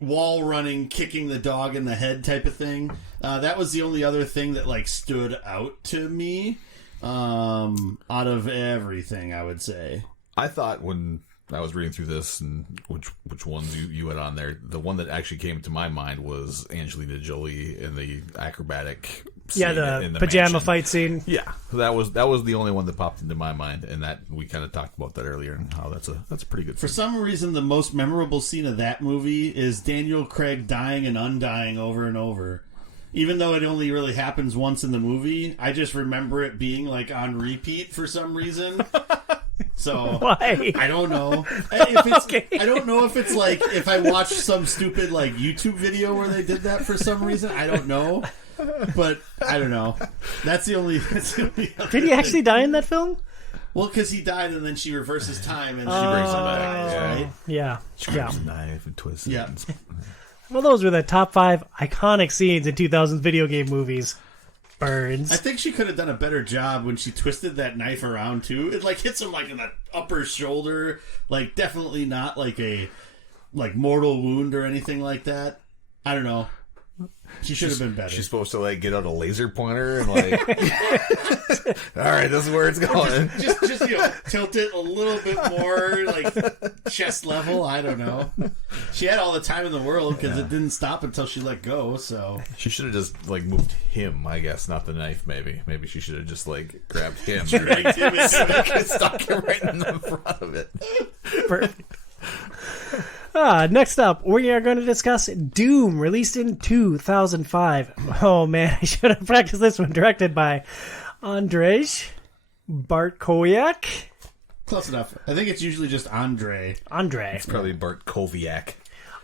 wall running, kicking the dog in the head type of thing. That was the only other thing that, like, stood out to me out of everything, I would say. I thought when I was reading through this and which ones you had on there, the one that actually came to my mind was Angelina Jolie in the acrobatic scene the in the pajama mansion. fight scene. Yeah, that was the only one that popped into my mind, and that we kind of talked about that earlier, and how that's a pretty good. For scene. some reason, the most memorable scene of that movie is Daniel Craig dying and undying over and over. Even though it only really happens once in the movie, I just remember it being like on repeat for some reason. So Why? I don't know. If it's, Okay. I don't know if it's like if I watched some stupid like YouTube video where they did that for some reason. I don't know, but I don't know. That's the only. Did he actually die in that film? Well, because he died and then she reverses time and she brings brings him him back, back, yeah. right? Yeah. Grabs a knife and twists it. Yeah. Well, those were the top 5 iconic scenes in 2000s video game movies. Burns. I think she could have done a better job when she twisted that knife around too. It like hits him like in the upper shoulder, like definitely not like a mortal wound or anything like that. I don't know. She should have been better. She's supposed to like get out a laser pointer and like, all right, this is where it's going. just tilt it a little bit more like chest level. I don't know. She had all the time in the world because it didn't stop until she let go. So She should have just like moved him, I guess, not the knife. Maybe she should have just like grabbed him, dragged him into it. stuck him right in the front of it. Perfect. Next up, we are going to discuss Doom, released in 2005. Oh man, I should have practiced this one. Directed by Andrzej Bartkowiak. Close enough. I think it's usually just Andre. Andrzej Probably Bart Koviak.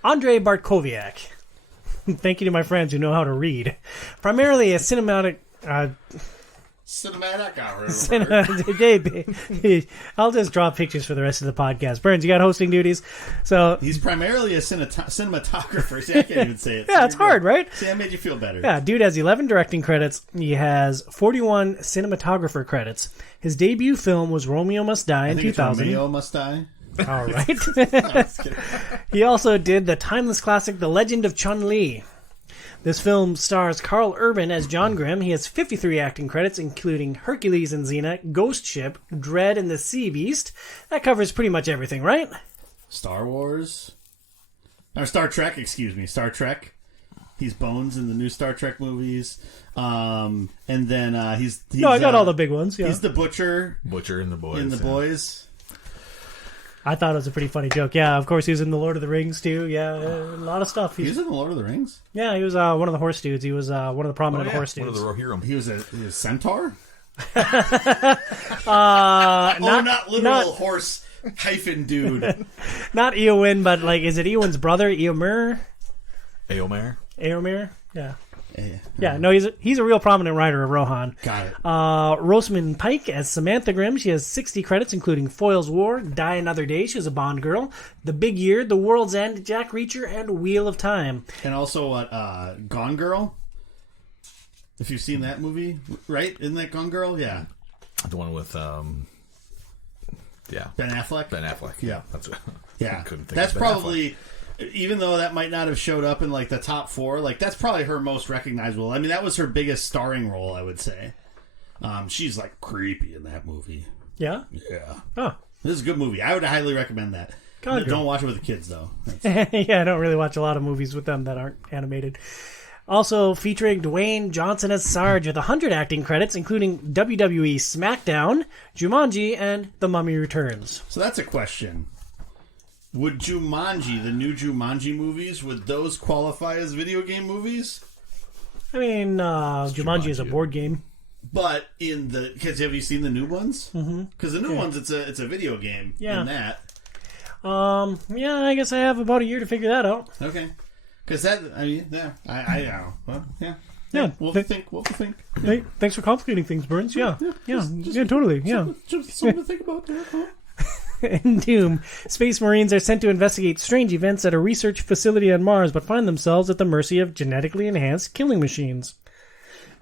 Bartkowiak. Thank you to my friends who know how to read. Primarily a cinematic. Cinematic hour. I'll just draw pictures for the rest of the podcast. Burns, you got hosting duties, so He's primarily a cinematographer. See, I can't even say it. yeah, it's hard, right? See, I made you feel better. Yeah, dude has 11 directing credits. He has 41 cinematographer credits. His debut film was Romeo Must Die in I think 2000. it's Romeo Must Die. All right. No, just kidding. He also did the timeless classic The Legend of Chun-Li. This film stars Carl Urban as John Grimm. He has 53 acting credits, including Hercules and Xena, Ghost Ship, Dread, and the Sea Beast. That covers pretty much everything, right? Star Wars. Or Star Trek, excuse me. Star Trek. He's Bones in the new Star Trek movies. And then he's No, I got all the big ones, yeah. He's the Butcher in the Boys. in The Boys. I thought it was a pretty funny joke. Yeah, of course, he was in The Lord of the Rings, too. Yeah, a lot of stuff. He was in The Lord of the Rings? Yeah, he was one of the horse dudes. He was one of the prominent horse One dudes. of the Rohirrim. He was a centaur? Not literal horse hyphen dude. Not Eowyn, but like, is it Eowyn's brother, Eomer? Eomer. Eomer? Yeah. Yeah. Yeah, no, he's a real prominent writer of Rohan. Got it. Rosamund Pike as Samantha Grimm. She has 60 credits, including Foyle's War, Die Another Day. She was a Bond girl. The Big Year, The World's End, Jack Reacher, and Wheel of Time. And also Gone Girl. If you've seen that movie, right? Isn't that Gone Girl? Yeah. The one with Ben Affleck? Ben Affleck. Yeah. That's Yeah. I couldn't think That's of Ben probably, even though that might not have showed up in like the top 4, like that's probably her most recognizable. I mean, that was her biggest starring role, I would say. She's like creepy in that movie. Yeah? Yeah. Oh. This is a good movie. I would highly recommend that. Gone Girl. Don't watch it with the kids, though. That's- Yeah, I don't really watch a lot of movies with them that aren't animated. Also featuring Dwayne Johnson as Sarge with 100 acting credits, including WWE SmackDown, Jumanji, and The Mummy Returns. So that's a question. Would Jumanji, the new Jumanji movies, would those qualify as video game movies? I mean, Jumanji is a board game. But in the... Because have you seen the new ones? Because the new ones, it's a video game Yeah. in that. Yeah, I guess I have about a year to figure that out. Okay. Because that... I mean, yeah. I don't know. Well, yeah. Yeah. We'll think. Hey, thanks for complicating things, Burns. Yeah, totally. Yeah. Just something to think about there, huh? In Doom, Space Marines are sent to investigate strange events at a research facility on Mars, but find themselves at the mercy of genetically enhanced killing machines.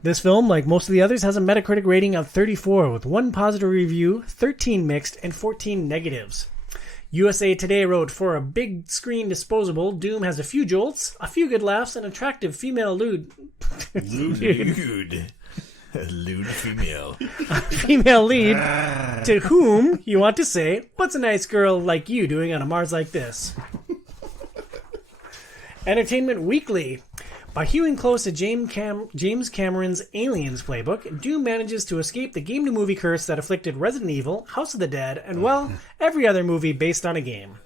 This film, like most of the others, has a Metacritic rating of 34, with 1 positive review, 13 mixed, and 14 negatives. USA Today wrote, for a big screen disposable, Doom has a few jolts, a few good laughs, and attractive female lewd female. female lead, to whom you want to say, what's a nice girl like you doing on a Mars like this? Entertainment Weekly. By hewing close to James Cameron's Aliens playbook, Doom manages to escape the game-to-movie curse that afflicted Resident Evil, House of the Dead, and, well, every other movie based on a game.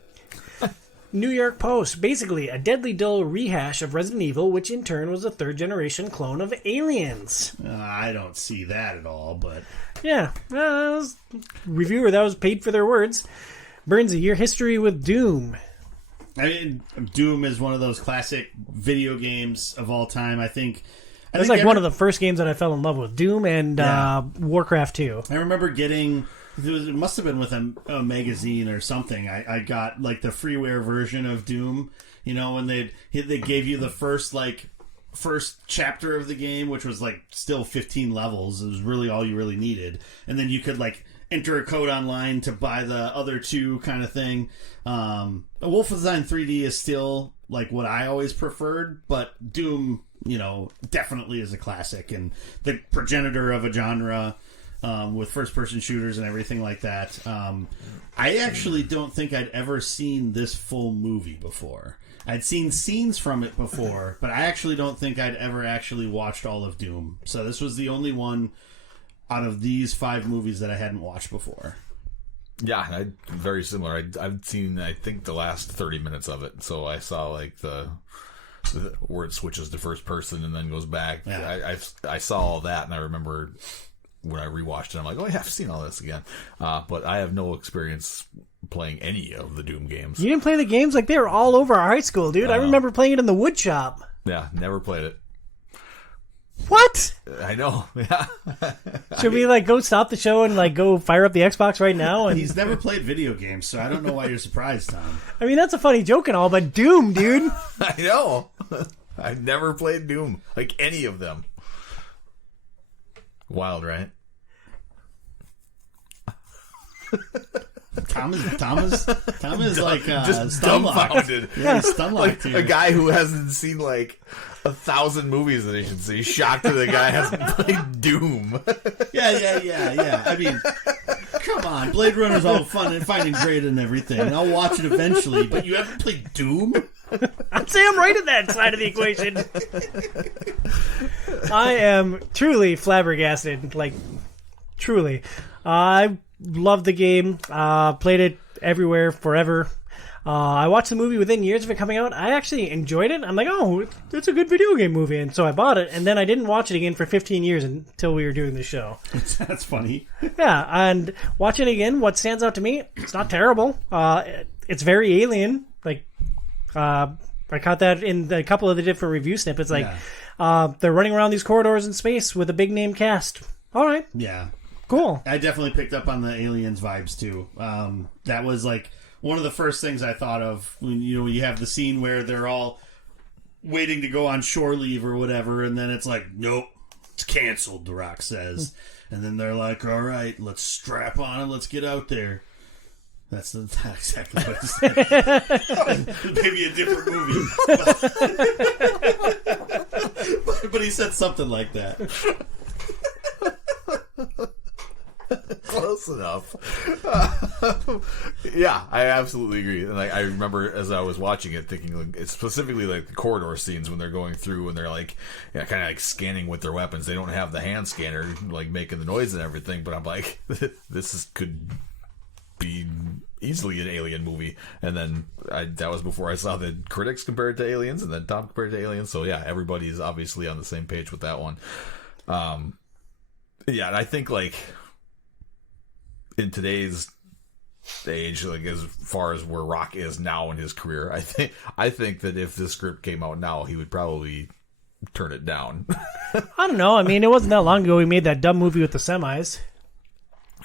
New York Post, basically a deadly dull rehash of Resident Evil, which in turn was a third-generation clone of Aliens. I don't see that at all, but... Yeah, reviewer that was paid for their words. Burns a year history with Doom. I mean, Doom is one of those classic video games of all time. I think it's like one of the first games that I fell in love with. Doom and Warcraft 2. I remember getting, it must have been with a magazine or something. I got like the freeware version of Doom. You know, when they gave you the first chapter of the game, which was like still 15 levels. It was really all you really needed, and then you could like enter a code online to buy the other two kind of thing. Wolfenstein 3D is still like what I always preferred, but Doom, you know, definitely is a classic and the progenitor of a genre with first-person shooters and everything like that. I actually don't think I'd ever seen this full movie before. I'd seen scenes from it before, but I actually don't think I'd ever actually watched all of Doom. So this was the only one out of these 5 movies that I hadn't watched before. Yeah, very similar. I've seen, I think, the last 30 minutes of it. So I saw like the where it switches to first person and then goes back. Yeah. I saw all that, and I remember when I rewatched it, I'm like, oh yeah, I've seen all this again. But I have no experience playing any of the Doom games. You didn't play the games? Like, they were all over our high school, dude. I remember playing it in the wood shop. Yeah, never played it. What? I know. Yeah. Should we like go stop the show and like go fire up the Xbox right now? And he's never played video games, so I don't know why you're surprised, Tom. I mean, that's a funny joke and all, but Doom, dude. I know. I've never played Doom, like any of them. Wild, right? Tom is like just dumbfounded. Yeah, he's stun-locked like a guy who hasn't seen like 1,000 movies that he should see. Shocked that the guy hasn't played Doom. Yeah. I mean, come on, Blade Runner's all fun and fine and great and everything, and I'll watch it eventually. But you haven't played Doom? I'd say I'm right at that side of the equation. I am truly flabbergasted. Like, truly. I love the game. Played it everywhere, forever. I watched the movie within years of it coming out. I actually enjoyed it. I'm like, oh, it's a good video game movie. And so I bought it, and then I didn't watch it again for 15 years until we were doing the show. That's funny. Yeah, and watching it again, what stands out to me, it's not terrible. It's very alien. Like, I caught that in a couple of the different review snippets. Like, they're running around these corridors in space with a big name cast. All right. Yeah. Cool. I definitely picked up on the Aliens vibes, too. That was, like, one of the first things I thought of when you have the scene where they're all waiting to go on shore leave or whatever, and then it's like, nope, it's canceled, The Rock says. And then they're like, all right, let's strap on and let's get out there. That's not exactly what he said. Maybe a different movie. But he said something like that. Close enough. Yeah, I absolutely agree. And I remember as I was watching it, thinking like, it's specifically like the corridor scenes when they're going through and they're like, kind of like scanning with their weapons. They don't have the hand scanner like making the noise and everything. But I'm like, could be easily an Alien movie. And then that was before I saw the critics compare it to Aliens, and then Tom compared it to Aliens. So yeah, everybody's obviously on the same page with that one. Yeah, and I think like in today's age, like as far as where Rock is now in his career, I think that if this script came out now, he would probably turn it down. I don't know. I mean, it wasn't that long ago he made that dumb movie with the semis.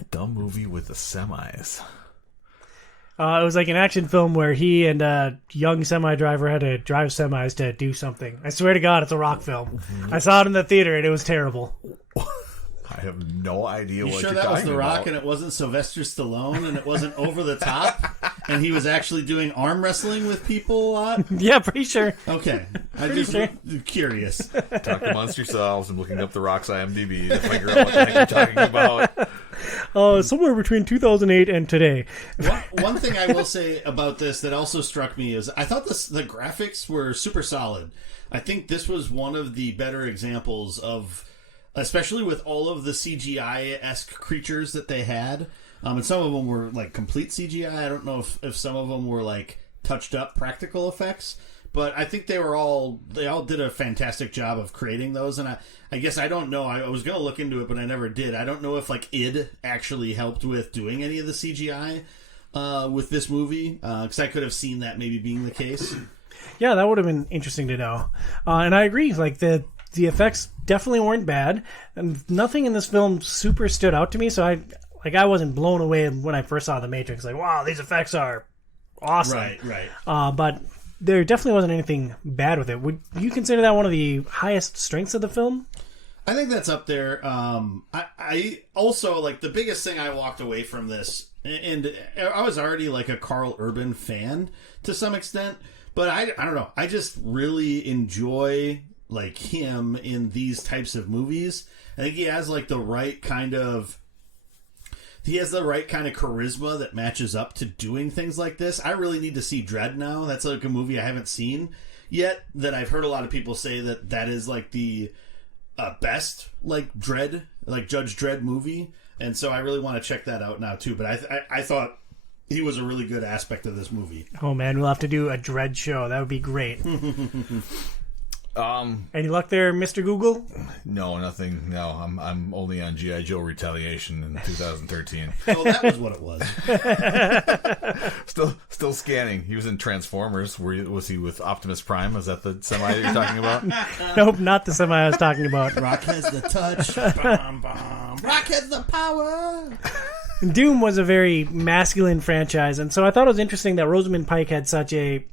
Dumb movie with the semis. It was like an action film where he and a young semi driver had to drive semis to do something. I swear to God, it's a Rock film. I saw it in the theater and it was terrible. I have no idea what you're talking about. You sure that was The Rock and it wasn't Sylvester Stallone and it wasn't over the top and he was actually doing arm wrestling with people a lot? Yeah, pretty sure. Okay. I'm just curious. Talk amongst yourselves. I'm looking up The Rock's IMDb to figure out what the heck you're talking about. somewhere between 2008 and today. One thing I will say about this that also struck me is I thought the graphics were super solid. I think this was one of the better examples of, especially with all of the CGI-esque creatures that they had. And some of them were like complete CGI. I don't know if some of them were like touched up practical effects, but I think they all did a fantastic job of creating those. And I guess I don't know. I was going to look into it, but I never did. I don't know if like id actually helped with doing any of the CGI with this movie, because I could have seen that maybe being the case. Yeah, that would have been interesting to know. And I agree. Like the effects definitely weren't bad, and nothing in this film super stood out to me. So I wasn't blown away when I first saw The Matrix. Like, wow, these effects are awesome. Right. But there definitely wasn't anything bad with it. Would you consider that one of the highest strengths of the film? I think that's up there. I also, like, the biggest thing I walked away from this, and I was already like a Carl Urban fan to some extent, but I don't know. I just really enjoy like him in these types of movies. I think he has like the right kind of charisma that matches up to doing things like this. I really need to see Dredd now. That's like a movie I haven't seen yet that I've heard a lot of people say that is like the best like Dredd, like Judge Dredd movie. And so I really want to check that out now too. But I thought he was a really good aspect of this movie. Oh man, we'll have to do a Dredd show. That would be great. Any luck there, Mr. Google? No, nothing. No, I'm only on G.I. Joe Retaliation in 2013. Oh, that was what it was. Still scanning. He was in Transformers. Was he with Optimus Prime? Is that the semi that you're talking about? Nope, not the semi I was talking about. Rock has the touch. Bum, bum. Rock has the power. Doom was a very masculine franchise, and so I thought it was interesting that Rosamund Pike had such a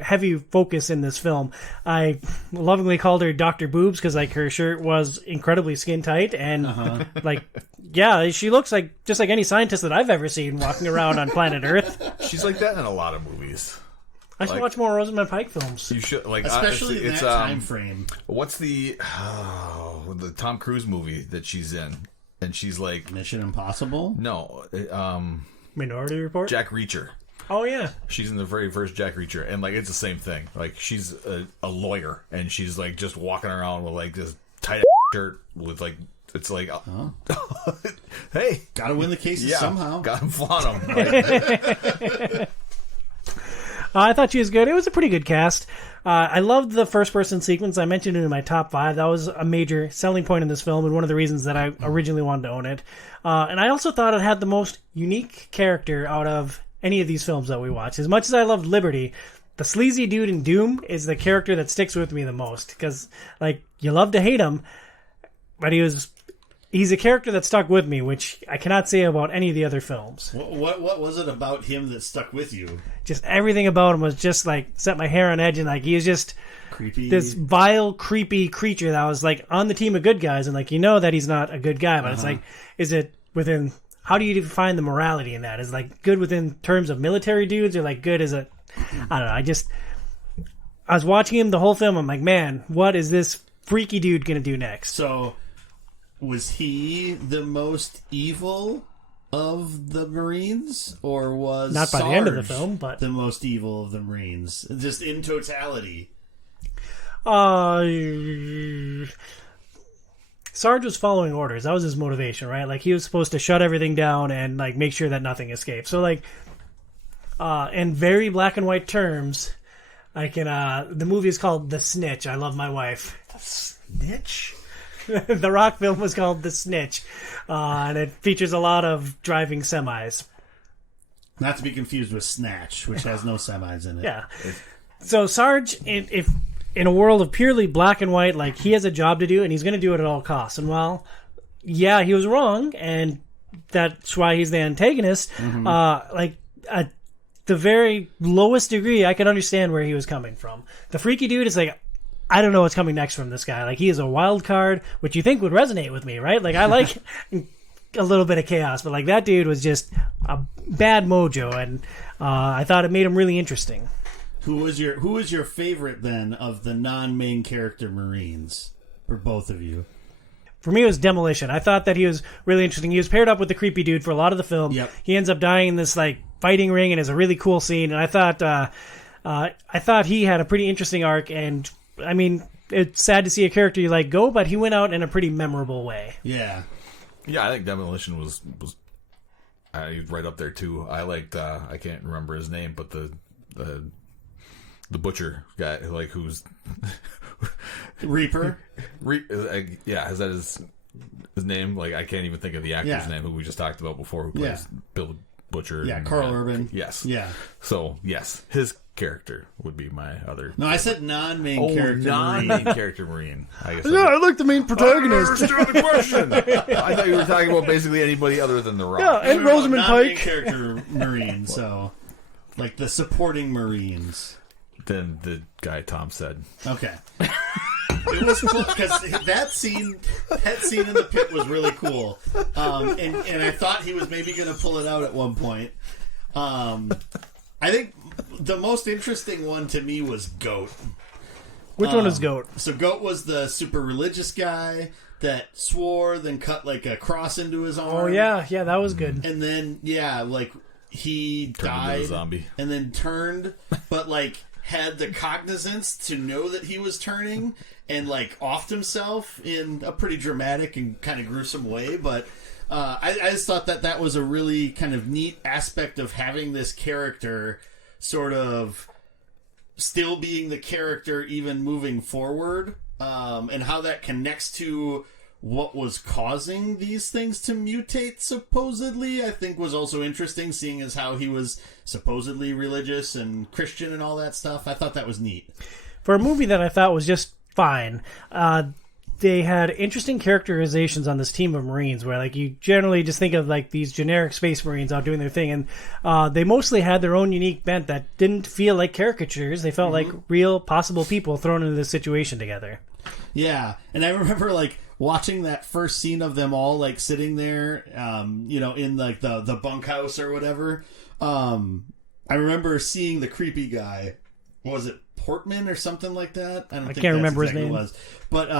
heavy focus in this film. I lovingly called her Dr. Boobs because like her shirt was incredibly skin tight, and like, yeah, she looks like just like any scientist that I've ever seen walking around on planet Earth. She's like that in a lot of movies. I should watch more Rosamund Pike films. You should, like, especially in that time frame. What's the Tom Cruise movie that she's in? And she's like Mission Impossible? No, Minority Report? Jack Reacher. Oh yeah, she's in the very first Jack Reacher, and like it's the same thing. Like she's a lawyer, and she's like just walking around with like this tight shirt with like it's like, hey, gotta win the cases somehow. Gotta flaunt them. I thought she was good. It was a pretty good cast. I loved the first-person sequence. I mentioned it in my top 5. That was a major selling point in this film and one of the reasons that I originally wanted to own it. And I also thought it had the most unique character out of any of these films that we watched. As much as I loved Liberty, the sleazy dude in Doom is the character that sticks with me the most. Because, like, you love to hate him, but he's a character that stuck with me, which I cannot say about any of the other films. What was it about him that stuck with you? Just everything about him was just like set my hair on edge, and like he was just creepy, this vile, creepy creature that was like on the team of good guys, and like you know that he's not a good guy, but it's like, is it within? How do you define the morality in that? Is it like good within terms of military dudes, or like good as a? I don't know. I was watching him the whole film. I'm like, man, what is this freaky dude gonna do next? So, was he the most evil of the Marines, or was not by Sarge the end of the film, but the most evil of the Marines, just in totality? Sarge was following orders. That was his motivation, right? Like he was supposed to shut everything down and like make sure that nothing escaped. So like, in very black and white terms, I can. The movie is called The Snitch. I Love My Wife. The Snitch. The Rock film was called The Snitch, and it features a lot of driving semis. Not to be confused with Snatch, which has no semis in it. Yeah. So Sarge, if in a world of purely black and white, like he has a job to do, and he's going to do it at all costs. And while, yeah, he was wrong, and that's why he's the antagonist. Like at the very lowest degree, I can understand where he was coming from. The freaky dude is like, I don't know what's coming next from this guy. Like, he is a wild card, which you think would resonate with me, right? Like, I like a little bit of chaos, but, like, that dude was just a bad mojo, and I thought it made him really interesting. Who was your favorite, then, of the non-main character Marines, for both of you? for me, it was Demolition. I thought that he was really interesting. He was paired up with the creepy dude for a lot of the film. Yep. He ends up dying in this like fighting ring, and it's a really cool scene. And I thought he had a pretty interesting arc. And I mean, it's sad to see a character you like go, but he went out in a pretty memorable way. Yeah. Yeah, I think Demolition was right up there too. I liked I can't remember his name, but the butcher guy, like who's Reaper. Yeah, is that his name? Like I can't even think of the actor's name who we just talked about before, who plays Bill Butcher. Yeah, Carl Urban. Yes. Yeah. So yes, his character would be my other. No, I said non-main character. Non-main character Marine. I guess. I like the main protagonist. I don't understand the question. I thought you were talking about basically anybody other than The Rock. Yeah, and Rosamund non-main Pike. character Marine. So, like the supporting Marines. Than the guy Tom said. Okay. It was cool because that scene in the pit was really cool, and I thought he was maybe going to pull it out at one point. I think the most interesting one to me was Goat. Which one is Goat? So Goat was the super religious guy that swore, then cut like a cross into his arm. Oh yeah, that was good. And then like he Turned died, into a zombie, and then turned, but like had the cognizance to know that he was turning, and like offed himself in a pretty dramatic and kind of gruesome way. But I just thought that was a really kind of neat aspect of having this character sort of still being the character even moving forward, and how that connects to what was causing these things to mutate supposedly, I think was also interesting, seeing as how he was supposedly religious and Christian and all that stuff. I thought that was neat. For a movie that I thought was just fine, they had interesting characterizations on this team of Marines where like you generally just think of like these generic space Marines out doing their thing, and they mostly had their own unique bent that didn't feel like caricatures. They felt like real possible people thrown into this situation together. Yeah, and I remember like watching that first scene of them all like sitting there, in like the bunkhouse or whatever. I remember seeing the creepy guy. Was it Portman or something like that? I can't remember his name. What it was. But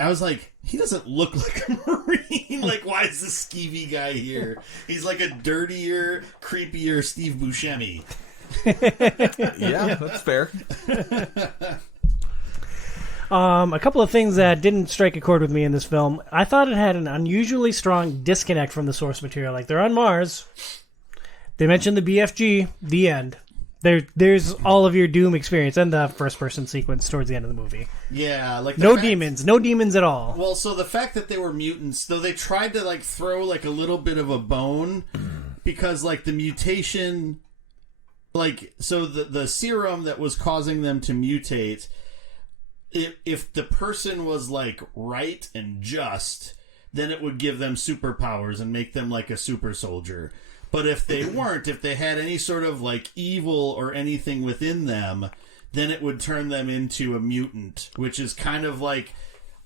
I was like, he doesn't look like a Marine. Like, why is this skeevy guy here? He's like a dirtier, creepier Steve Buscemi. Yeah, that's fair. A couple of things that didn't strike a chord with me in this film. I thought it had an unusually strong disconnect from the source material. Like, they're on Mars. They mentioned the BFG. The end. There's all of your Doom experience and the first-person sequence towards the end of the movie. Yeah, like no demons at all. Well, so the fact that they were mutants, though they tried to like throw like a little bit of a bone, because like the mutation, like so the serum that was causing them to mutate, if the person was like right and just, then it would give them superpowers and make them like a super soldier. But if they weren't, if they had any sort of like evil or anything within them, then it would turn them into a mutant, which is kind of like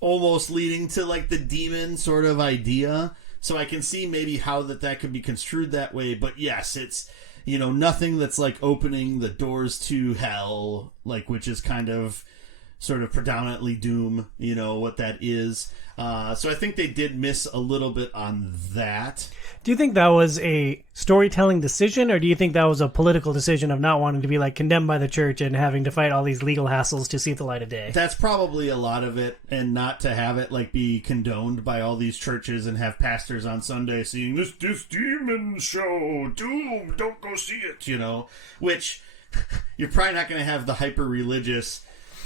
almost leading to like the demon sort of idea. So I can see maybe how that could be construed that way. But yes, it's, nothing that's like opening the doors to hell, like, which is kind of sort of predominantly Doom, what that is. So I think they did miss a little bit on that. Do you think that was a storytelling decision, or do you think that was a political decision of not wanting to be like condemned by the church and having to fight all these legal hassles to see the light of day? That's probably a lot of it, and not to have it like be condoned by all these churches and have pastors on Sunday seeing this demon show, Doom, don't go see it, which you're probably not going to have the hyper-religious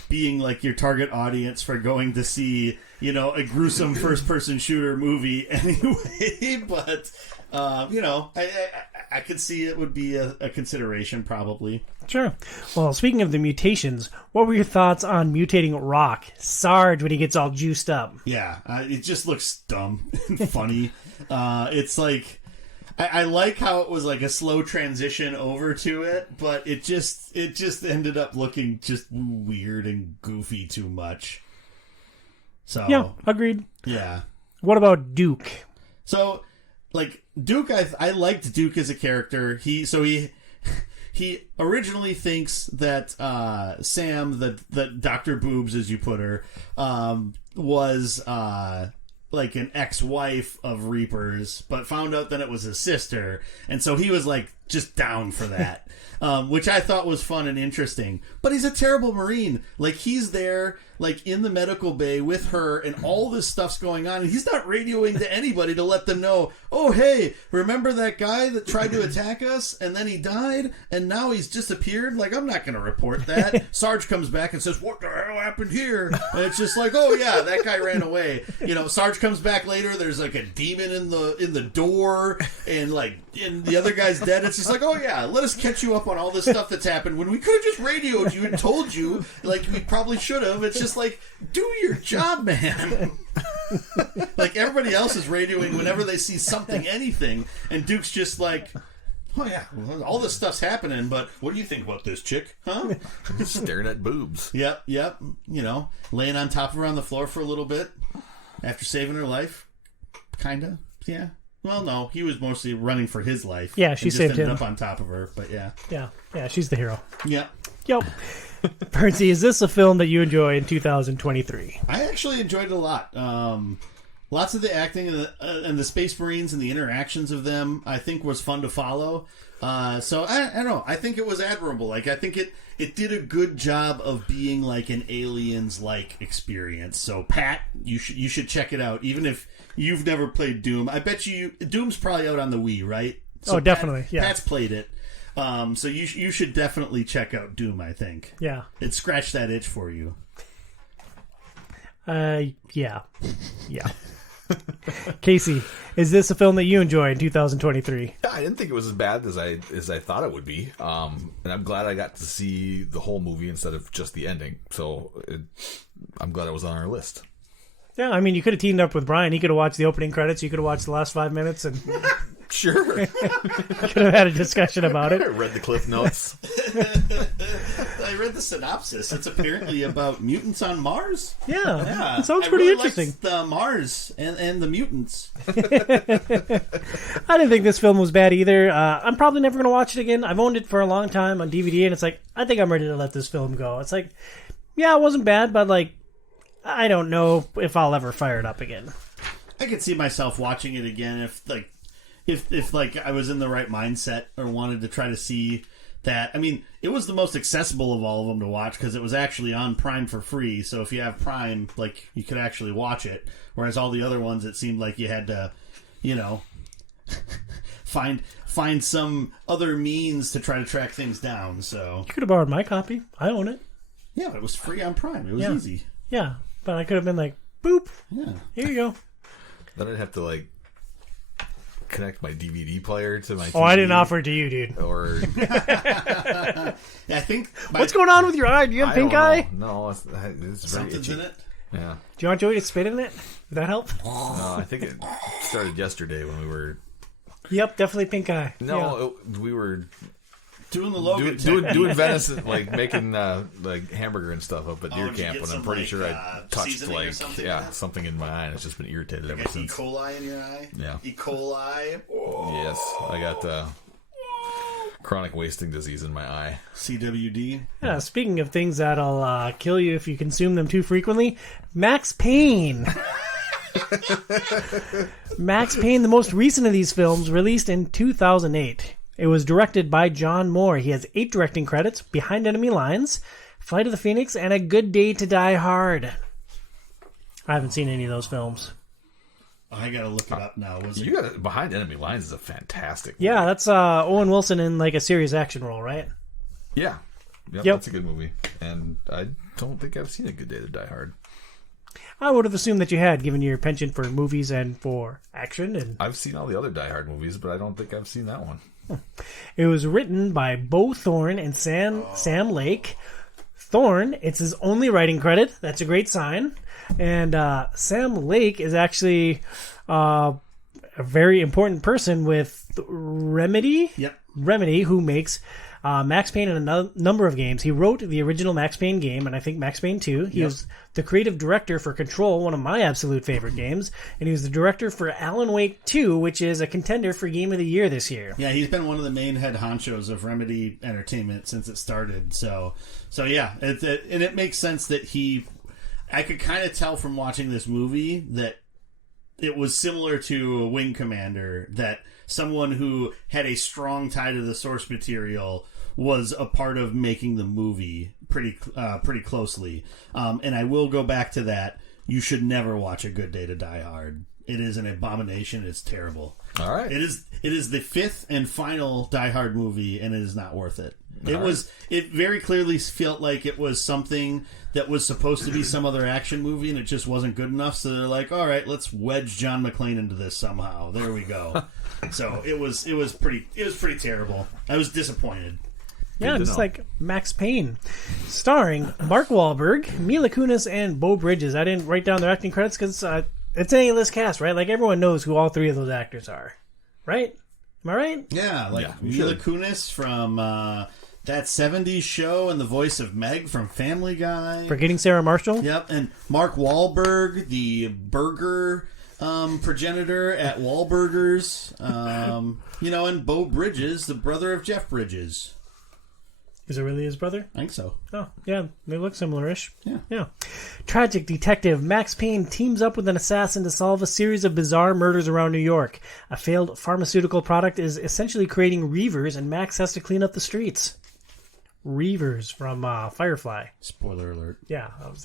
being like your target audience for going to see, a gruesome first-person shooter movie anyway. But, I could see it would be a consideration probably. Sure. Well, speaking of the mutations, what were your thoughts on mutating Rock, Sarge, when he gets all juiced up? Yeah, it just looks dumb and funny. It's like... I like how it was like a slow transition over to it, but it just ended up looking just weird and goofy too much. So yeah, agreed. Yeah. What about Duke? So, like Duke, I liked Duke as a character. He originally thinks that Sam, the Dr. Boobs, as you put her, was like an ex-wife of Reaper's, but found out that it was his sister, and so he was like just down for that, which I thought was fun and interesting. But he's a terrible Marine. Like, he's there, like, in the medical bay with her, and all this stuff's going on, and he's not radioing to anybody to let them know, oh, hey, remember that guy that tried to attack us, and then he died, and now he's disappeared? Like, I'm not going to report that. Sarge comes back and says, what the hell happened here? And it's just like, oh, yeah, that guy ran away. You know, Sarge comes back later, there's, like, a demon in the door, and, like, and the other guy's dead. It's just like, oh, yeah, let us catch you up on all this stuff that's happened when we could have just radioed you and told you, like, we probably should have. It's just like, do your job, man. Like, everybody else is radioing whenever they see something, anything, and Duke's just like, oh, yeah, well, all this stuff's happening, but what do you think about this chick, huh? Staring at boobs. Yep. You know, laying on top of her on the floor for a little bit after saving her life. Kinda, yeah. Well, no, he was mostly running for his life. Yeah, she saved him. Ended up on top of her, but yeah. Yeah, she's the hero. Yeah. Yep. Bernsey, is this a film that you enjoy in 2023? I actually enjoyed it a lot. Lots of the acting and the Space Marines and the interactions of them, I think, was fun to follow. So I don't know. I think it was admirable. Like, I think it did a good job of being like an Aliens-like experience. So Pat, you should check it out, even if you've never played Doom. I bet you Doom's probably out on the Wii, right? So definitely. Yeah, Pat's played it. So you should definitely check out Doom, I think. Yeah. It scratched that itch for you. Yeah. Casey, is this a film that you enjoy in 2023? I didn't think it was as bad as I thought it would be. And I'm glad I got to see the whole movie instead of just the ending. So I'm glad it was on our list. Yeah, I mean, you could have teamed up with Brian. He could have watched the opening credits. You could have watched the last 5 minutes, and sure, could have had a discussion about it. I read the Cliff Notes. I read the synopsis. It's apparently about mutants on Mars. Yeah. It sounds pretty interesting. Liked the Mars and the mutants. I didn't think this film was bad either. I'm probably never going to watch it again. I've owned it for a long time on DVD, and it's like, I think I'm ready to let this film go. It's like, yeah, it wasn't bad, but like, I don't know if I'll ever fire it up again. I could see myself watching it again if I was in the right mindset or wanted to try to see that. I mean, it was the most accessible of all of them to watch because it was actually on Prime for free. So if you have Prime, like, you could actually watch it. Whereas all the other ones, it seemed like you had to, you know, find some other means to try to track things down. So you could have borrowed my copy. I own it. Yeah, it was free on Prime. It was easy. Yeah, but I could have been like, boop. Yeah. Here you go. Then I'd have to, like, connect my DVD player to my TV. Oh, I didn't offer it to you, dude. Or I think... What's going on with your eye? Do you have pink eye? No, it's very Something's itchy. in it? Yeah. Do you want Joey to spit in it? Would that help? No, I think it started yesterday when we were... Yep, definitely pink eye. No, we were... Doing the Logan doing venison, like making like hamburger and stuff up at deer camp, and I'm pretty sure I touched like something in my eye, and it's just been irritated ever since. E. coli in your eye? Yeah. E. coli? Oh. Yes, I got chronic wasting disease in my eye. CWD? Yeah, speaking of things that'll kill you if you consume them too frequently, Max Payne. Max Payne, the most recent of these films, released in 2008. It was directed by John Moore. He has 8 directing credits: Behind Enemy Lines, Flight of the Phoenix, and A Good Day to Die Hard. I haven't seen any of those films. I gotta look it up now. Behind Enemy Lines is a fantastic movie. Yeah, that's Owen Wilson in like a serious action role, right? Yeah. Yep, that's a good movie. And I don't think I've seen A Good Day to Die Hard. I would have assumed that you had, given your penchant for movies and for action. And I've seen all the other Die Hard movies, but I don't think I've seen that one. It was written by Bo Thorne and Sam Lake. Thorne, it's his only writing credit. That's a great sign. And Sam Lake is actually a very important person with Remedy. Yep. Remedy, who makes Max Payne and a number of games. He wrote the original Max Payne game, and I think Max Payne 2. He was the creative director for Control, one of my absolute favorite games, and he was the director for Alan Wake 2, which is a contender for Game of the Year this year. Yeah, he's been one of the main head honchos of Remedy Entertainment since it started. So yeah, and it makes sense that I could kind of tell from watching this movie that it was similar to a Wing Commander, that someone who had a strong tie to the source material was a part of making the movie pretty closely. And I will go back to that. You should never watch A Good Day to Die Hard. It is an abomination. It's terrible. All right. It is the fifth and final Die Hard movie, and it is not worth it. It very clearly felt like it was something that was supposed to be some other action movie, and it just wasn't good enough. So they're like, all right, let's wedge John McClane into this somehow. There we go. So it was pretty terrible. I was disappointed. Yeah, just like Max Payne, starring Mark Wahlberg, Mila Kunis, and Beau Bridges. I didn't write down their acting credits because it's an A-list cast, right? Like, everyone knows who all three of those actors are, right? Am I right? Yeah, Mila Kunis from that 70s show and the voice of Meg from Family Guy. Forgetting Sarah Marshall? Yep, and Mark Wahlberg, the burger progenitor at Wahlburgers. And Beau Bridges, the brother of Jeff Bridges. Is it really his brother? I think so. Oh, yeah. They look similar-ish. Yeah. Tragic detective Max Payne teams up with an assassin to solve a series of bizarre murders around New York. A failed pharmaceutical product is essentially creating reavers, and Max has to clean up the streets. Reavers from Firefly. Spoiler alert. Yeah, that was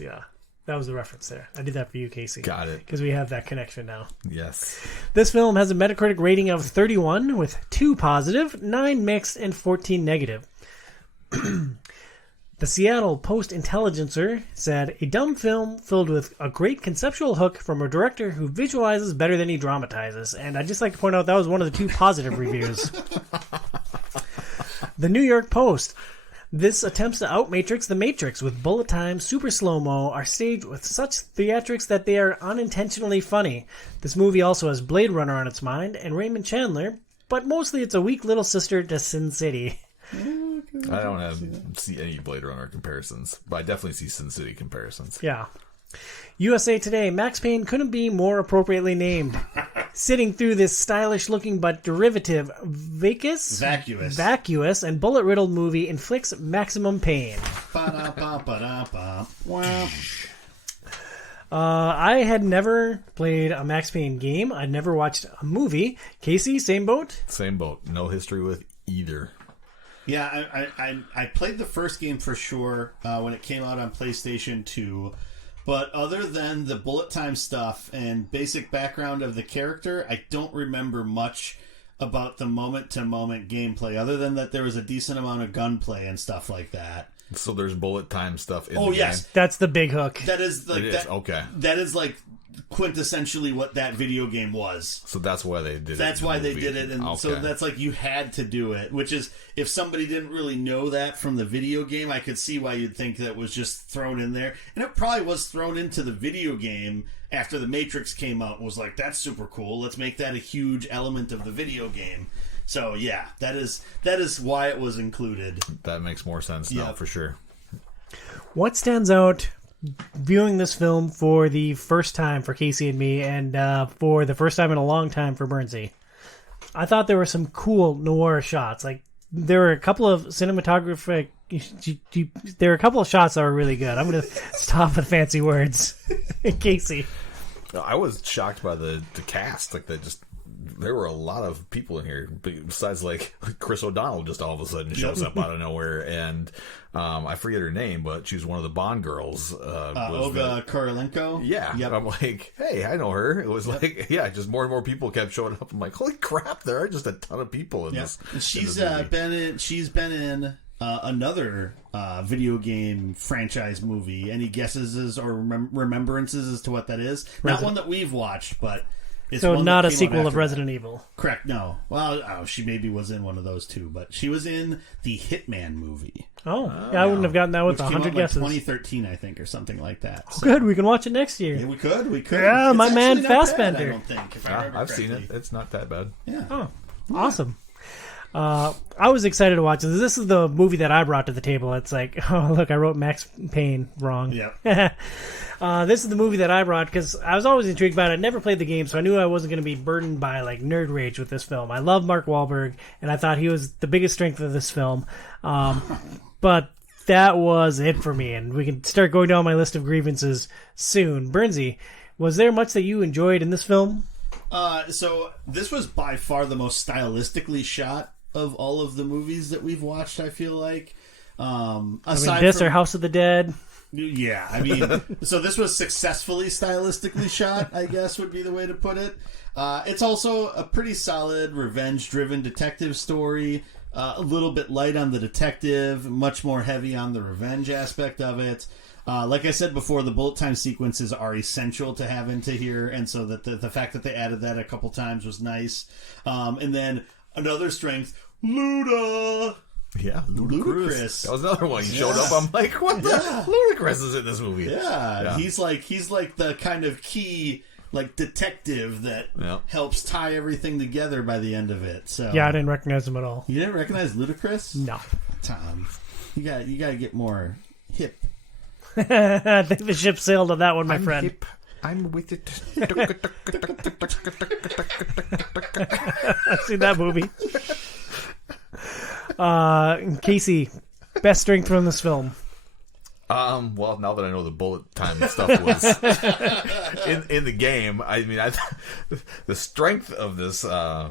the reference there. I did that for you, Casey. Got it. Because we have that connection now. Yes. This film has a Metacritic rating of 31, with 2 positive, 9 mixed, and 14 negative. The Seattle Post-Intelligencer said, a dumb film filled with a great conceptual hook from a director who visualizes better than he dramatizes. And I'd just like to point out that was one of the 2 positive reviews. The New York Post. This attempts to out-Matrix the Matrix with bullet time, super slow-mo, are staged with such theatrics that they are unintentionally funny. This movie also has Blade Runner on its mind and Raymond Chandler, but mostly it's a weak little sister to Sin City. I don't see any Blade Runner comparisons, but I definitely see Sin City comparisons. Yeah. USA Today, Max Payne couldn't be more appropriately named. Sitting through this stylish-looking but derivative, vacuous and bullet-riddled movie inflicts maximum pain. I had never played a Max Payne game. I'd never watched a movie. Casey, same boat? Same boat. No history with either. Yeah, I played the first game for sure when it came out on PlayStation 2. But other than the bullet time stuff and basic background of the character, I don't remember much about the moment-to-moment gameplay, other than that there was a decent amount of gunplay and stuff like that. So there's bullet time stuff in the game? Oh, yes. That's the big hook. That is like that. Okay. That is like quintessentially what that video game was. So that's why they did it. That's why they did it, and okay. So that's like you had to do it, which is, if somebody didn't really know that from the video game, I could see why you'd think that was just thrown in there. And it probably was thrown into the video game after the Matrix came out and was like, that's super cool, let's make that a huge element of the video game. So yeah, that is why it was included. That makes more sense now, for sure. What stands out viewing this film for the first time for Casey and me, and for the first time in a long time for Bernsey? I thought there were some cool noir shots. Like, there were a couple of cinematographic... There were a couple of shots that were really good. I'm going to stop with fancy words. Casey. I was shocked by the cast. Like, there were a lot of people in here, besides like Chris O'Donnell just all of a sudden shows up out of nowhere, and I forget her name, but she's one of the Bond girls. Olga Kurylenko? Yeah. Yep. I'm like, hey, I know her. It was just more and more people kept showing up. I'm like, holy crap, there are just a ton of people in this. She's been in another video game franchise movie. Any guesses or remembrances as to what that is? Not one that we've watched, but... So not a sequel of Resident Evil. Correct, no. Well, she maybe was in one of those too, but she was in the Hitman movie. Oh, yeah, I wouldn't have gotten that with 100 guesses. 2013, I think, or something like that. So. Good, we can watch it next year. Yeah, we could. Yeah, it's my man Fassbender. I don't think. I've seen it. It's not that bad. Yeah. Oh, awesome. I was excited to watch this. This is the movie that I brought to the table. It's like, oh, look, I wrote Max Payne wrong. Yeah. This is the movie that I brought because I was always intrigued by it. I never played the game, so I knew I wasn't going to be burdened by like nerd rage with this film. I love Mark Wahlberg, and I thought he was the biggest strength of this film. But that was it for me, and we can start going down my list of grievances soon. Bernsey, Was there much that you enjoyed in this film? So this was by far the most stylistically shot of all of the movies that we've watched, I feel like. Aside this from, or House of the Dead? Yeah, I mean, so this was successfully stylistically shot, I guess would be the way to put it. It's also a pretty solid revenge-driven detective story. A little bit light on the detective, much more heavy on the revenge aspect of it. Like I said before, the bullet time sequences are essential to have into here, and so that the fact that they added that a couple times was nice. And then another strength, Luda! Yeah, Ludacris. That was another one. He showed up. I'm like, what the? Ludacris is in this movie. Yeah. He's like the kind of key detective that helps tie everything together by the end of it. So yeah, I didn't recognize him at all. You didn't recognize Ludacris? No. Tom, you got to get more hip. I think the ship sailed on that one, my friend. Hip. I'm with it. I've seen that movie. Casey, best strength from this film. Well, now that I know the bullet time stuff was in the game, I mean, the strength of this, I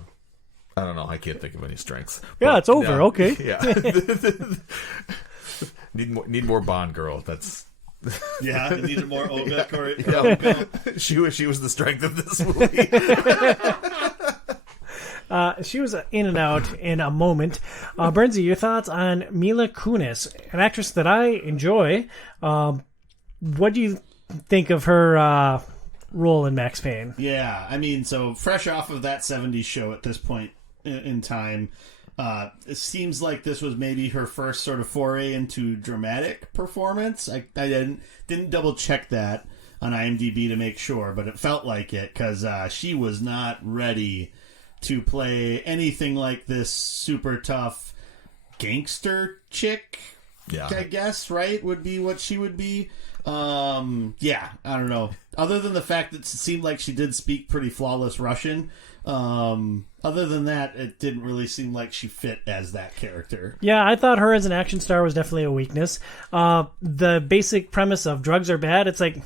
don't know. I can't think of any strengths. Yeah, it's over. Okay. Yeah. Need more Bond girl. That's. Yeah, you needed more Olga. She was the strength of this movie. She was in and out in a moment. Bernsey, your thoughts on Mila Kunis, an actress that I enjoy. What do you think of her role in Max Payne? Yeah, I mean, so fresh off of that 70s show at this point in time, it seems like this was maybe her first sort of foray into dramatic performance. I didn't double check that on IMDb to make sure, but it felt like it because she was not ready to play anything like this super tough gangster chick. Yeah, I guess, right, would be what she would be. Yeah, I don't know. Other than the fact that it seemed like she did speak pretty flawless Russian, other than that, it didn't really seem like she fit as that character. Yeah, I thought her as an action star was definitely a weakness. The basic premise of drugs are bad, it's like,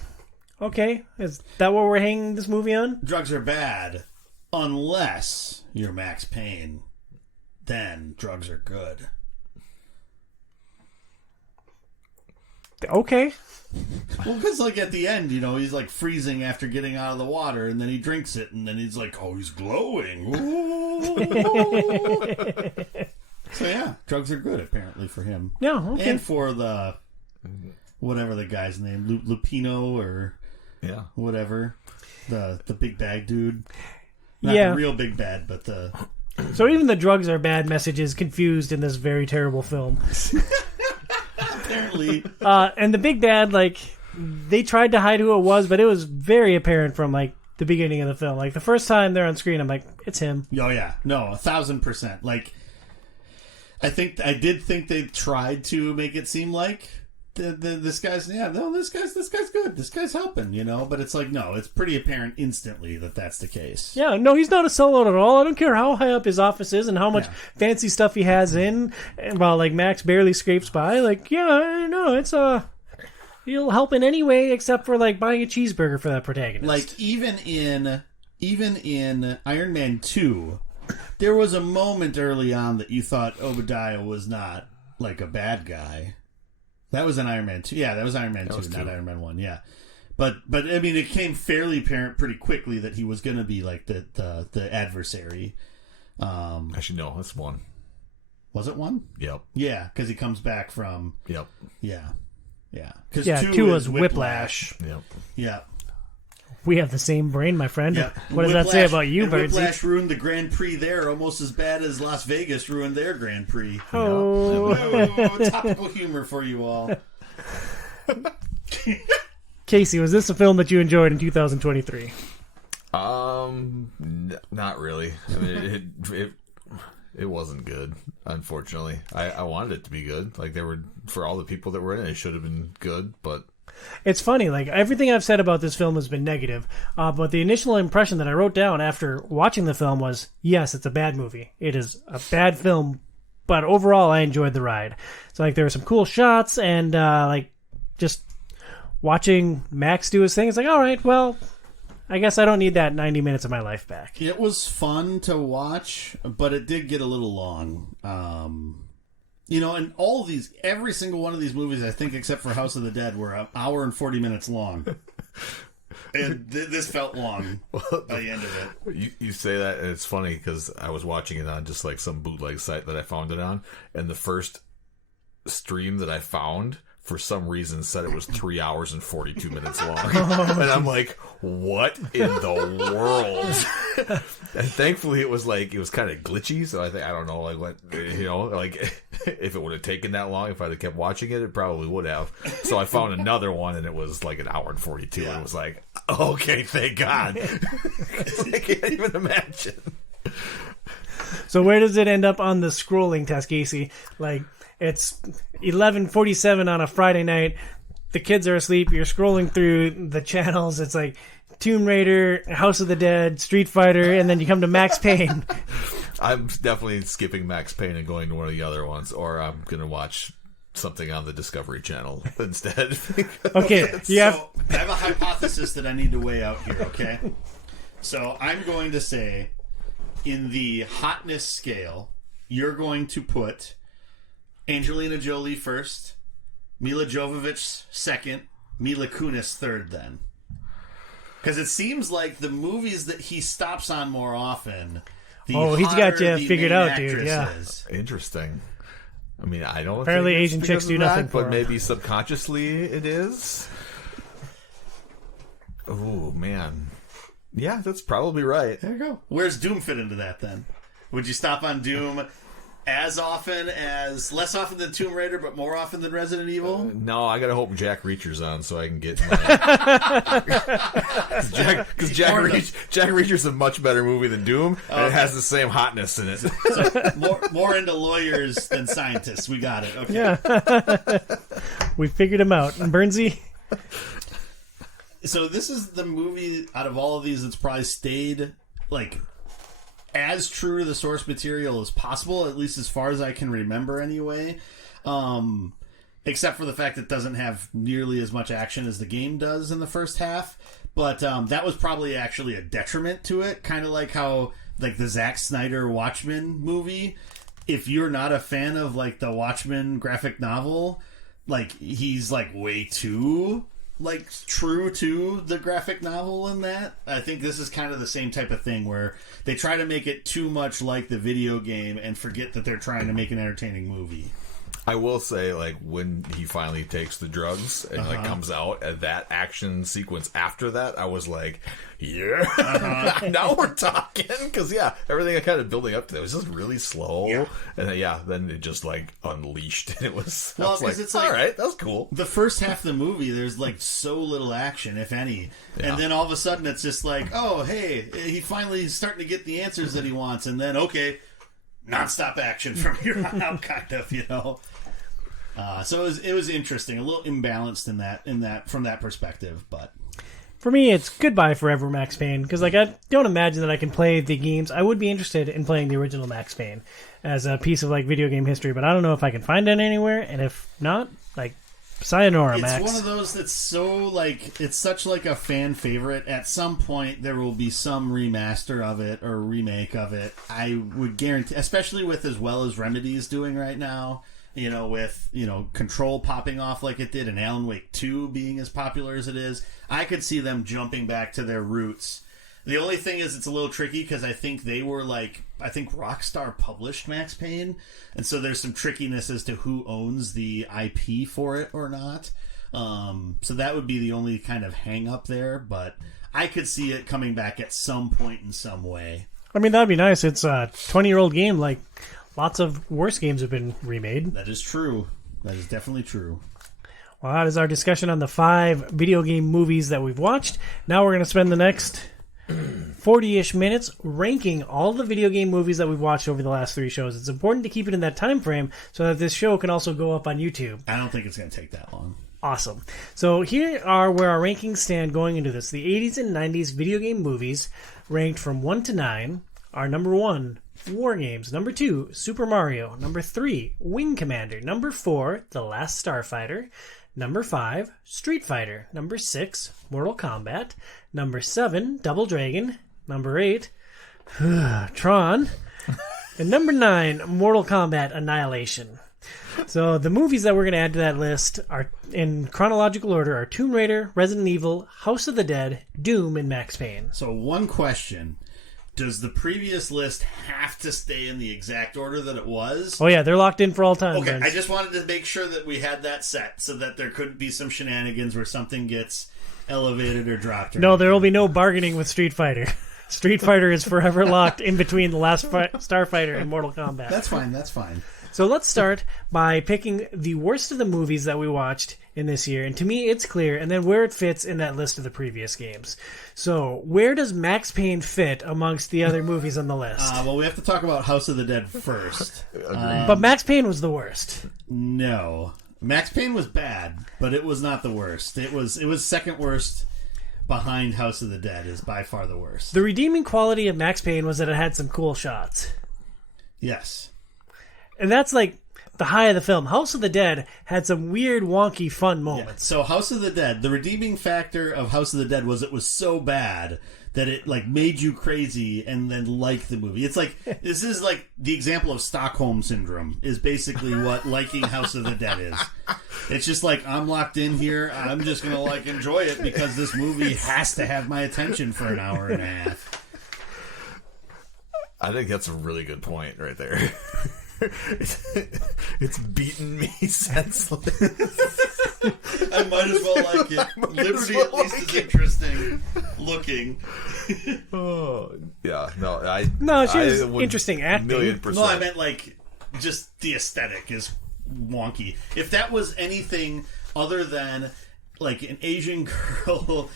okay, is that what we're hanging this movie on? Drugs are bad. Unless you're Max Payne, then drugs are good. Okay. Well, because at the end, he's freezing after getting out of the water, and then he drinks it, and then he's like, oh, he's glowing. So yeah, drugs are good apparently for him. Yeah, okay. And for the whatever the guy's name, Lupino or whatever, the big bag dude. Not the real big bad, but the... So even the drugs are bad message is confused in this very terrible film. Apparently. And the big bad, they tried to hide who it was, but it was very apparent from, the beginning of the film. The first time they're on screen, I'm like, it's him. Oh, yeah. No, 1,000%. I did think they tried to make it seem like this guy's this guy's good, this guy's helping, but it's no, it's pretty apparent instantly that that's the case. Yeah, no, he's not a sellout at all. I don't care how high up his office is and how much fancy stuff he has in, while Max barely scrapes by. No, it's he'll help in any way except for buying a cheeseburger for that protagonist. Even in Iron Man 2, there was a moment early on that you thought Obadiah was not a bad guy. That was in Iron Man 2. Yeah, that was Iron Man 2, not Iron Man 1. Yeah. But I mean, it came fairly apparent pretty quickly that he was going to be the adversary. Actually, no, that's 1. Was it 1? Yep. Yeah, because he comes back from... Yep. Yeah. Yeah. Because 2 was Whiplash. Yep. Yeah. We have the same brain, my friend. Yeah. What does that say about you, Birdsey? Whiplash ruined the Grand Prix there almost as bad as Las Vegas ruined their Grand Prix. Oh. Topical humor for you all. Casey, was this a film that you enjoyed in 2023? Not really. I mean, it wasn't good, unfortunately. I wanted it to be good. For all the people that were in it should have been good, but... It's funny, everything I've said about this film has been negative, but the initial impression that I wrote down after watching the film was, yes, it's a bad movie. It is a bad film, but overall I enjoyed the ride. So there were some cool shots, and just watching Max do his thing, it's all right, well, I guess I don't need that 90 minutes of my life back. It was fun to watch, but it did get a little long. And all of these, every single one of these movies, I think, except for House of the Dead, were an hour and 40 minutes long. And this felt long by the end of it. You say that, and it's funny because I was watching it on just like some bootleg site that I found it on, and the first stream that I found, for some reason, said it was 3 hours and 42 minutes long. And I'm like, what in the world? And thankfully it was kind of glitchy, so I don't know, like what, if it would have taken that long, if I'd have kept watching it, it probably would have. So I found another one, and it was like an hour and 42, and it was like, okay, thank God. I can't even imagine. So where does it end up on the scrolling test, Casey? Like, it's 11:47 on a Friday night. The kids are asleep. You're scrolling through the channels. It's like Tomb Raider, House of the Dead, Street Fighter, and then you come to Max Payne. I'm definitely skipping Max Payne and going to one of the other ones, or I'm going to watch something on the Discovery Channel instead. Okay, yeah. So I have a hypothesis that I need to weigh out here, okay? So I'm going to say, in the hotness scale, you're going to put Angelina Jolie first, Mila Jovovich second, Mila Kunis third then. Because it seems like the movies that he stops on more often, he's got you figured out, dude. Yeah. Interesting. I mean, I don't Apparently think it's Asian because chicks of do that, nothing for but him. maybe subconsciously it is. Oh, man. Yeah, that's probably right. There you go. Where's Doom fit into that then? Would you stop on Doom less often than Tomb Raider, but more often than Resident Evil? No, I gotta hope Jack Reacher's on so I can get my... Because Jack Reacher's a much better movie than Doom, and it has the same hotness in it. So more into lawyers than scientists. We got it. Okay. Yeah. We figured him out. And Bernsey? So this is the movie out of all of these that's probably stayed like as true to the source material as possible, at least as far as I can remember anyway. Except for the fact that it doesn't have nearly as much action as the game does in the first half. But that was probably actually a detriment to it. Kind of like how like the Zack Snyder Watchmen movie. If you're not a fan of like the Watchmen graphic novel, like he's like way too like true to the graphic novel in that. I think this is kind of the same type of thing where they try to make it too much like the video game and forget that they're trying to make an entertaining movie. I will say, like, when he finally takes the drugs and like comes out, and that action sequence after that, I was like, yeah, now we're talking. Because everything I kind of building up to that was just really slow, and then it just like unleashed, and it was it's all right, that was cool. The first half of the movie, there's like so little action, if any, and then all of a sudden it's just like, oh hey, he finally is starting to get the answers that he wants, and then nonstop action from here on out, kind of, you know. So it was interesting, a little imbalanced in that from that perspective, but For me, it's goodbye forever Max Payne, because like I don't imagine that I can play the games. I would be interested in playing the original Max Payne as a piece of like video game history, but I don't know if I can find it anywhere, and if not, like sayonara, it's Max. one of those that's so like it's such like a fan favorite. At some point, there will be some remaster of it or remake of it. I would guarantee, especially with as well as Remedy's doing right now. You know, with, Control popping off like it did and Alan Wake 2 being as popular as it is, I could see them jumping back to their roots. The only thing is it's a little tricky because I think Rockstar published Max Payne, and so there's some trickiness as to who owns the IP for it or not. So that would be the only kind of hang up there, but I could see it coming back at some point in some way. I mean, that'd be nice. It's a 20-year-old game, like... Lots of worse games have been remade. That is true. That is definitely true. Well, that is our discussion on the 5 video game movies that we've watched. Now we're going to spend the next 40-ish minutes ranking all the video game movies that we've watched over the last 3 shows. It's important to keep it in that time frame so that this show can also go up on YouTube. I don't think it's going to take that long. Awesome. So here are where our rankings stand going into this. The 80s and 90s video game movies ranked from 1 to 9 are number 1, WarGames. Number 2, Super Mario. Number 3, Wing Commander. Number 4, The Last Starfighter. Number 5, Street Fighter. Number 6, Mortal Kombat. Number 7, Double Dragon. Number 8, Tron. And number 9, Mortal Kombat Annihilation. So the movies that we're going to add to that list are, in chronological order, are Tomb Raider, Resident Evil, House of the Dead, Doom, and Max Payne. So one question. Does the previous list have to stay in the exact order that it was? Oh yeah, they're locked in for all time. Okay, Vince. I just wanted to make sure that we had that set so that there couldn't be some shenanigans where something gets elevated or dropped. No, there will be no bargaining with Street Fighter. Street Fighter is forever locked in between the last Starfighter and Mortal Kombat. That's fine. So let's start by picking the worst of the movies that we watched in this year. And to me, it's clear, and then where it fits in that list of the previous games. So where does Max Payne fit amongst the other movies on the list? Well, we have to talk about House of the Dead first. But Max Payne was the worst. No. Max Payne was bad, but it was not the worst. It was second worst behind House of the Dead, is by far the worst. The redeeming quality of Max Payne was that it had some cool shots. Yes. And that's like the high of the film. House of the Dead had some weird, wonky, fun moments. So House of the Dead, the redeeming factor of House of the Dead was it was so bad that it like made you crazy and then like the movie. It's like this is like the example of Stockholm syndrome is basically what liking House of the Dead is. It's just like I'm locked in here. I'm just gonna like enjoy it because this movie has to have my attention for an hour and a half. I think that's a really good point right there. It's beaten me senseless. I might as well like it. Liberty at least is interesting looking. Oh yeah, she was interesting acting. $1,000,000%. No, I meant like just the aesthetic is wonky. If that was anything other than like an Asian girl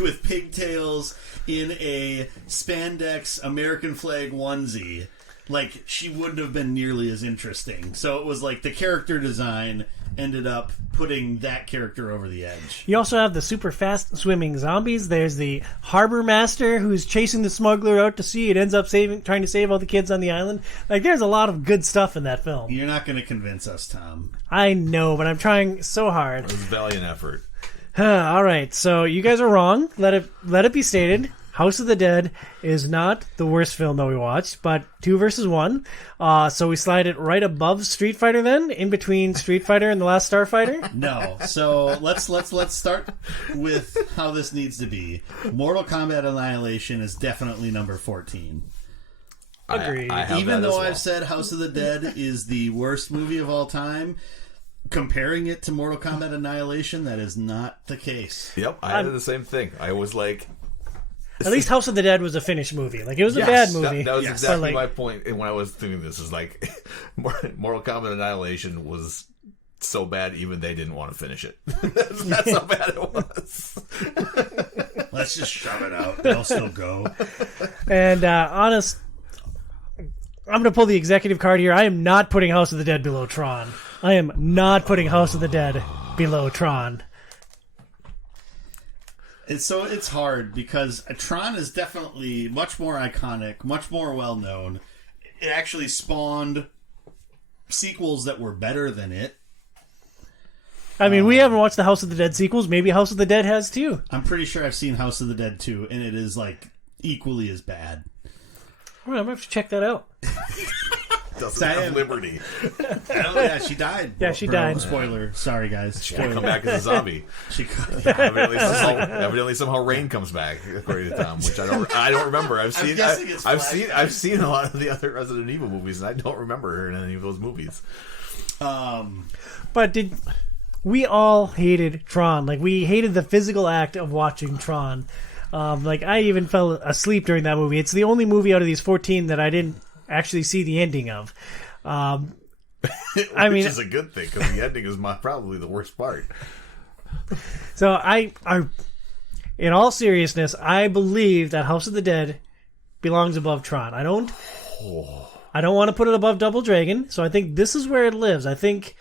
with pigtails in a spandex American flag onesie, like, she wouldn't have been nearly as interesting. So it was like the character design ended up putting that character over the edge. You also have the super fast swimming zombies. There's the harbor master who's chasing the smuggler out to sea. It ends up trying to save all the kids on the island. Like, there's a lot of good stuff in that film. You're not going to convince us, Tom. I know, but I'm trying so hard. It was a valiant effort. All right, so you guys are wrong. Let it be stated. House of the Dead is not the worst film that we watched, but 2 versus 1. So we slide it right above Street Fighter then, in between Street Fighter and The Last Starfighter? No. So let's start with how this needs to be. Mortal Kombat Annihilation is definitely number 14. Agreed. Even though I've said House of the Dead is the worst movie of all time, comparing it to Mortal Kombat Annihilation, that is not the case. Yep, I did the same thing. I was like... At least House of the Dead was a finished movie. Like, it was a bad movie. That was Yes. exactly my point when I was doing this. Is like, Mortal Kombat Annihilation was so bad, even they didn't want to finish it. That's how bad it was. Let's just shove it out. They'll still go. And I'm going to pull the executive card here. I am not putting House of the Dead below Tron. I am not putting House of the Dead below Tron. It's hard because Tron is definitely much more iconic, much more well-known. It actually spawned sequels that were better than it. I mean, we haven't watched the House of the Dead sequels. Maybe House of the Dead has too. I'm pretty sure I've seen House of the Dead 2, and it is, like, equally as bad. All right, I'm going to have to check that out. Doesn't have liberty. Oh, yeah, she died. Yeah, she died. Spoiler. Sorry, guys. She can't come back as a zombie. She could. Evidently, somehow Rain comes back, according to Tom, which I don't remember. I've seen a lot of the other Resident Evil movies, and I don't remember her in any of those movies. But we all hated Tron? Like, we hated the physical act of watching Tron. Like, I even fell asleep during that movie. It's the only movie out of these 14 that I didn't actually see the ending of. Which is a good thing, because the ending is probably the worst part. So I, in all seriousness, I believe that House of the Dead belongs above Tron. I don't want to put it above Double Dragon, so I think this is where it lives. I think,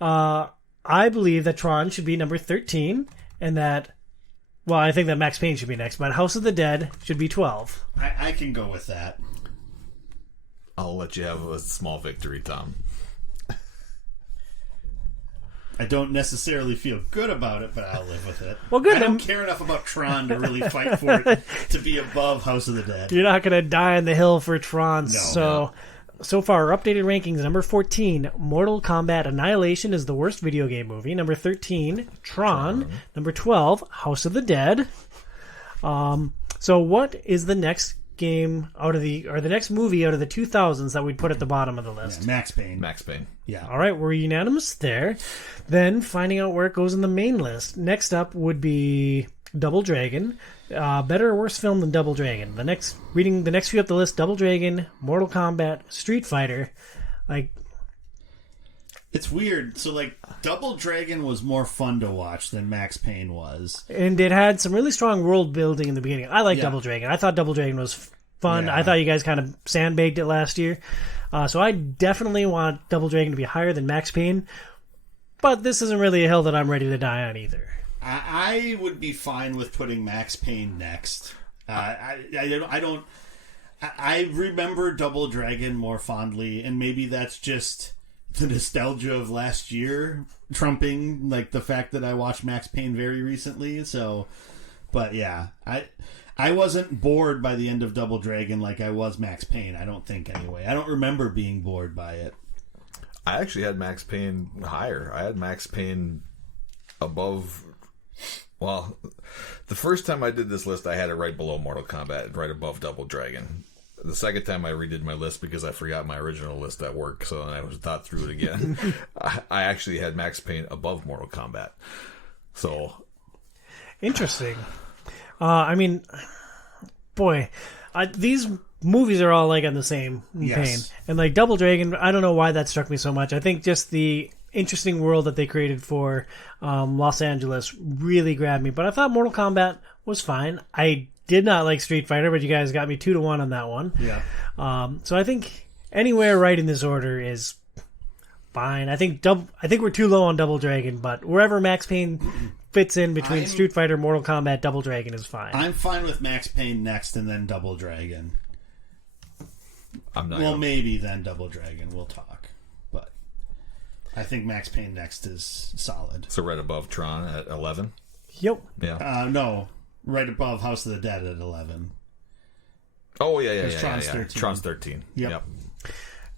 I believe that Tron should be number 13, and that, well, I think that Max Payne should be next, but House of the Dead should be 12. I can go with that. I'll let you have a small victory, Tom. I don't necessarily feel good about it, but I'll live with it. Well, good. I don't care enough about Tron to really fight for it to be above House of the Dead. You're not going to die on the hill for Tron. No. So far, our updated rankings, number 14, Mortal Kombat Annihilation is the worst video game movie. Number 13, Tron. Number 12, House of the Dead. So what is the next game the next movie out of the 2000s that we'd put at the bottom of the list? Yeah, Max Payne. Max Payne. Yeah. All right, we're unanimous there. Then finding out where it goes in the main list. Next up would be Double Dragon. Better or worse film than Double Dragon? Reading the next few up the list: Double Dragon, Mortal Kombat, Street Fighter. It's weird. So, Double Dragon was more fun to watch than Max Payne was. And it had some really strong world building in the beginning. I like Yeah. Double Dragon. I thought Double Dragon was fun. Yeah. I thought you guys kind of sandbagged it last year. So I definitely want Double Dragon to be higher than Max Payne. But this isn't really a hill that I'm ready to die on either. I would be fine with putting Max Payne next. I remember Double Dragon more fondly, and maybe that's just the nostalgia of last year trumping the fact that I watched Max Payne very recently. So, but yeah, I wasn't bored by the end of Double Dragon like I was Max Payne. I don't think anyway. I don't remember being bored by it. I actually had Max Payne higher. I had Max Payne above. Well, the first time I did this list, I had it right below Mortal Kombat, right above Double Dragon. The second time I redid my list because I forgot my original list at work, so I thought through it again. I actually had Max Payne above Mortal Kombat. So Interesting. These movies are all on the same pain. And Double Dragon, I don't know why that struck me so much. I think just the interesting world that they created for Los Angeles really grabbed me. But I thought Mortal Kombat was fine. I did not like Street Fighter, but you guys got me 2-1 on that one. Yeah. So I think anywhere right in this order is fine. I think we're too low on Double Dragon, but wherever Max Payne fits in between Street Fighter, Mortal Kombat, Double Dragon is fine. I'm fine with Max Payne next and then Double Dragon. I'm not. Well, maybe then Double Dragon. We'll talk. But I think Max Payne next is solid. So right above Tron at 11. Yep. Yeah. No, right above House of the Dead at 11. Oh yeah. Tron's 13. Tron's 13. Yep.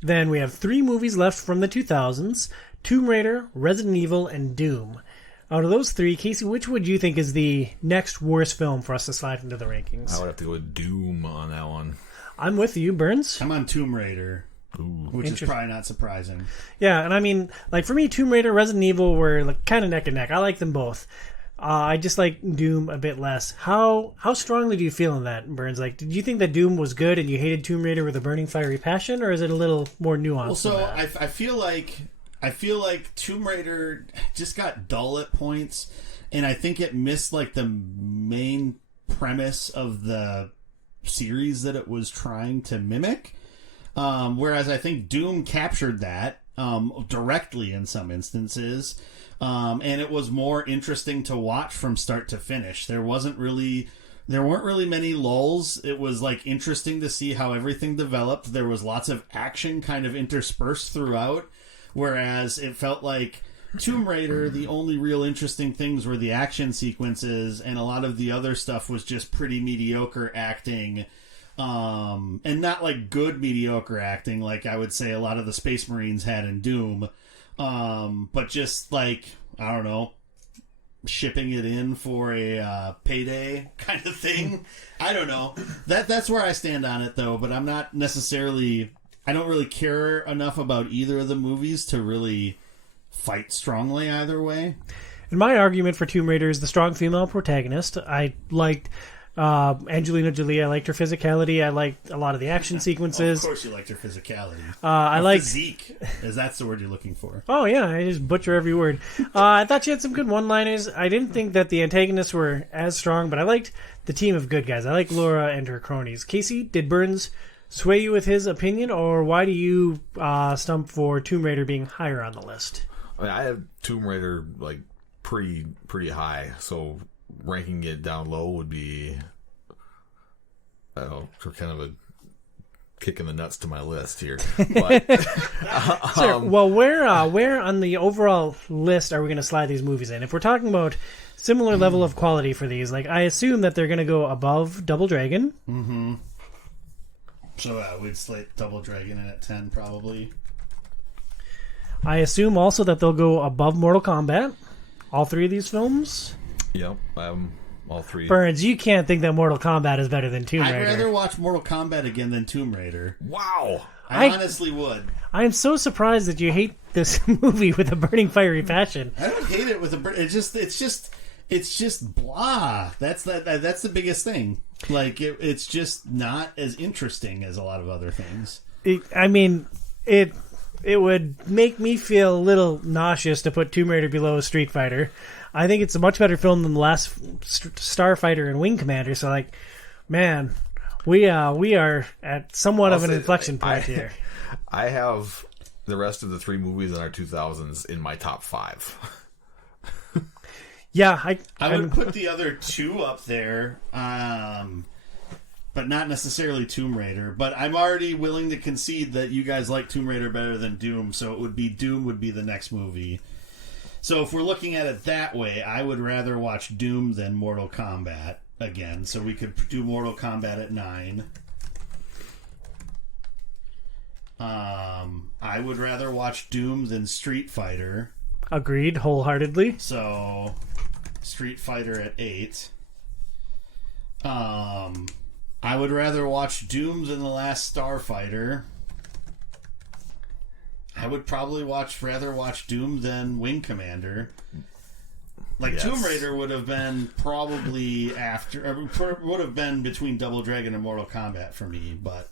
Then we have 3 movies left from the 2000s: Tomb Raider, Resident Evil, and Doom. Out of those 3, Casey, which would you think is the next worst film for us to slide into the rankings? I would have to go with Doom on that one. I'm with you, Burns. I'm on Tomb Raider, which is probably not surprising. Yeah, and for me, Tomb Raider, Resident Evil were kind of neck and neck. I like them both. I just like Doom a bit less. How strongly do you feel in that, Burns? Did you think that Doom was good and you hated Tomb Raider with a burning fiery passion, or is it a little more nuanced? Well, so I feel like Tomb Raider just got dull at points, and I think it missed the main premise of the series that it was trying to mimic. Whereas I think Doom captured that directly in some instances. And it was more interesting to watch from start to finish. There weren't really many lulls. It was interesting to see how everything developed. There was lots of action kind of interspersed throughout, whereas it felt like Tomb Raider, the only real interesting things were the action sequences, and a lot of the other stuff was just pretty mediocre acting, and not good mediocre acting like I would say a lot of the Space Marines had in Doom. But just I don't know, shipping it in for a payday kind of thing. I don't know. That's where I stand on it though. But I'm not necessarily. I don't really care enough about either of the movies to really fight strongly either way. And my argument for Tomb Raider is the strong female protagonist. I liked Angelina Jolie. I liked her physicality. I liked a lot of the action sequences. Of course you liked her physicality. I liked physique, as that's the word you're looking for. Oh yeah, I just butcher every word. I thought she had some good one-liners. I didn't think that the antagonists were as strong, but I liked the team of good guys. I like Laura and her cronies. Casey, did Burns sway you with his opinion, or why do you stump for Tomb Raider being higher on the list? I have Tomb Raider pretty high, so ranking it down low would be kind of a kicking the nuts to my list here. But, Sure. Well, where on the overall list are we going to slide these movies in? If we're talking about similar level of quality for these, like I assume that they're going to go above Double Dragon. Mm-hmm. So we'd slate Double Dragon in at 10 probably. I assume also that they'll go above Mortal Kombat. All three of these films. Yep, all three. Burns, you can't think that Mortal Kombat is better than Tomb Raider. I'd rather watch Mortal Kombat again than Tomb Raider. Wow. I honestly would. I am so surprised that you hate this movie with a burning fiery passion. I don't hate it with a burning. It's just blah. That's the biggest thing. Like it's just not as interesting as a lot of other things. It would make me feel a little nauseous to put Tomb Raider below Street Fighter. I think it's a much better film than the last Starfighter and Wing Commander. So, like, man, we are at somewhat of an inflection point here. I have the rest of the three movies in our 2000s in my top 5. Yeah, I would put the other two up there, but not necessarily Tomb Raider. But I'm already willing to concede that you guys like Tomb Raider better than Doom, so Doom would be the next movie. So if we're looking at it that way, I would rather watch Doom than Mortal Kombat again. So we could do Mortal Kombat at 9. I would rather watch Doom than Street Fighter. Agreed, wholeheartedly. So Street Fighter at 8. I would rather watch Doom than the last Starfighter. I would probably rather watch Doom than Wing Commander. Like, yes. Tomb Raider would have been probably would have been between Double Dragon and Mortal Kombat for me, but...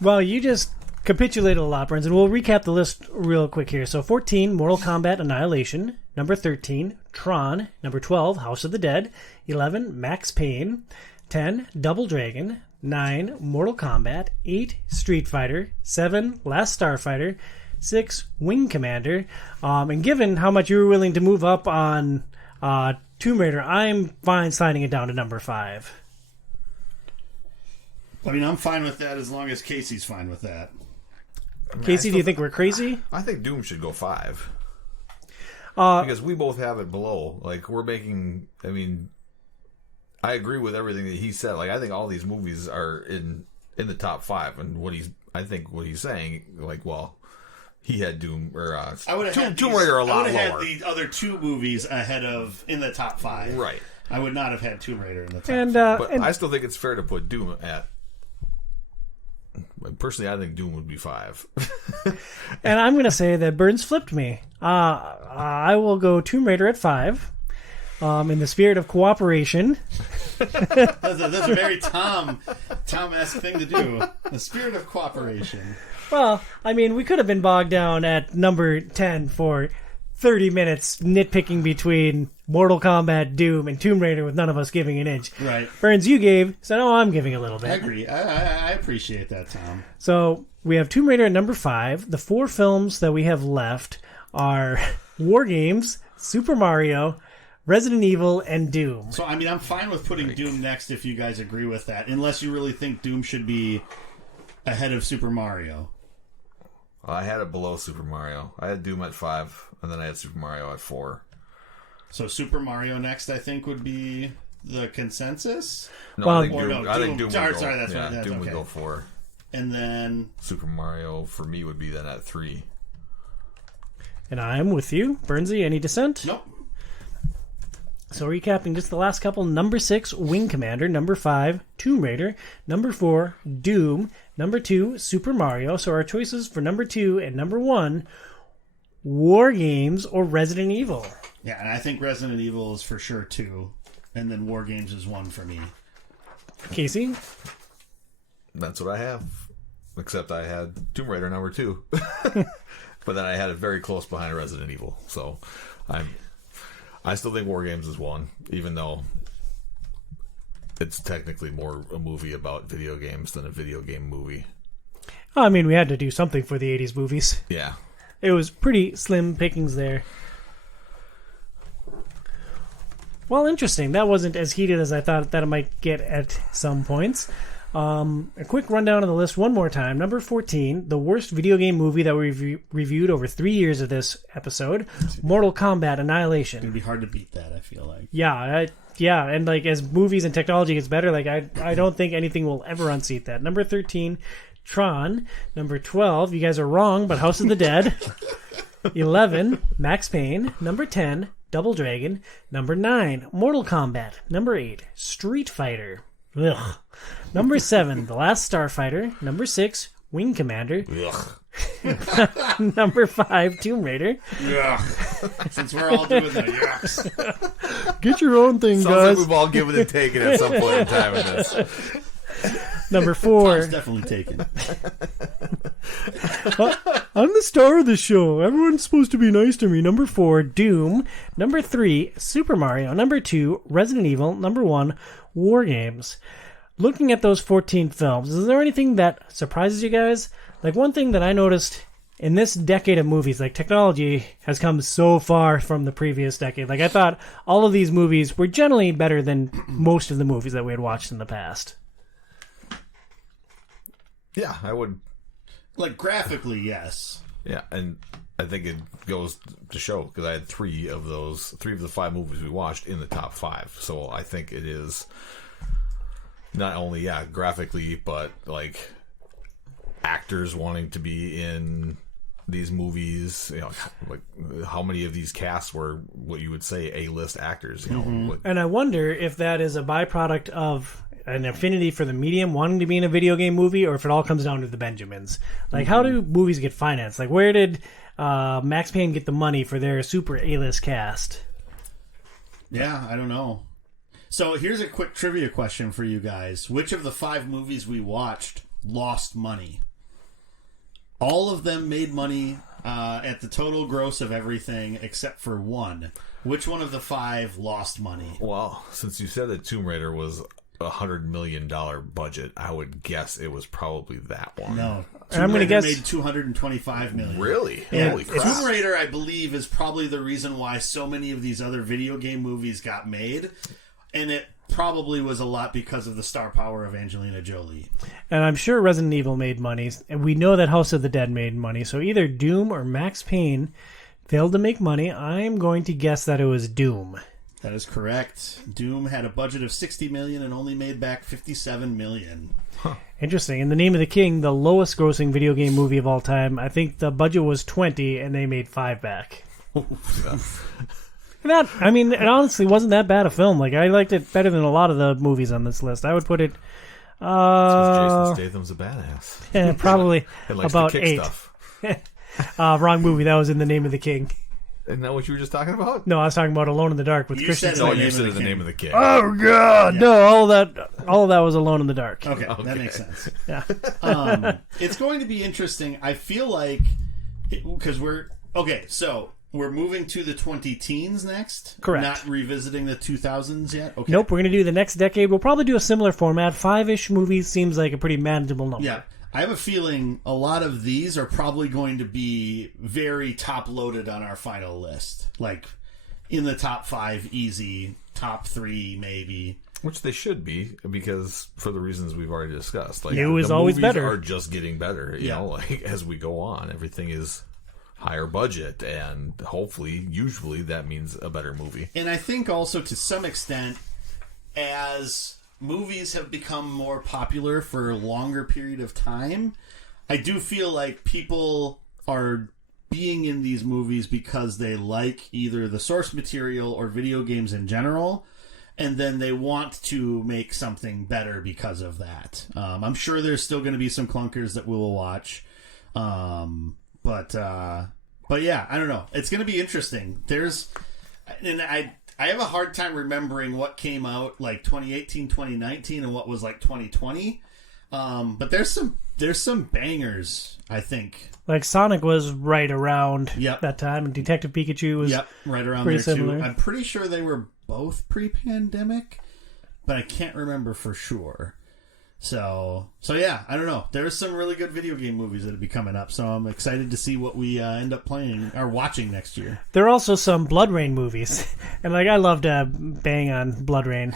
Well, you just capitulated a lot, Burns, and we'll recap the list real quick here. So 14, Mortal Kombat Annihilation. Number 13, Tron. Number 12, House of the Dead. 11, Max Payne. 10, Double Dragon. 9, Mortal Kombat. 8, Street Fighter. 7, Last Starfighter. 6, Wing Commander. And given how much you were willing to move up on Tomb Raider, I'm fine sliding it down to number 5. I mean, I'm fine with that as long as Casey's fine with that. Casey, do you think we're crazy? I think Doom should go 5. Because we both have it below. Like, we're making... I mean, I agree with everything that he said. Like, I think all these movies are in the top 5. And what he's saying, like, well, he had Doom or Tomb Raider a lot lower. I would have had the other two movies in the top 5. Right. I would not have had Tomb Raider in the top 5. But I still think it's fair to put Doom at... Personally, I think Doom would be 5. And I'm going to say that Burns flipped me. I will go Tomb Raider at 5. In the spirit of cooperation. That's a very Tom-esque thing to do. The spirit of cooperation. Well, I mean, we could have been bogged down at number 10 for 30 minutes nitpicking between Mortal Kombat, Doom, and Tomb Raider with none of us giving an inch. Right. Burns, you gave, so now I'm giving a little bit. I agree. I appreciate that, Tom. So we have Tomb Raider at number 5. The 4 films that we have left are WarGames, Super Mario, Resident Evil, and Doom. So, I mean, I'm fine with putting Doom next if you guys agree with that, unless you really think Doom should be ahead of Super Mario. I had it below Super Mario. I had Doom at 5, and then I had Super Mario at 4. So Super Mario next, I think, would be the consensus? No, I think Doom would go. Sorry, that's right. Doom would go 4. And then... Super Mario, for me, would be then at 3. And I'm with you. Burnsy, any dissent? Nope. So recapping just the last couple. Number 6, Wing Commander. Number 5, Tomb Raider. Number 4, Doom. Number 2, Super Mario. So our choices for number 2 and number 1, WarGames or Resident Evil. Yeah, and I think Resident Evil is for sure 2. And then WarGames is 1 for me. Casey? That's what I have. Except I had Tomb Raider number 2. But then I had it very close behind Resident Evil. So I still think WarGames is 1, even though it's technically more a movie about video games than a video game movie. I mean, we had to do something for the 80s movies. Yeah. It was pretty slim pickings there. Well, interesting. That wasn't as heated as I thought that it might get at some points. A quick rundown of the list one more time. Number 14, the worst video game movie that we've reviewed over 3 years of this episode, Mortal Kombat Annihilation. It's going to be hard to beat that, I feel like. Yeah, and like as movies and technology gets better, like I don't think anything will ever unseat that. Number 13, Tron. Number 12, you guys are wrong, but House of the Dead. 11, Max Payne. Number 10, Double Dragon. Number 9, Mortal Kombat. Number 8, Street Fighter. Ugh. Number 7, The Last Starfighter. Number 6, Wing Commander. Number 5, Tomb Raider. Yeah. Since we're all doing the yucks. Get your own thing, Sounds guys. like we've all given and taken at some point in time in this. Number 4. Tom's definitely taken. I'm the star of the show. Everyone's supposed to be nice to me. Number 4, Doom. Number 3, Super Mario. Number 2, Resident Evil. Number 1, WarGames. Looking at those 14 films, is there anything that surprises you guys? Like, one thing that I noticed in this decade of movies, like, technology has come so far from the previous decade. Like, I thought all of these movies were generally better than most of the movies that we had watched in the past. Yeah, I would. Like, graphically, yes. Yeah, and I think it goes to show because I had three of the 5 movies we watched in the top 5. So I think it is not only graphically, but like actors wanting to be in these movies. You know, like how many of these casts were what you would say A-list actors? You know, And I wonder if that is a byproduct of an affinity for the medium, wanting to be in a video game movie, or if it all comes down to the Benjamins. Like, how do movies get financed? Like, where did Max Payne get the money for their super A-list cast? Yeah, I don't know. So here's a quick trivia question for you guys. Which of the 5 movies we watched lost money? All of them made money at the total gross of everything except for one. Which one of the 5 lost money? well, since you said that Tomb Raider was $100 million budget, I would guess it was probably that one. No. I'm going to guess made $225 million. Really? Yeah. Holy crap! Tomb Raider, I believe, is probably the reason why so many of these other video game movies got made, and it probably was a lot because of the star power of Angelina Jolie. And I'm sure Resident Evil made money, and we know that House of the Dead made money. So either Doom or Max Payne failed to make money. I'm going to guess that it was Doom. That is correct. Doom had a budget of $60 million and only made back $57 million. Interesting. In The Name of the King, the lowest grossing video game movie of all time, I think the budget was 20 and they made 5 back. That, I mean, it honestly wasn't that bad a film. Like, I liked it better than a lot of the movies on this list. I would put it Jason Statham's a badass. probably He likes about to kick 8. stuff. Wrong movie. That was In the Name of the King. Isn't that what you were just talking about? No, I was talking about Alone in the Dark with You Christian. said No, The you Name said of the the King. name of the king. Oh God, Yeah. no! All of that was Alone in the Dark. Okay, that makes sense. Yeah. It's going to be interesting. I feel like because we're moving to the 20-teens next. Correct. Not revisiting the 2000s yet. Okay. Nope, we're going to do the next decade. We'll probably do a similar format. 5-ish movies seems like a pretty manageable number. Yeah. I have a feeling a lot of these are probably going to be very top-loaded on our final list. Like, in the top 5, easy. Top 3, maybe. Which they should be, because for the reasons we've already discussed. Like, New is the always movies better. are just getting better, you know, like, as we go on. Everything is higher budget, and hopefully, usually, that means a better movie. And I think also, to some extent, as movies have become more popular for a longer period of time, I do feel like people are being in these movies because they like either the source material or video games in general, and then they want to make something better because of that. I'm sure there's still going to be some clunkers that we will watch, but yeah, I don't know. It's going to be interesting. I have a hard time remembering what came out like 2018, 2019, and what was like 2020. But there's some bangers, I think. Like Sonic was right around Yep. that time, and Detective Pikachu was right around pretty there similar. too. I'm pretty sure they were both pre-pandemic, but I can't remember for sure. So yeah, I don't know. There's some really good video game movies that'll be coming up, so I'm excited to see what we end up playing or watching next year. There are also some Blood Rain movies, and like I love to bang on Blood Rain.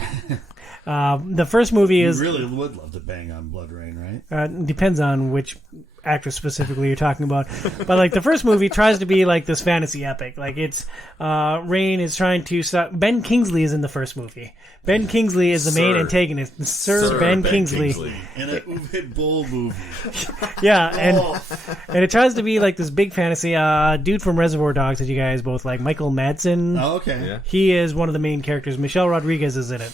The first movie is... You really would love to bang on Blood Rain, right? Depends on which actress specifically you're talking about. But like the first movie tries to be like this fantasy epic. Like it's Rain is trying to stop. Ben Kingsley is in the first movie. Ben Kingsley is the main antagonist. Sir Ben Kingsley. In a Uwe Boll movie. Yeah, and it tries to be like this big fantasy. Dude from Reservoir Dogs that you guys both like, Michael Madsen. Oh, okay. Yeah. He is one of the main characters. Michelle Rodriguez is in it.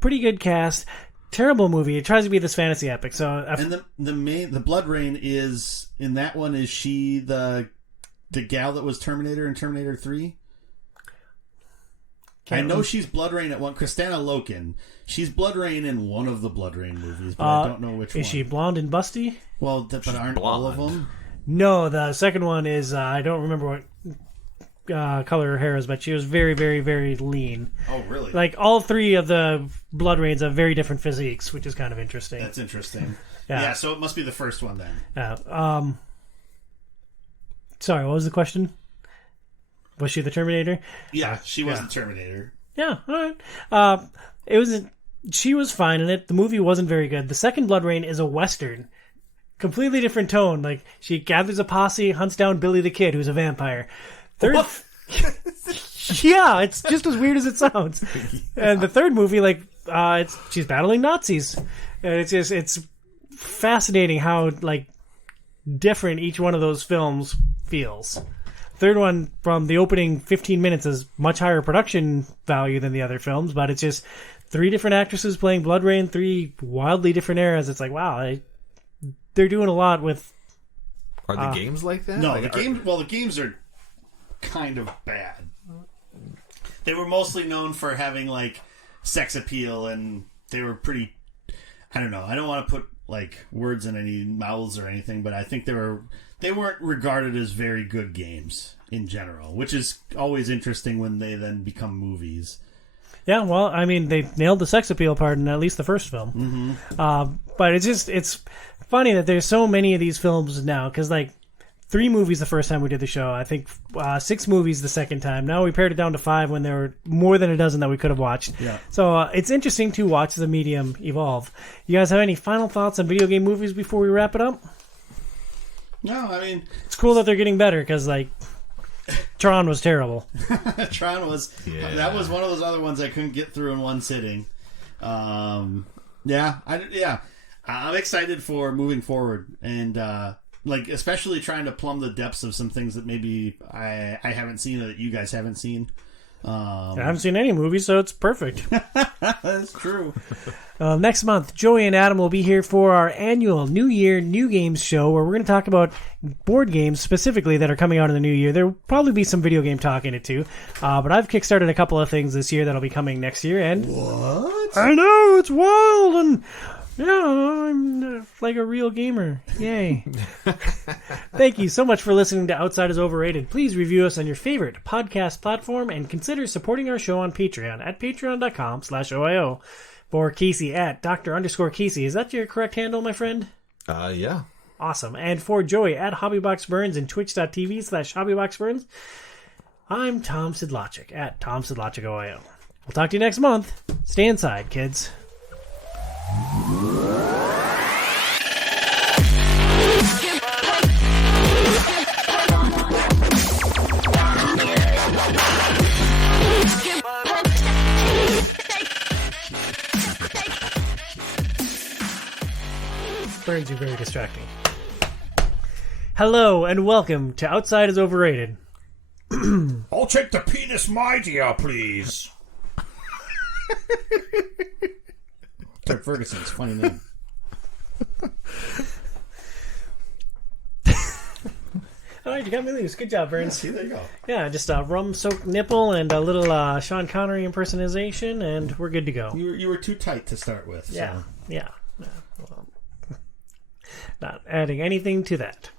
Pretty good cast. Terrible movie. It tries to be this fantasy epic. So, and the Blood Rain is in that one. Is she the gal that was Terminator in Terminator 3? I know she's Blood Rain at one. Kristanna Loken. She's Blood Rain in one of the Blood Rain movies, but I don't know which one. Is she blonde and busty? Well, but aren't all of them? No, the second one is I don't remember what color her hair is, but she was very, very, very lean. Oh, really? Like all three of the Blood Rains have very different physiques, which is kind of interesting. That's interesting. Yeah. So it must be the first one then. Sorry, what was the question? Was she the Terminator? Yeah, she was the Terminator. Yeah, all right. She was fine in it. The movie wasn't very good. The second Blood Rain is a Western. Completely different tone. Like, she gathers a posse, hunts down Billy the Kid, who's a vampire. Third... Yeah, it's just as weird as it sounds. And the third movie, like, she's battling Nazis. And it's fascinating how, like, different each one of those films feels. Third one, from the opening 15 minutes, is much higher production value than the other films, but it's just 3 different actresses playing Blood Rain, 3 wildly different eras. It's like, wow, they're doing a lot with... Are the games like that? No, like, the games are kind of bad. They were mostly known for having, like, sex appeal, and they were pretty... I don't know. I don't want to put, like, words in any mouths or anything, but I think they weren't regarded as very good games in general, which is always interesting when they then become movies. Yeah, well, I mean, they nailed the sex appeal part in at least the first film. Mm-hmm. But it's funny that there's so many of these films now, because, like, 3 movies the first time we did the show. I think 6 movies the second time. Now we pared it down to 5 when there were more than a dozen that we could have watched. Yeah. So it's interesting to watch the medium evolve. You guys have any final thoughts on video game movies before we wrap it up? No, I mean... It's cool that they're getting better, because, like, Tron was terrible. Tron was... Yeah. That was one of those other ones I couldn't get through in one sitting. I'm excited for moving forward, and... like, especially trying to plumb the depths of some things that maybe I haven't seen or that you guys haven't seen. I haven't seen any movies, so it's perfect. That's true. Next month, Joey and Adam will be here for our annual New Year New Games show, where we're going to talk about board games specifically that are coming out in the new year. There will probably be some video game talk in it too, but I've kickstarted a couple of things this year that'll be coming next year. And what? I know, it's wild, and... yeah, I'm like a real gamer. Yay. Thank you so much for listening to Outside is Overrated. Please review us on your favorite podcast platform and consider supporting our show on Patreon at patreon.com/OIO. For Casey at Dr_Casey. Is that your correct handle, my friend? Yeah. Awesome. And for Joey at HobbyBoxBurns and twitch.tv/HobbyBoxBurns, I'm Tom Sidlachik at Tom Sidlachik OIO. We'll talk to you next month. Stay inside, kids. Burns, you're very distracting. Hello and welcome to Outside is Overrated. I'll take the penis mightier, please. Doug Ferguson's funny name. All right, you got me loose. Good job, Burns. See, there you go. Yeah, just a rum-soaked nipple and a little Sean Connery impersonation, and we're good to go. You were too tight to start with. So. Yeah. Well, not adding anything to that.